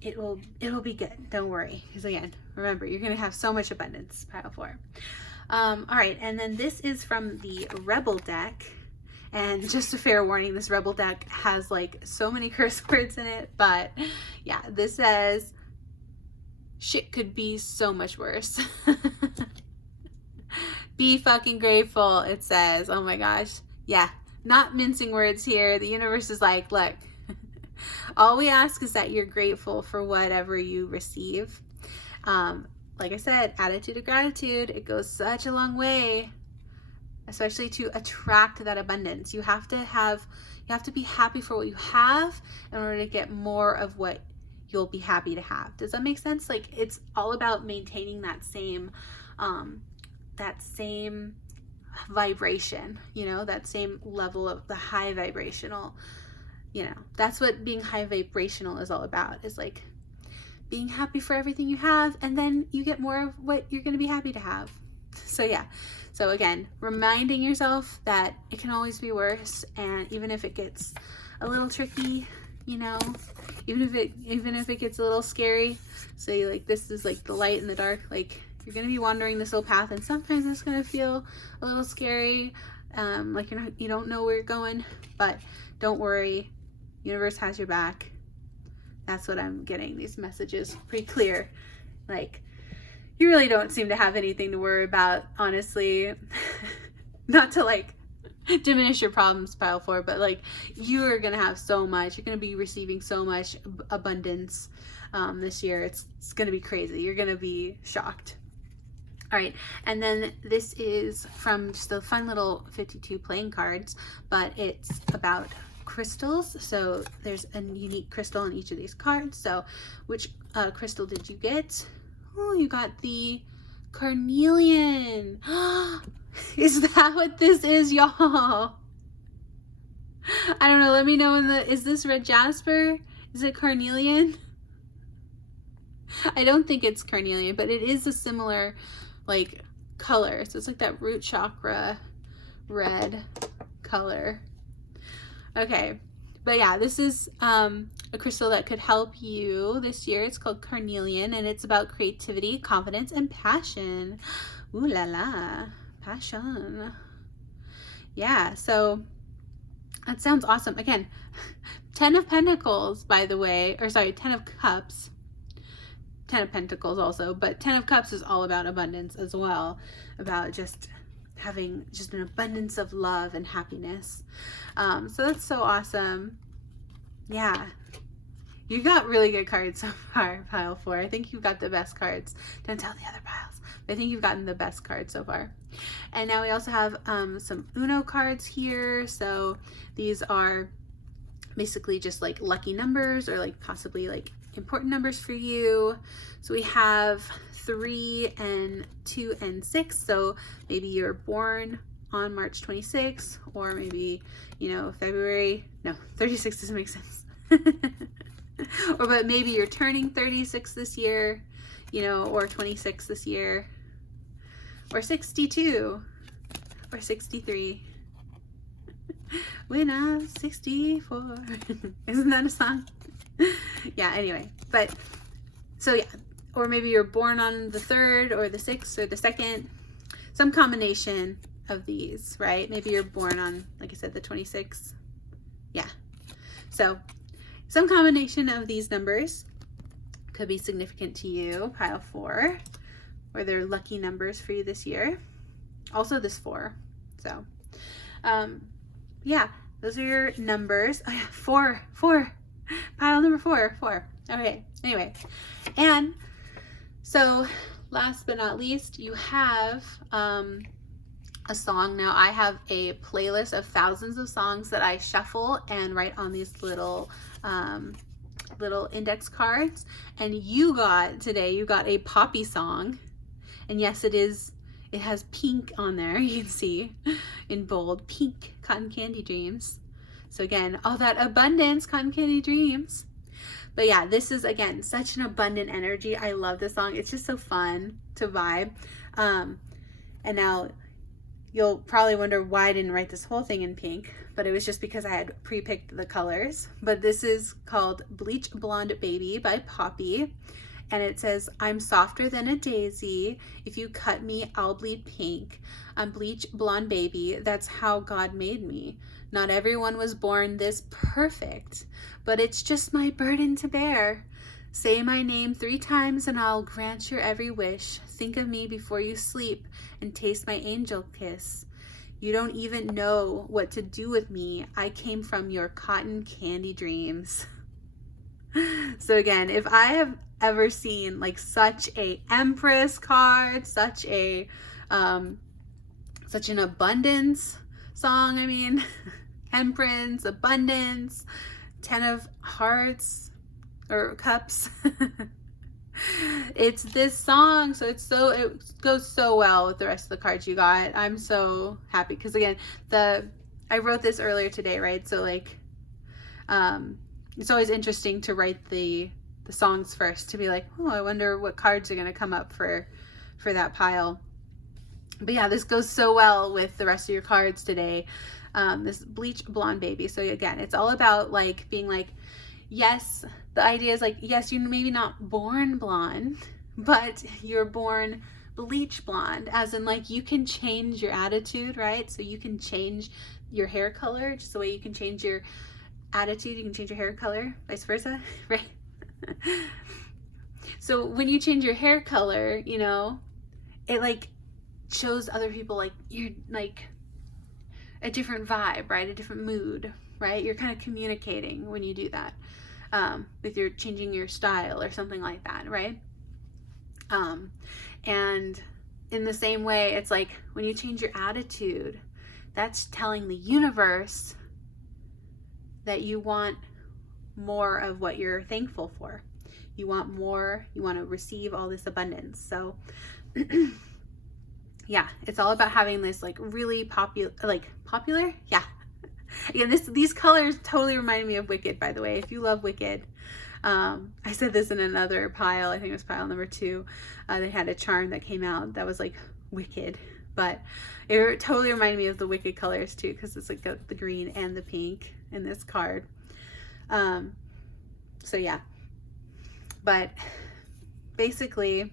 it will be good. Don't worry, because again, remember, you're going to have so much abundance, pile 4. All right, and then this is from the Rebel deck. And just a fair warning, this Rebel deck has like so many curse words in it, but yeah, this says shit could be so much worse. Be fucking grateful, it says. Oh my gosh. Yeah, not mincing words here. The universe is like, look, all we ask is that you're grateful for whatever you receive. Like I said, attitude of gratitude, it goes such a long way, especially to attract that abundance. You have to be happy for what you have in order to get more of what you'll be happy to have. Does that make sense? Like, it's all about maintaining that same vibration, you know, that same level of the high vibrational, you know, that's what being high vibrational is all about, is like being happy for everything you have, and then you get more of what you're going to be happy to have. So yeah. So again, reminding yourself that it can always be worse, and even if it gets a little tricky, you know, even if it gets a little scary, so you like, this is like the light in the dark, like you're gonna be wandering this little path, and sometimes it's gonna feel a little scary, like you don't know where you're going, but don't worry, universe has your back. That's what I'm getting. These messages pretty clear, like, you really don't seem to have anything to worry about, honestly. Not to like diminish your problems, pile 4, but like, you are gonna have so much. You're gonna be receiving so much abundance this year. It's gonna be crazy. You're gonna be shocked. All right, and then this is from just a fun little 52 playing cards, but it's about crystals. So there's a unique crystal in each of these cards. So which crystal did you get? Oh, you got the carnelian. Is that what this is, y'all? I don't know. Let me know is this red jasper? Is it carnelian? I don't think it's carnelian, but it is a similar like color. So it's like that root chakra red color. Okay. But yeah, this is a crystal that could help you this year. It's called carnelian, and it's about creativity, confidence, and passion. Ooh la la, passion. Yeah, so that sounds awesome. Again, 10 of Pentacles, by the way, or sorry, 10 of Cups. 10 of Pentacles also, but 10 of Cups is all about abundance as well, about just having just an abundance of love and happiness. So that's so awesome. Yeah, you got really good cards so far, pile 4. I think you've got the best cards. Don't tell the other piles. I think you've gotten the best cards so far. And now we also have some Uno cards here. So these are basically just like lucky numbers, or like possibly like important numbers for you. So we have 3 and 2 and 6. So maybe you're born on March 26th, or maybe, you know, February. No, 36 doesn't make sense. Or but maybe you're turning 36 this year, you know, or 26 this year, or 62, or 63. When I'm 64. Isn't that a song? Yeah, anyway, but so yeah, or maybe you're born on the 3rd or the 6th or the 2nd, some combination of these, right? Maybe you're born on, like I said, the 26th. Yeah, so some combination of these numbers could be significant to you, pile 4, or they're lucky numbers for you this year. Also this 4. So yeah, those are your numbers. Oh yeah, 4, pile number 4. Okay, anyway, and so last but not least, you have a song. Now I have a playlist of thousands of songs that I shuffle and write on these little index cards, and you got a Poppy song, and yes, it has pink on there. You can see in bold, pink, cotton candy dreams. So again, all that abundance, cotton candy dreams. But yeah, this is, again, such an abundant energy. I love this song. It's just so fun to vibe. And now you'll probably wonder why I didn't write this whole thing in pink, but it was just because I had pre-picked the colors. But this is called Bleach Blonde Baby by Poppy. And it says, I'm softer than a daisy. If you cut me, I'll bleed pink. I'm bleach blonde baby. That's how God made me. Not everyone was born this perfect, but it's just my burden to bear. Say my name 3 times and I'll grant your every wish. Think of me before you sleep and taste my angel kiss. You don't even know what to do with me. I came from your cotton candy dreams. So again, if I have ever seen like such a Empress card, such an abundance song, I mean, Empress, abundance, 10 of hearts or cups. It's this song, so it goes so well with the rest of the cards you got. I'm so happy because, again, I wrote this earlier today, right? So like it's always interesting to write the songs first, to be like, oh, I wonder what cards are going to come up for that pile. But yeah, this goes so well with the rest of your cards today. This Bleach Blonde Baby. So again, it's all about like being like, yes, the idea is like, yes, you're maybe not born blonde, but you're born bleach blonde, as in like you can change your attitude, right? So you can change your hair color, just the way you can change your attitude, you can change your hair color, vice versa, right? So when you change your hair color, you know, it like shows other people like you're like a different vibe, right? A different mood, right? You're kind of communicating when you do that, with your changing your style or something like that, right? And in the same way, it's like when you change your attitude, that's telling the universe that you want more of what you're thankful for. You want more, you want to receive all this abundance. So yeah, it's all about having this like really popular, yeah. Again, these colors totally remind me of Wicked, by the way. If you love Wicked, I said this in another pile, I think it was pile number 2. They had a charm that came out that was like Wicked, but it totally reminded me of the Wicked colors too, because it's like the green and the pink in this card. So yeah, but basically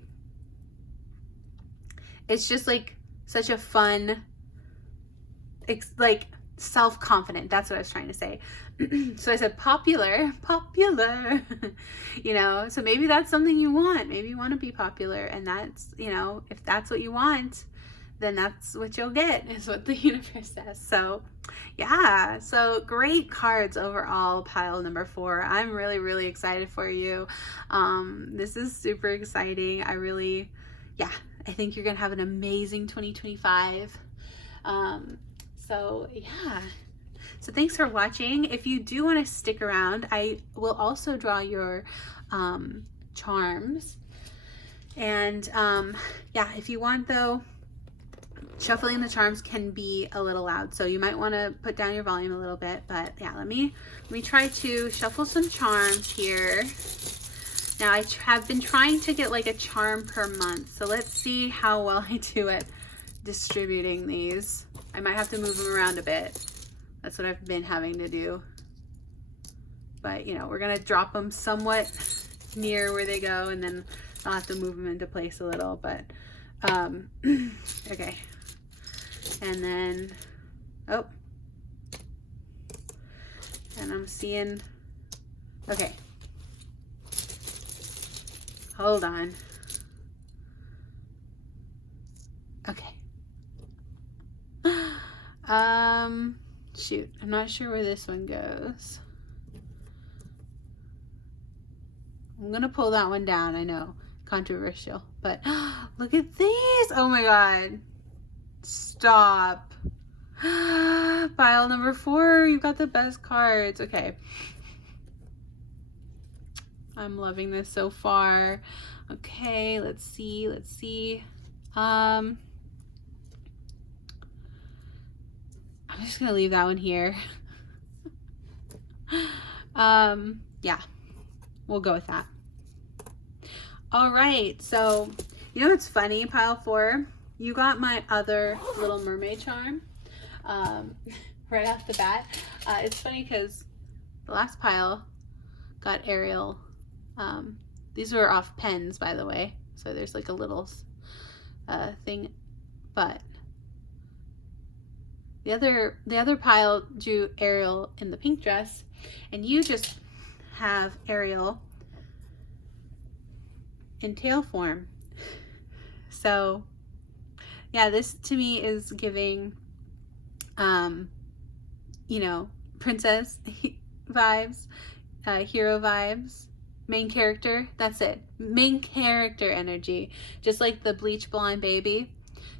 it's just like such a fun, it's like self-confident, that's what I was trying to say. So I said popular, you know, so maybe that's something you want. Maybe you want to be popular, and that's, you know, if that's what you want, then that's what you'll get, is what the universe says. So yeah, so great cards overall, pile number 4. I'm really, really excited for you. This is super exciting. I think you're gonna have an amazing 2025. So yeah, so thanks for watching. If you do want to stick around, I will also draw your charms. And yeah, if you want though, shuffling the charms can be a little loud, so you might want to put down your volume a little bit. But yeah, let me try to shuffle some charms here. Now I have been trying to get like a charm per month, so let's see how well I do at distributing these. I might have to move them around a bit. That's what I've been having to do. But you know, we're gonna drop them somewhat near where they go, and then I'll have to move them into place a little. But okay. And then, oh, and I'm seeing, okay, hold on. Okay. Shoot, I'm not sure where this one goes. I'm gonna pull that one down. I know, controversial, but look at these. Oh my God. Stop. Pile number 4, you've got the best cards. Okay. I'm loving this so far. Okay, let's see. I'm just gonna leave that one here. Yeah. we'll go with that. All right, so you know what's funny, pile 4? You got my other Little Mermaid charm right off the bat. It's funny because the last pile got Ariel. These were off pens, by the way, so there's like a little thing, but the other pile drew Ariel in the pink dress, and you just have Ariel in tail form. So yeah, this to me is giving you know, princess vibes, hero vibes, main character. That's it, main character energy. Just like the bleach blonde baby,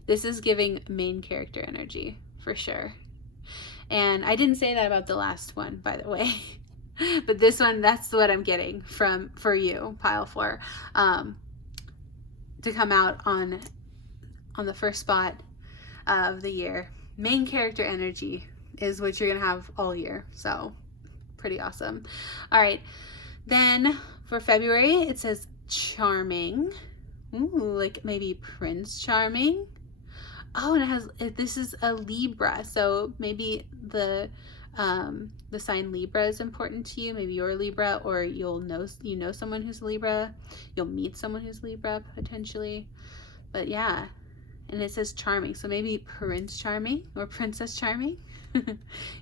this is giving main character energy for sure. And I didn't say that about the last one, by the way. But this one, that's what I'm getting for you, pile 4, to come out on the first spot of the year. Main character energy is what you're gonna have all year, so pretty awesome. All right, then for February it says charming. Ooh, like maybe Prince Charming. Oh, and this is a Libra, so maybe the sign Libra is important to you. Maybe you're Libra, or you know someone who's Libra. You'll meet someone who's Libra potentially. But yeah, and it says charming, so maybe Prince Charming or Princess Charming.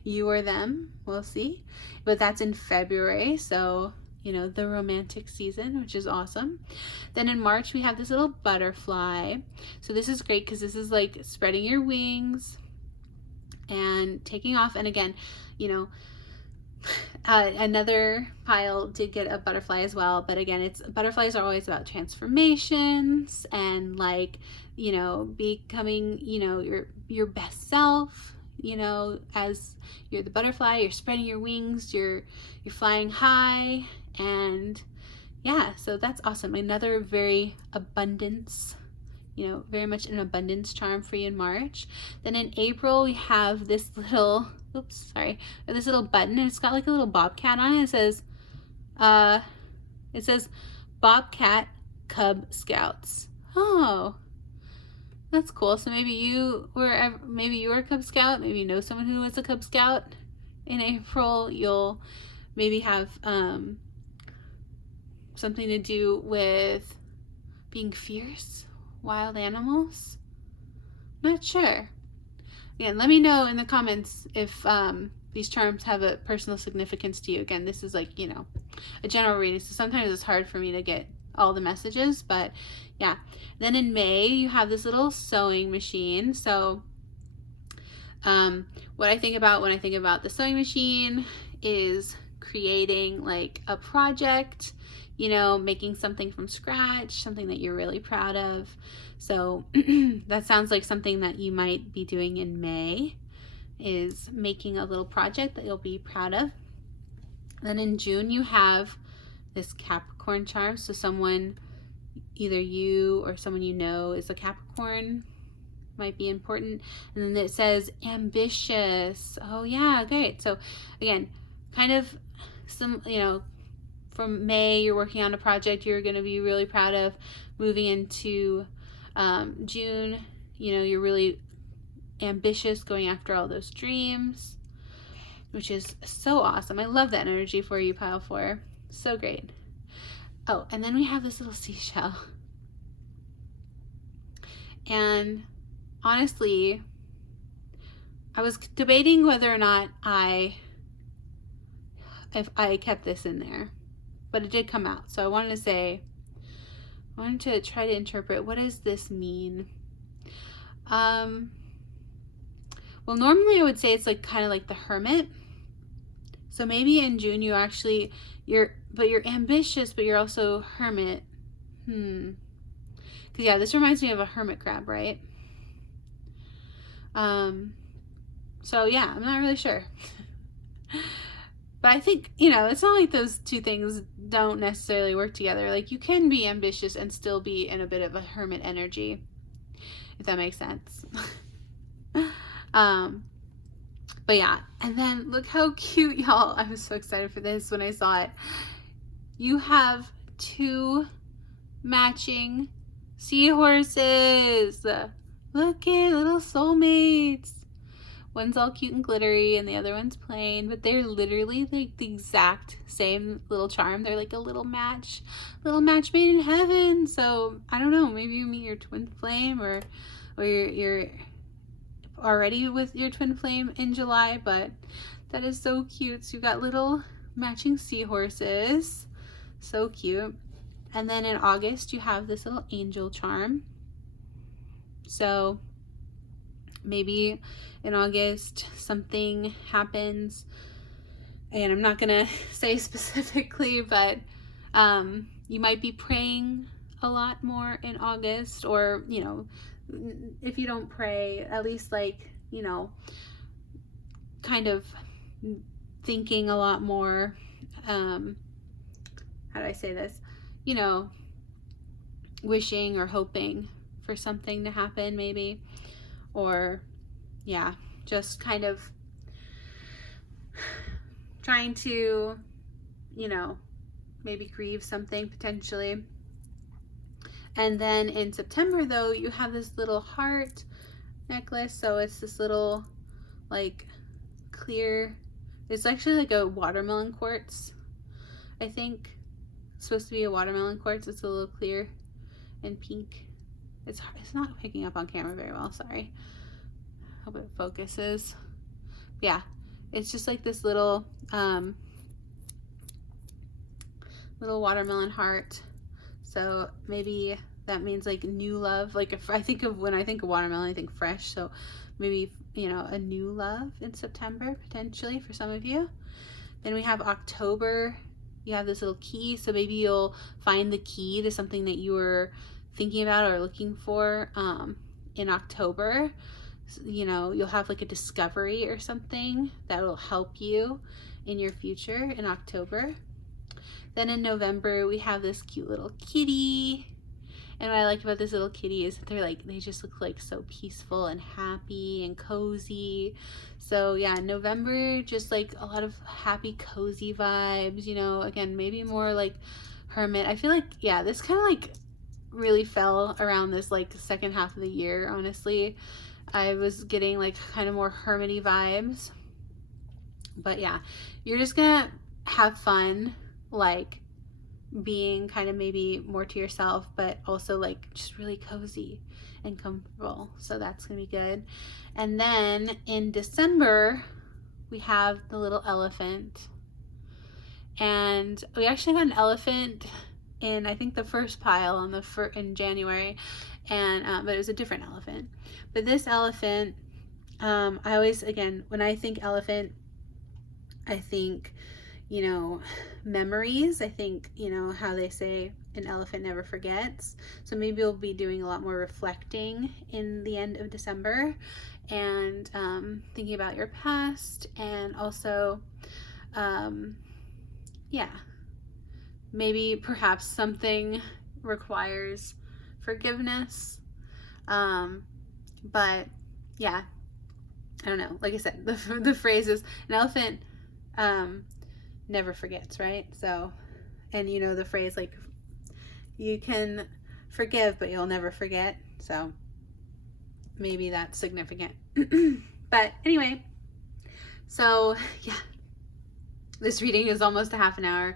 You or them, we'll see. But that's in February, so you know, the romantic season, which is awesome. Then in March we have this little butterfly. So this is great because this is like spreading your wings and taking off. And again, you know, another pile did get a butterfly as well, but again, butterflies are always about transformations and like, you know, becoming, you know, your best self. You know, as you're the butterfly, you're spreading your wings, you're flying high, and yeah, so that's awesome. Another very abundance, you know, very much an abundance charm for you in March. Then in April we have this little, this little button, and it's got like a little bobcat on it. It says Bobcat Cub Scouts. Oh, that's cool. So maybe you were a Cub Scout. Maybe you know someone who was a Cub Scout. In April, you'll maybe have something to do with being fierce, wild animals. Not sure. Again, let me know in the comments if these charms have a personal significance to you. Again, this is like, you know, a general reading, so sometimes it's hard for me to get all the messages, but yeah. Then in May you have this little sewing machine. So what I think about when I think about the sewing machine is creating like a project, you know, making something from scratch, something that you're really proud of. So that sounds like something that you might be doing in May, is making a little project that you'll be proud of. Then in June you have this Capricorn charm. So someone, either you or someone you know is a Capricorn, might be important. And then it says ambitious. Oh yeah, great. So again, kind of some, you know, from May you're working on a project you're going to be really proud of. Moving into June, you know, you're really ambitious, going after all those dreams, which is so awesome. I love that energy for you, pile 4. So great. Oh, and then we have this little seashell. And honestly, I was debating whether or not if I kept this in there, but it did come out. So I wanted to try to interpret, what does this mean? Well, normally I would say it's like kind of like the Hermit. So maybe in June you're ambitious, but you're also hermit. Because yeah, this reminds me of a hermit crab, right? So yeah, I'm not really sure. But I think, you know, it's not like those two things don't necessarily work together. Like, you can be ambitious and still be in a bit of a hermit energy, if that makes sense. But yeah, and then look how cute, y'all. I was so excited for this when I saw it. you have 2 matching seahorses. Look at little soulmates. One's all cute and glittery and the other one's plain, but they're literally like the exact same little charm. They're like a little match made in heaven. So I don't know, maybe you meet your twin flame, or you're already with your twin flame in July, but that is so cute. So you've got little matching seahorses. So cute. And then in August, you have this little angel charm. So maybe in August something happens, and I'm not gonna say specifically, but you might be praying a lot more in August, or you know, if you don't pray, at least like, you know, kind of thinking a lot more, how do I say this, you know, wishing or hoping for something to happen maybe, or yeah, just kind of trying to, you know, maybe grieve something potentially. And then in September though, you have this little heart necklace. So it's this little like clear, it's actually like a watermelon quartz, I think. It's supposed to be a watermelon quartz. It's a little clear and pink. It's not picking up on camera very well, sorry. Hope it focuses. Yeah, it's just like this little little watermelon heart. So maybe that means like new love. Like if I think of, when I think of watermelon, I think fresh. So maybe, you know, a new love in September potentially for some of you. Then we have October. You have this little key. So maybe you'll find the key to something that you were thinking about or looking for in October. You know, you'll have like a discovery or something that will help you in your future in October. Then in November, we have this cute little kitty. And what I like about this little kitty is that they just look like so peaceful and happy and cozy. So yeah, November, just like a lot of happy, cozy vibes, you know, again, maybe more like hermit. I feel like, yeah, this kind of like really fell around this like second half of the year, honestly. I was getting like kind of more hermity vibes. But yeah, you're just gonna have fun, like being kind of maybe more to yourself, but also like just really cozy and comfortable. So that's gonna be good. And then in December, we have the little elephant. And we actually got an elephant in, I think, the first pile on in January, and but it was a different elephant. But this elephant, I always, again, when I think elephant, I think, you know, memories. I think, you know, how they say an elephant never forgets. So maybe we'll be doing a lot more reflecting in the end of December, and thinking about your past, and also yeah, maybe perhaps something requires forgiveness, but yeah, I don't know, like I said, the phrase is an elephant never forgets, right? So, and you know the phrase, like, you can forgive but you'll never forget, so maybe that's significant. But anyway, so yeah, this reading is almost a half an hour.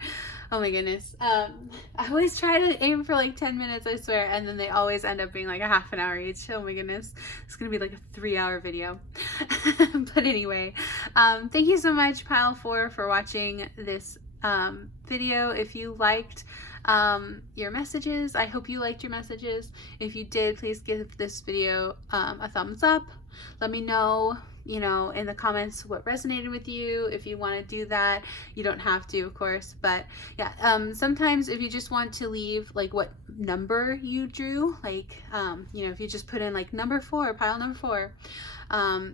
Oh my goodness. I always try to aim for like 10 minutes, I swear, and then they always end up being like a half an hour each. Oh my goodness. It's gonna be like a 3-hour video. But anyway, thank you so much, Pile 4, for watching this video. If you liked your messages, I hope you liked your messages. If you did, please give this video a thumbs up. Let me know, you know, in the comments what resonated with you. If you want to do that, you don't have to, of course, but yeah, sometimes if you just want to leave like what number you drew, like you know, if you just put in like number 4, pile number 4,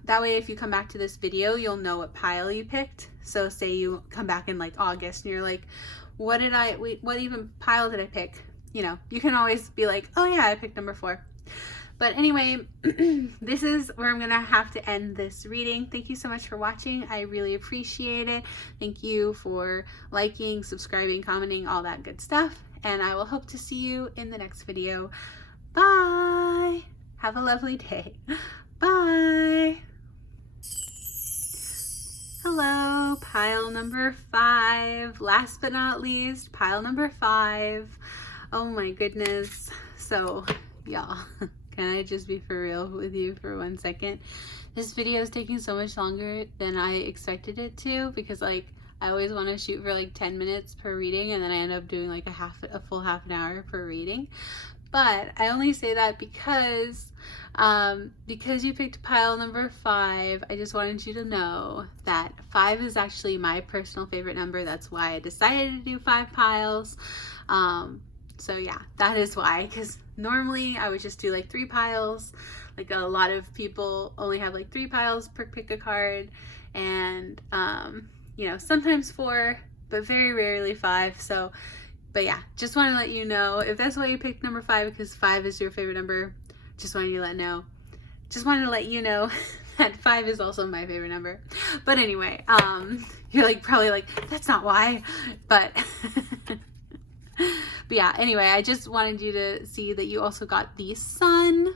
that way if you come back to this video, you'll know what pile you picked. So say you come back in like August and you're like, what even pile did I pick? You know, you can always be like, oh yeah, I picked number 4. But anyway, this is where I'm gonna have to end this reading. Thank you so much for watching. I really appreciate it. Thank you for liking, subscribing, commenting, all that good stuff. And I will hope to see you in the next video. Bye. Have a lovely day. Bye. Hello, pile number 5. Last but not least, pile number 5. Oh my goodness. So, y'all, can I just be for real with you for 1 second? This video is taking so much longer than I expected it to, because like I always want to shoot for like 10 minutes per reading, and then I end up doing like a full half an hour per reading. But I only say that because you picked pile number 5, I just wanted you to know that 5 is actually my personal favorite number. That's why I decided to do 5 piles. So yeah, that is why, because normally I would just do like 3 piles. Like a lot of people only have like 3 piles per pick a card, and you know, sometimes 4, but very rarely 5. So but yeah, just want to let you know, if that's why you picked number 5, because 5 is your favorite number, just wanted to let you know that 5 is also my favorite number. But anyway, you're like probably like, that's not why, but but yeah, anyway, I just wanted you to see that you also got the Sun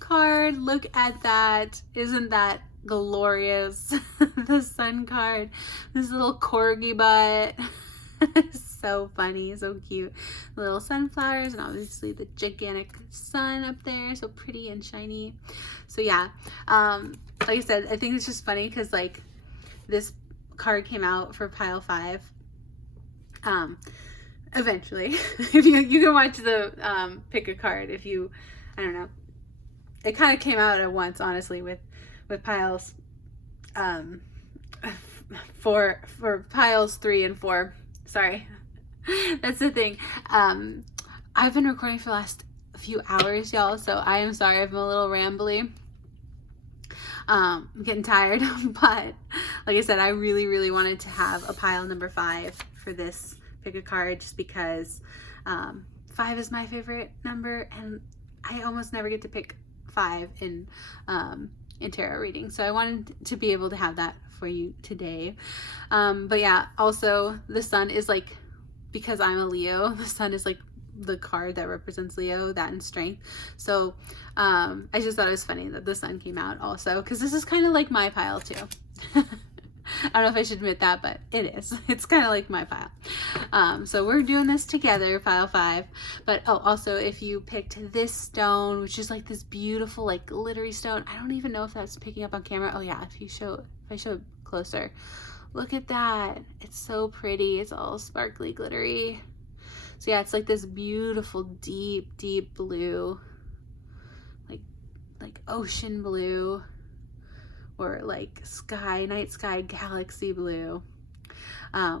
card. Look at that. Isn't that glorious? The Sun card, this little corgi butt. So funny, so cute. Little sunflowers, and obviously the gigantic sun up there, so pretty and shiny. So yeah, like I said, I think it's just funny because like this card came out for pile 5 eventually. If you can watch the pick a card, if you, I don't know, it kind of came out at once, honestly, with piles for piles 3 and 4. Sorry. That's the thing. I've been recording for the last few hours, y'all, so I am sorry if I'm a little rambly. I'm getting tired, but like I said, I really wanted to have a pile number 5 for this pick a card, just because 5 is my favorite number, and I almost never get to pick 5 in tarot reading, so I wanted to be able to have that for you today. But yeah, also the Sun is like, because I'm a Leo, the Sun is like the card that represents Leo, that and strength. So I just thought it was funny that the Sun came out also, because this is kind of like my pile too. I don't know if I should admit that, but it is. It's kind of like my pile. So we're doing this together, pile 5. But oh, also if you picked this stone, which is like this beautiful like glittery stone, I don't even know if that's picking up on camera. Oh yeah, if I show it closer, look at that. It's so pretty. It's all sparkly, glittery. So yeah, it's like this beautiful deep blue, like ocean blue, or like night sky galaxy blue,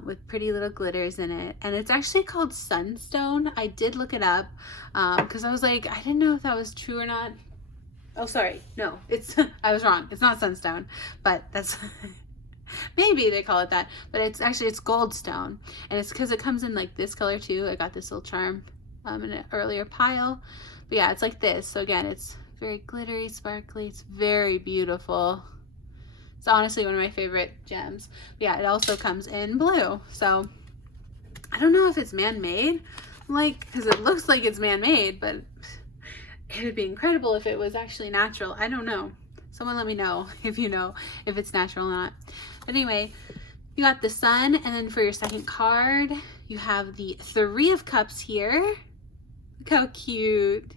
with pretty little glitters in it. And it's actually called sunstone. I did look it up because I was like, I didn't know if that was true or not. Oh, sorry, no, I was wrong. It's not sunstone, but that's maybe they call it that, but it's goldstone, and it's because it comes in like this color too. I got this little charm in an earlier pile, but yeah, it's like this. So again, it's very glittery, sparkly. It's very beautiful. It's honestly one of my favorite gems. But yeah, it also comes in blue. So I don't know if it's man-made, like, because it looks like it's man-made, but it would be incredible if it was actually natural. I don't know. Someone let me know if you know if it's natural or not. But anyway, you got the Sun, and then for your second card, you have the 3 of Cups here. Look how cute.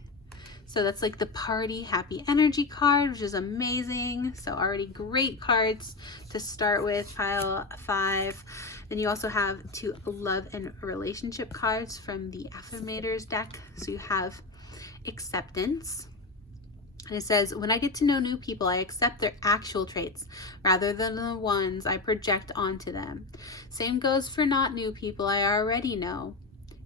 So that's like the party, happy energy card, which is amazing. So already great cards to start with, pile 5. Then you also have 2 love and relationship cards from the Affirmators deck. So you have Acceptance. And it says, when I get to know new people, I accept their actual traits rather than the ones I project onto them. Same goes for not new people I already know.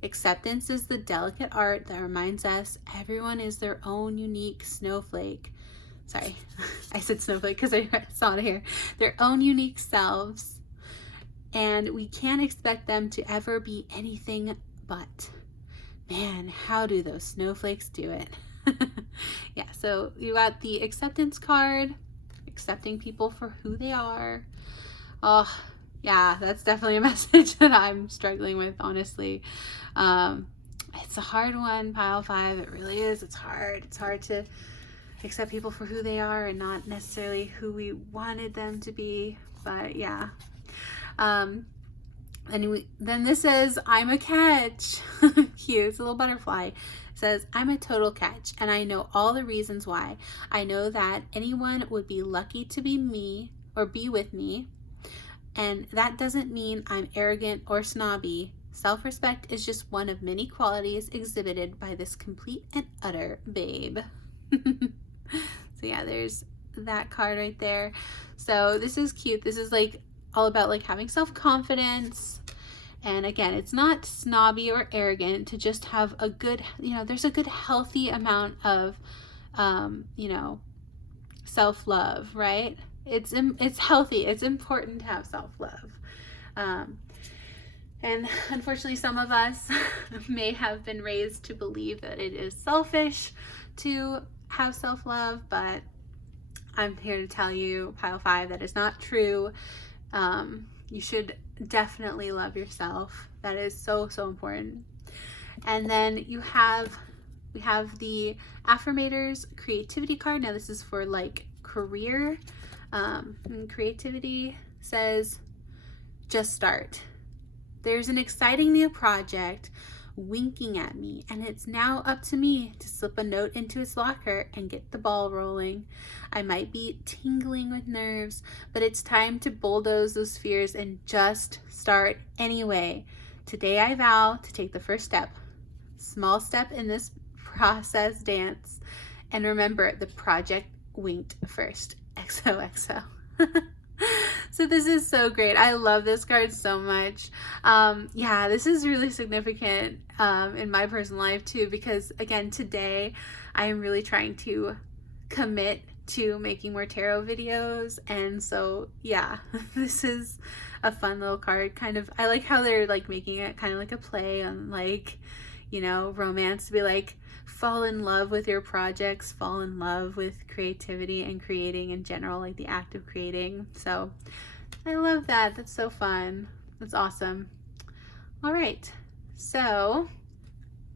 Acceptance is the delicate art that reminds us everyone is their own unique snowflake. Sorry, I said snowflake because I saw it here. Their own unique selves. And we can't expect them to ever be anything but. Man, how do those snowflakes do it? Yeah, so you got the acceptance card, accepting people for who they are. Oh, yeah, that's definitely a message that I'm struggling with, honestly. It's a hard one, pile 5. It really is. It's hard. It's hard to accept people for who they are and not necessarily who we wanted them to be. But yeah. Then this says, I'm a catch. Cute. It's a little butterfly. It says, I'm a total catch, and I know all the reasons why. I know that anyone would be lucky to be me or be with me. And that doesn't mean I'm arrogant or snobby. Self-respect is just one of many qualities exhibited by this complete and utter babe. So yeah, there's that card right there. So this is cute. This is like all about like having self-confidence. And again, it's not snobby or arrogant to just have a good, there's a good healthy amount of, self-love, right? It's healthy. It's important to have self-love. And unfortunately, some of us may have been raised to believe that it is selfish to have self-love, but I'm here to tell you, pile 5, that is not true. You should definitely love yourself. That is so, so important. And then we have the Affirmators Creativity card. Now this is for like career. And creativity says, just start. There's an exciting new project winking at me, and it's now up to me to slip a note into its locker and get the ball rolling. I might be tingling with nerves, but it's time to bulldoze those fears and just start anyway. Today I vow to take the first step. Small step in this process dance. And remember, the project winked first. XOXO. So this is so great. I love this card so much. Yeah, this is really significant in my personal life too, because again, today I am really trying to commit to making more tarot videos. And so yeah, this is a fun little card. I like how they're like making it kind of like a play on like, romance, to be like, fall in love with your projects, fall in love with creativity and creating in general, like the act of creating. So I love that. That's so fun. That's awesome. All right, so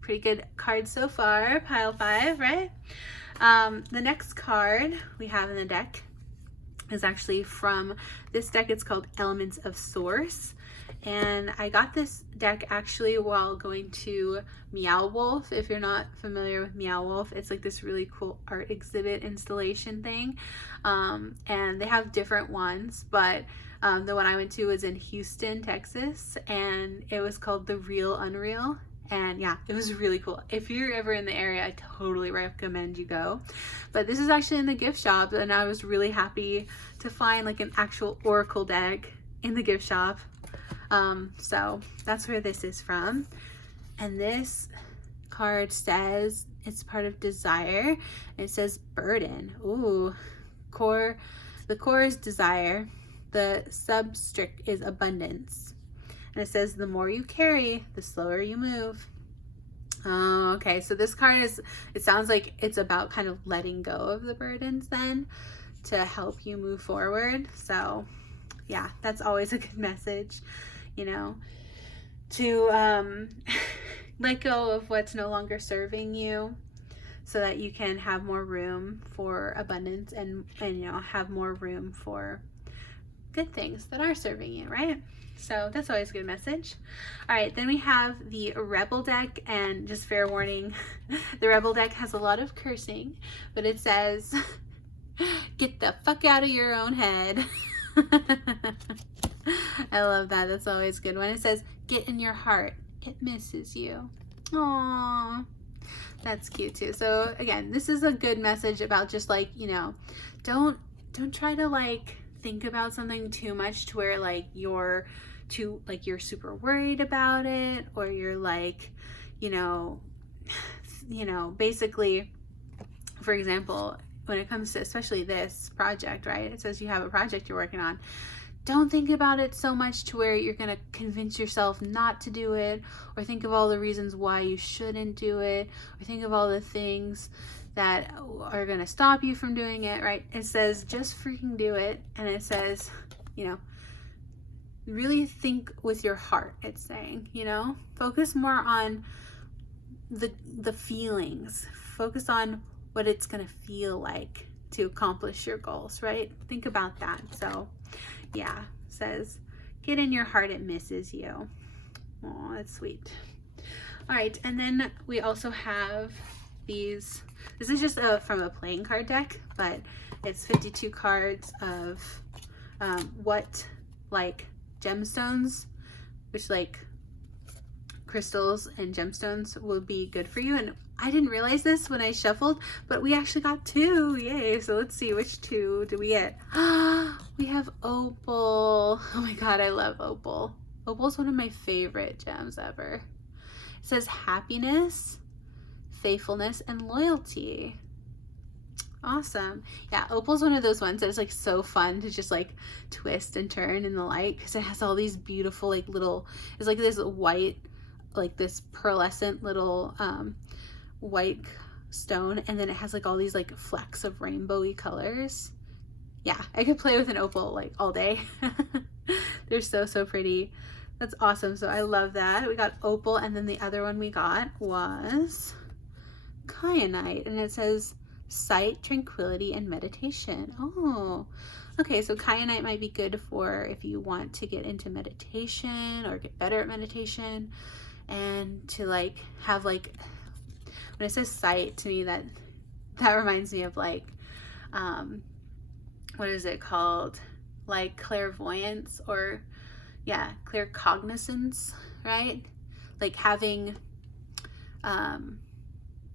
pretty good card so far, pile 5, right? The next card we have in the deck is actually from this deck. It's called Elements of Source. And I got this deck actually while going to MeowWolf. If you're not familiar with MeowWolf, it's like this really cool art exhibit installation thing. And they have different ones, but the one I went to was in Houston, Texas, and it was called The Real Unreal. And yeah, it was really cool. If you're ever in the area, I totally recommend you go. But this is actually in the gift shop, and I was really happy to find like an actual Oracle deck in the gift shop. So that's where this is from. And this card says it's part of desire. It says burden. Ooh, the core is desire. The substrict is abundance. And it says the more you carry, the slower you move. Oh, okay. So this card it sounds like it's about kind of letting go of the burdens then to help you move forward. So yeah, that's always a good message, to let go of what's no longer serving you so that you can have more room for abundance and have more room for good things that are serving you, right? So that's always a good message. All right, then we have the Rebel deck, and just fair warning, the Rebel deck has a lot of cursing, but it says, get the fuck out of your own head. I love that. That's always good. When it says, get in your heart, it misses you. Aww. That's cute too. So again, this is a good message about just like, don't try to like think about something too much to where like you're super worried about it, or you're like, basically, for example, when it comes to especially this project, right? It says you have a project you're working on. don't think about it so much to where you're going to convince yourself not to do it, or think of all the reasons why you shouldn't do it, or think of all the things that are going to stop you from doing it, right? It says just freaking do it. And it says, you know, really think with your heart, it's saying, you know, focus more on the feelings, focus on what it's going to feel like to accomplish your goals, right? Think about that. So yeah, it says get in your heart, it misses you. Oh, that's sweet. All right, and then we also have these. This is just from a playing card deck, but it's 52 cards of what like gemstones, which like crystals and gemstones will be good for you. And I didn't realize this when I shuffled, but we actually got 2. Yay. So let's see, which 2 do we get? We have opal. Oh my God, I love opal. Opal is one of my favorite gems ever. It says happiness, faithfulness, and loyalty. Awesome. Yeah, opal's one of those ones that's like so fun to just like twist and turn in the light, because it has all these beautiful like little, it's like this white, like this pearlescent little white stone, and then it has like all these like flecks of rainbowy colors. Yeah, I could play with an opal like all day. They're so pretty. That's awesome. So I love that. We got opal, and then the other one we got was kyanite, and it says sight, tranquility, and meditation. Oh, okay. So kyanite might be good for if you want to get into meditation or get better at meditation, and to like have like, when it says sight, to me that reminds me of like what is it called, like clairvoyance, or yeah, claircognizance, right? Like having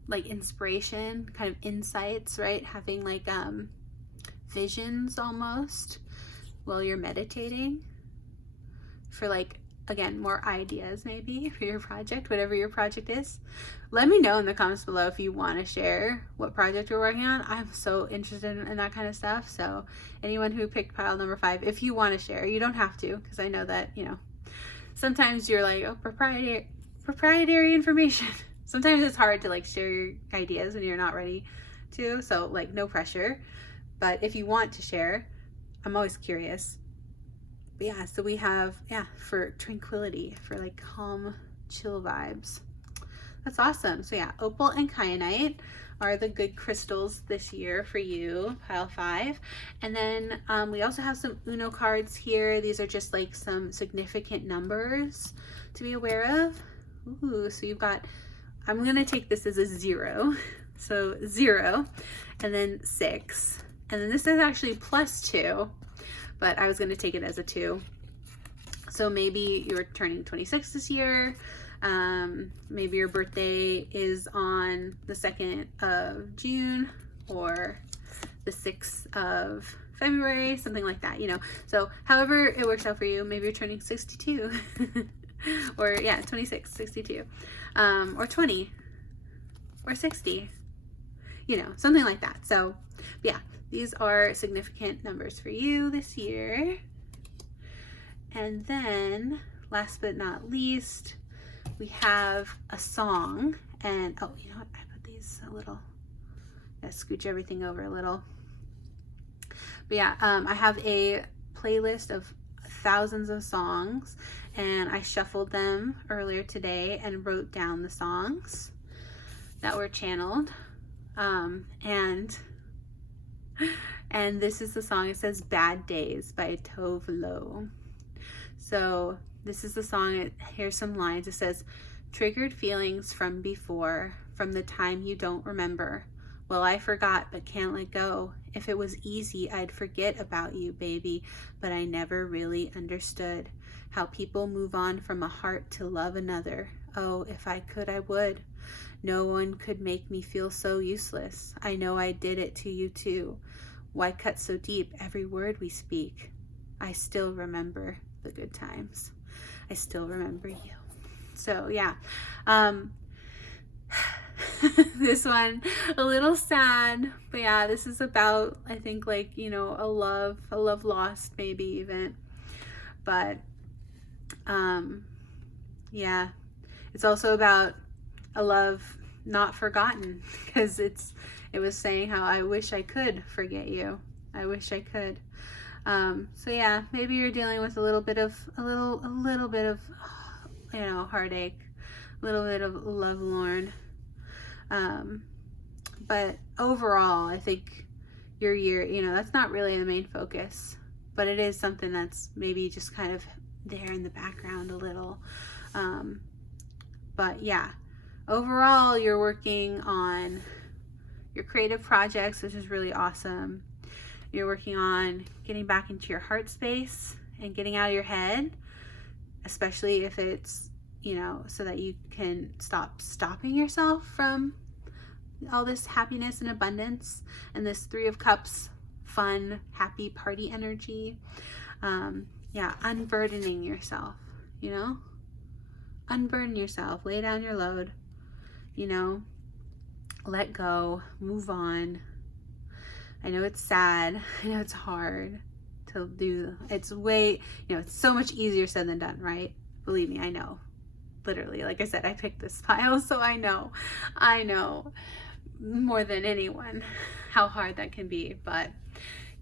like inspiration, kind of insights, right? Having like visions almost while you're meditating, for like, again, more ideas maybe for your project, whatever your project is. Let me know in the comments below if you want to share what project you're working on. I'm so interested in that kind of stuff. So anyone who picked pile number 5, if you want to share, you don't have to, because I know that, you know, sometimes you're like, oh, proprietary information. Sometimes it's hard to like share your ideas when you're not ready to, so like no pressure. But if you want to share, I'm always curious. But yeah, so we have, yeah, for tranquility, for like calm, chill vibes. That's awesome. So yeah, opal and kyanite are the good crystals this year for you, pile 5. And then we also have some Uno cards here. These are just like some significant numbers to be aware of. Ooh, so you've got, I'm gonna take this as a 0. So 0, and then 6. And then this is actually +2, but I was gonna take it as a 2. So maybe you're turning 26 this year. Maybe your birthday is on the 2nd of June or the 6th of February, something like that, you know. So however it works out for you, maybe you're turning 62 or yeah, 26, 62, or 20 or 60, you know, something like that. So yeah, these are significant numbers for you this year. And then last but not least, we have a song. And oh, you know what, I put these a little, gotta scooch everything over a little. But yeah, I have a playlist of thousands of songs, and I shuffled them earlier today and wrote down the songs that were channeled. And this is the song. It says Bad Days by Tove Lo. So this is the song. Here's some lines. It says, triggered feelings from before, from the time you don't remember. Well, I forgot but can't let go. If it was easy, I'd forget about you, baby, but I never really understood how people move on from a heart to love another. Oh, if I could, I would. No one could make me feel so useless. I know I did it to you too. Why cut so deep every word we speak? I still remember the good times. I still remember you. So yeah, this one a little sad, but yeah, this is about, I think, like, you know, a love lost, maybe even. But yeah, it's also about a love not forgotten, because it was saying how I wish I could forget you. I wish I could. So yeah, maybe you're dealing with a little bit of you know, heartache, a little bit of lovelorn. But overall, I think your year, you know, that's not really the main focus, but it is something that's maybe just kind of there in the background a little. But yeah, overall, you're working on your creative projects, which is really awesome. You're working on getting back into your heart space and getting out of your head, especially if it's, you know, so that you can stop stopping yourself from all this happiness and abundance and this Three of Cups, fun, happy party energy. Yeah, unburdening yourself, you know, unburden yourself, lay down your load, you know, let go, move on. I know it's sad. I know it's hard to do. It's way, you know, it's so much easier said than done, right? Believe me, I know. Literally, like I said, I picked this pile, so I know more than anyone how hard that can be. But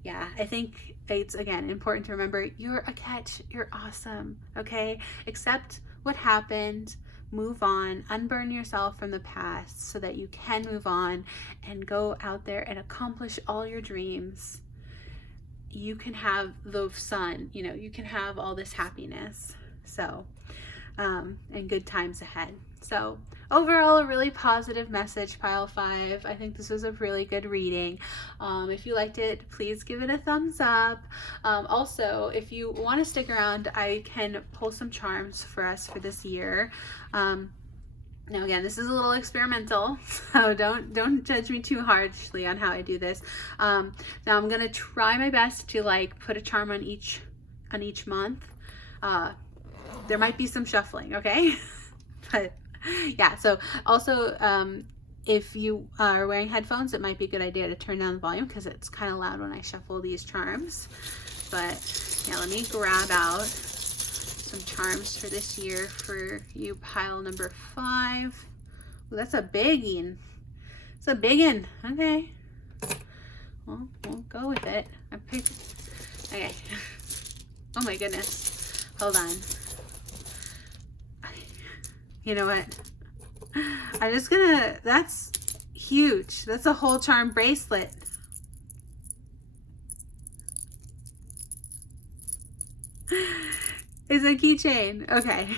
yeah, I think it's, again, important to remember you're a catch. You're awesome, okay? Accept what happened. Move on, unburn yourself from the past so that you can move on and go out there and accomplish all your dreams. You can have the sun, you know, you can have all this happiness. So, and good times ahead. So overall, a really positive message, pile 5. I think this was a really good reading. If you liked it, please give it a thumbs up. Also, if you want to stick around, I can pull some charms for us for this year. Now again, this is a little experimental, so don't judge me too harshly on how I do this. Now I'm gonna try my best to like put a charm on each month. There might be some shuffling, okay? But yeah, so also if you are wearing headphones, it might be a good idea to turn down the volume because it's kind of loud when I shuffle these charms. But yeah, let me grab out some charms for this year for you, pile number 5. Well, that's a big one. It's a big one. Okay. Well, we'll go with it. I picked. Okay. Oh my goodness. Hold on. You know what? I'm just gonna, that's huge. That's a whole charm bracelet. It's a keychain. Okay.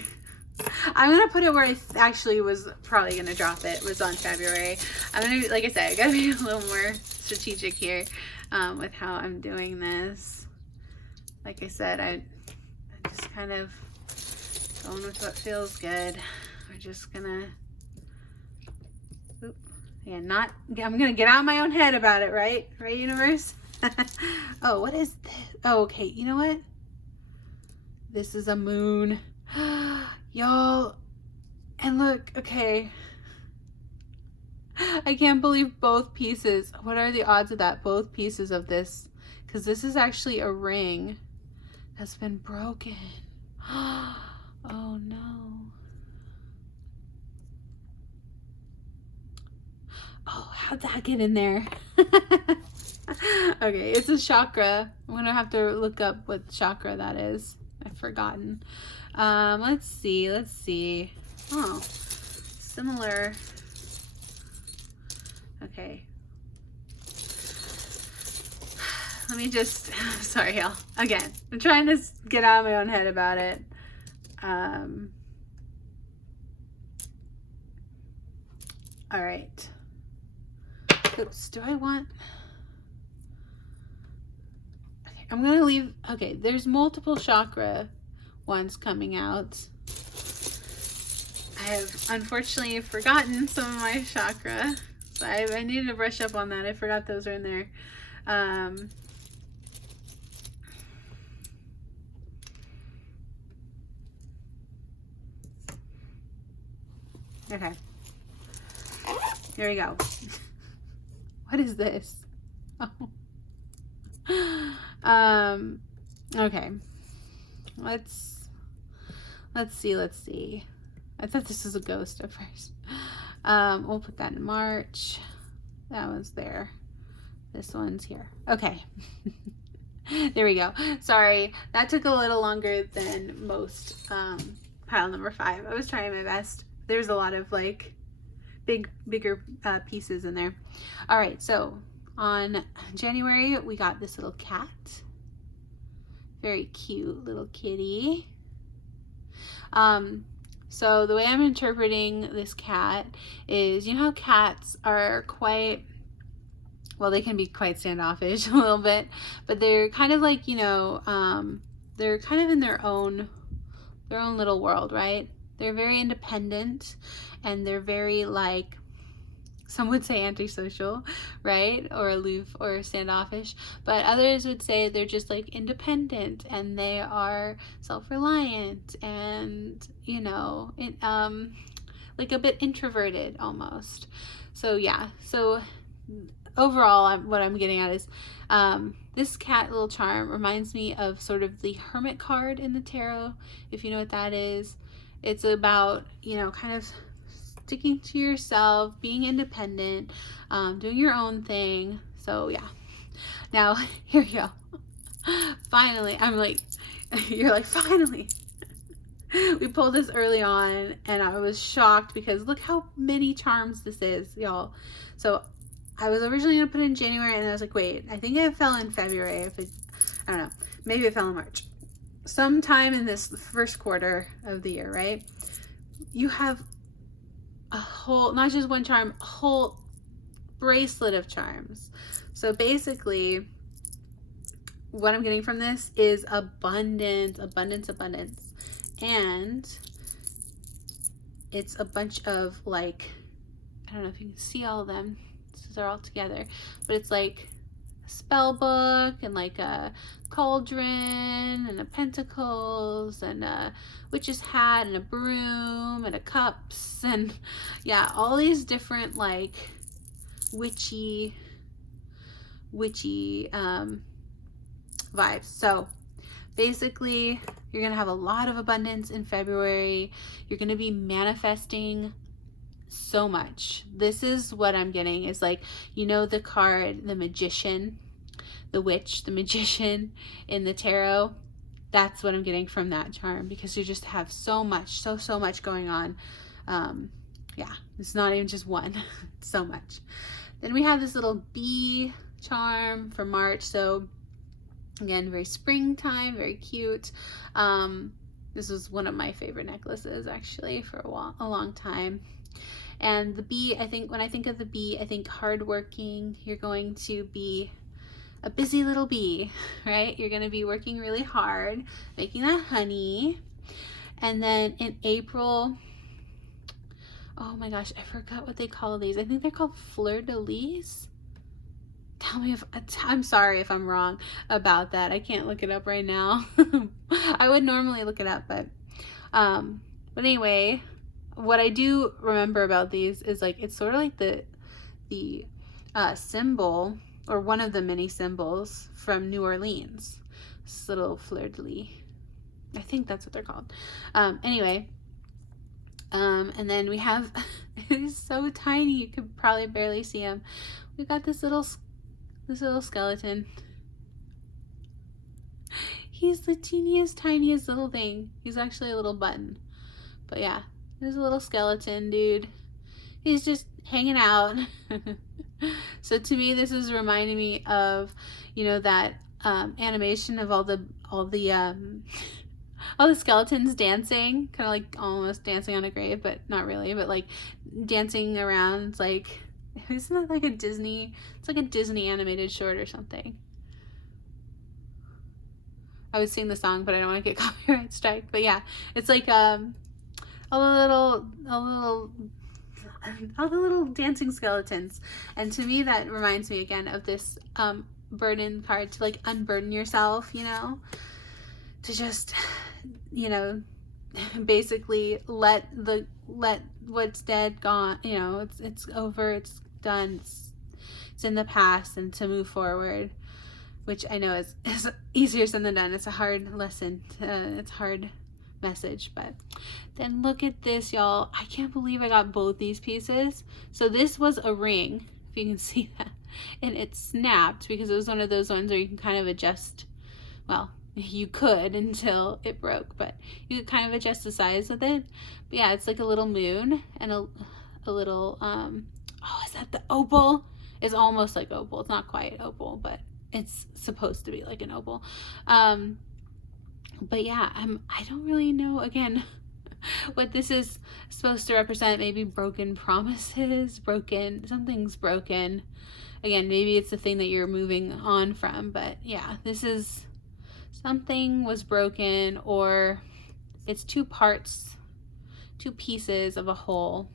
I'm gonna put it where I actually was probably gonna drop it. Was on February. I'm gonna, like I said, I gotta be a little more strategic here with how I'm doing this. Like I said, I'm just kind of going with what feels good. We're just gonna, yeah, I'm gonna get out of my own head about it, right? Right, universe? Oh, what is this? Oh, okay, you know what? This is a moon. Y'all, and look, okay. I can't believe both pieces. What are the odds of that? Both pieces of this, because this is actually a ring that's been broken. Oh no. Oh, how'd that get in there? Okay, it's a chakra. I'm gonna have to look up what chakra that is. I've forgotten. Let's see. Oh, similar. Okay. Let me just, sorry y'all. Again, I'm trying to get out of my own head about it. All right. Oops, do I want, okay, I'm gonna leave, okay, there's multiple chakra ones coming out. I have unfortunately forgotten some of my chakra, so I needed to brush up on that. I forgot those are in there. Okay, there we go. What is this? Oh. Okay. let's see. I thought this was a ghost at first. We'll put that in March. That one's there. This one's here. Okay. There we go. Sorry, that took a little longer than most. Pile number 5. I was trying my best. There's a lot of like bigger pieces in there. All right, so on January we got this little cat. Very cute little kitty. So the way I'm interpreting this cat is, you know how cats are quite, well, they can be quite standoffish a little bit, but they're kind of like, you know, they're kind of in their own little world, right? They're very independent, and they're very, like, some would say antisocial, right? Or aloof or standoffish, but others would say they're just like independent, and they are self-reliant, and, you know, like a bit introverted almost. So yeah, so overall, what I'm getting at is this cat little charm reminds me of sort of the Hermit card in the tarot, if you know what that is. It's about, you know, kind of sticking to yourself, being independent, doing your own thing. So yeah. Now, here we go. Finally, I'm like, you're like, finally. We pulled this early on, and I was shocked because look how many charms this is, y'all. So I was originally gonna put it in January, and I was like, wait, I think it fell in February. I don't know, maybe it fell in March. Sometime in this first quarter of the year, right? You have a whole, not just one charm, a whole bracelet of charms. So basically, what I'm getting from this is abundance, abundance, abundance. And it's a bunch of, like, I don't know if you can see all of them, because they're all together, but it's like a spell book, and like a cauldron, and a pentacles, and a witch's hat, and a broom, and a cups, and yeah, all these different like witchy vibes. So basically, you're gonna have a lot of abundance in February. You're gonna be manifesting so much. This is what I'm getting, is like, you know, the card, the magician, the witch, the magician in the tarot. That's what I'm getting from that charm, because you just have so much, so much going on. Yeah, it's not even just one, so much. Then we have this little bee charm for March. So again, very springtime, very cute. This was one of my favorite necklaces actually for a long time. And the bee, I think when I think of the bee, I think hardworking. You're going to be a busy little bee, right? You're going to be working really hard, making that honey. And then in April, oh my gosh, I forgot what they call these. I think they're called fleur-de-lis. Tell me if, I'm sorry if I'm wrong about that. I can't look it up right now. I would normally look it up, but anyway, what I do remember about these is like, it's sort of like the symbol, or one of the many symbols from New Orleans. This little fleur-de-lis. I think that's what they're called. Anyway, and then we have, it's so tiny, you could probably barely see him. We've got this little skeleton. He's the teeniest, tiniest little thing. He's actually a little button. But yeah, there's a little skeleton dude. He's just hanging out. So to me, this is reminding me of, you know, that animation of all the skeletons dancing, kind of like almost dancing on a grave, but not really, but like dancing around. It's like, isn't that like a Disney? It's like a Disney animated short or something. I would sing the song, but I don't want to get copyright strike. But yeah, it's like all the little dancing skeletons. And to me, that reminds me again of this burden card, to like unburden yourself, you know, to just, you know, basically let what's dead gone, you know, it's over, it's done, it's in the past, and to move forward. which I know is easier said than done. It's a hard lesson. It's a hard message. But then look at this, y'all. I can't believe I got both these pieces. So this was a ring, if you can see that, and it snapped because it was one of those ones where you can kind of adjust. Well, you could until it broke, but you could kind of adjust the size with it. But yeah, it's like a little moon and a little oh, is that the opal? It's almost like opal. It's not quite opal, but it's supposed to be like an opal. But yeah, I don't really know, again, what this is supposed to represent. Maybe broken promises, something's broken. Again, maybe it's the thing that you're moving on from, but yeah, this is something was broken, or it's two pieces of a whole,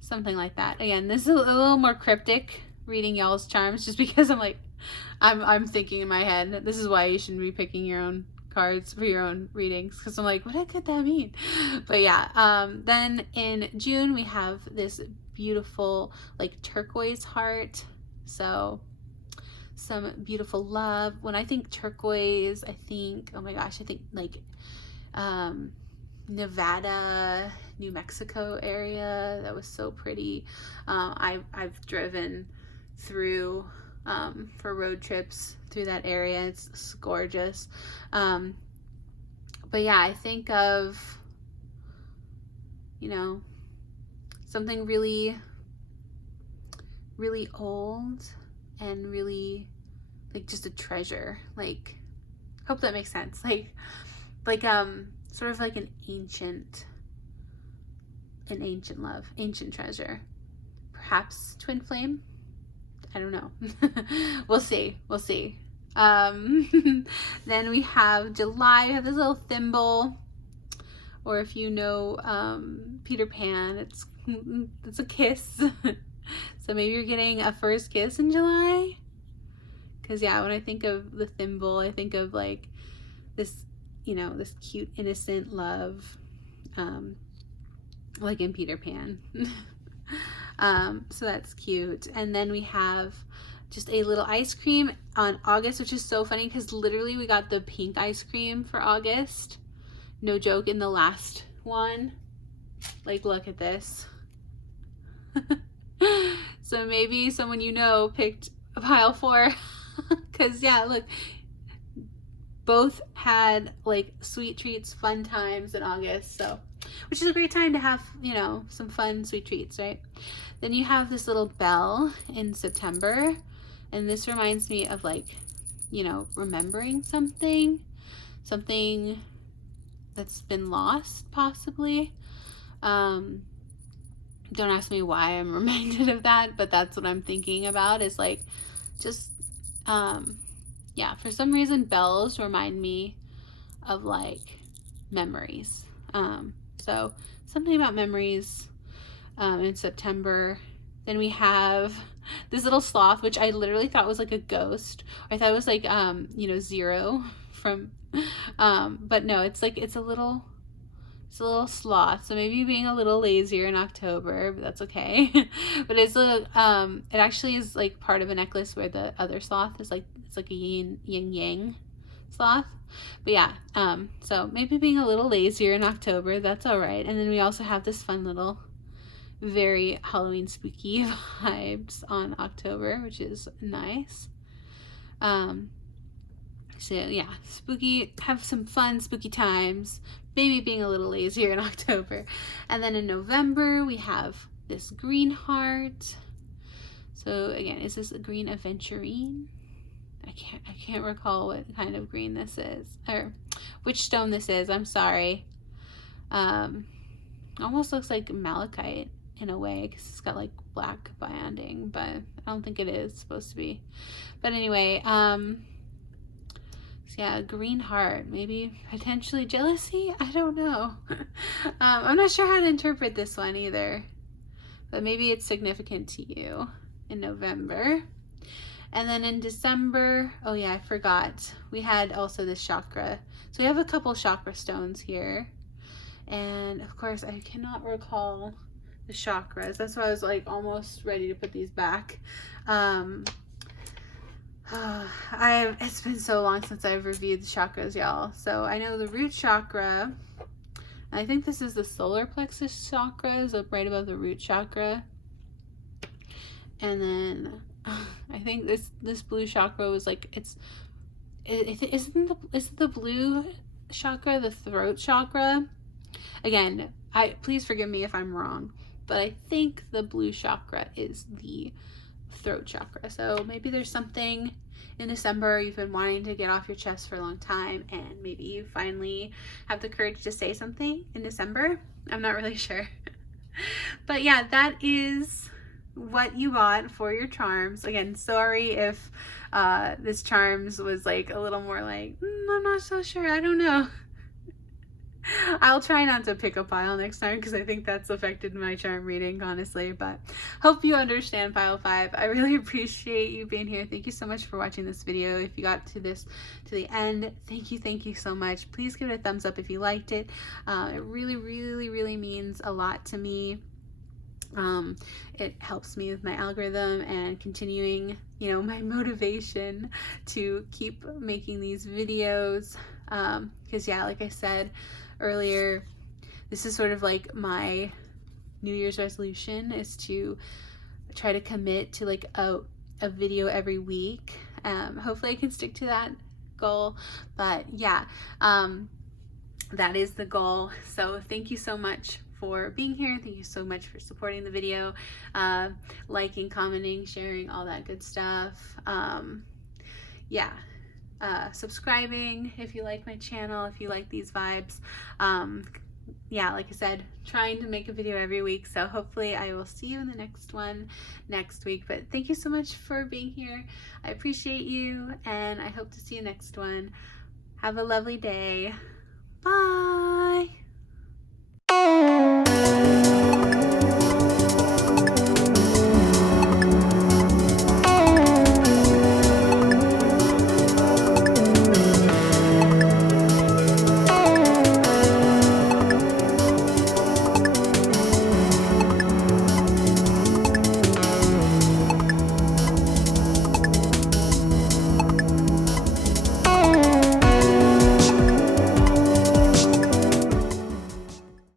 something like that. Again, this is a little more cryptic reading y'all's charms, just because I'm thinking in my head, this is why you shouldn't be picking your own cards for your own readings, because I'm like, what could that mean? But yeah, then in June we have this beautiful like turquoise heart. So some beautiful love. When I think turquoise, I think, oh my gosh, I think like Nevada, New Mexico area. That was so pretty. I've driven through for road trips through that area. It's gorgeous. But yeah, I think of, you know, something really, really old and really like just a treasure. Like, hope that makes sense. Like sort of like an ancient love, ancient treasure. Perhaps twin flame. I don't know. We'll see. Then we have July. We have this little thimble, or if you know Peter Pan, it's a kiss. So maybe you're getting a first kiss in July. Because yeah, when I think of the thimble, I think of like this, you know, this cute innocent love, like in Peter Pan. So that's cute. And then we have just a little ice cream on August, which is so funny because literally we got the pink ice cream for August. No joke, in the last one. Like, look at this. So maybe someone you know picked pile 4. Because yeah, look, both had like sweet treats, fun times in August. So, which is a great time to have, you know, some fun sweet treats, right? Then you have this little bell in September, and this reminds me of like, you know, remembering something that's been lost possibly. Don't ask me why I'm reminded of that, but that's what I'm thinking about, is like just yeah, for some reason bells remind me of like memories. So something about memories in September. Then we have this little sloth, which I literally thought was like a ghost. I thought it was like you know, Zero from but no, it's like it's a little sloth. So maybe being a little lazier in October, but that's okay. But it's a it actually is like part of a necklace where the other sloth is like, it's like a yin yang sloth. But yeah, so maybe being a little lazier in October, that's all right. And then we also have this fun little, very Halloween spooky vibes on October, which is nice. So yeah, spooky, have some fun spooky times, maybe being a little lazier in October. And then in November we have this green heart. So again, is this a green aventurine? I can't recall what kind of green this is, or which stone this is. I'm sorry. Almost looks like malachite in a way, because it's got like black banding, but I don't think it is supposed to be. But anyway, so yeah, green heart, maybe potentially jealousy. I don't know. I'm not sure how to interpret this one either, but maybe it's significant to you in November. And then in December, oh yeah, I forgot, we had also this chakra. So we have a couple chakra stones here. And of course, I cannot recall the chakras. That's why I was like almost ready to put these back. It's been so long since I've reviewed the chakras, y'all. So I know the root chakra, and I think this is the solar plexus chakra, is up right above the root chakra. And then I think this blue chakra was like, isn't the blue chakra the throat chakra? Again, please forgive me if I'm wrong, but I think the blue chakra is the throat chakra. So maybe there's something in December you've been wanting to get off your chest for a long time, and maybe you finally have the courage to say something in December. I'm not really sure. But yeah, that is what you got for your charms. Again, sorry if this charms was like a little more like, I'm not so sure, I don't know. I'll try not to pick a pile next time, because I think that's affected my charm reading, honestly. But hope you understand pile 5. I really appreciate you being here. Thank you so much for watching this video. If you got to the end, thank you so much. Please give it a thumbs up if you liked it. It really means a lot to me. It helps me with my algorithm and continuing, you know, my motivation to keep making these videos, because yeah, like I said earlier, this is sort of like my New Year's resolution, is to try to commit to like a video every week. Hopefully I can stick to that goal, but yeah, that is the goal. So thank you so much for being here. Thank you so much for supporting the video, liking, commenting, sharing, all that good stuff. Yeah, subscribing if you like my channel, if you like these vibes. Yeah, like I said, trying to make a video every week, so hopefully I will see you in the next one next week. But thank you so much for being here. I appreciate you, and I hope to see you next one. Have a lovely day. Bye.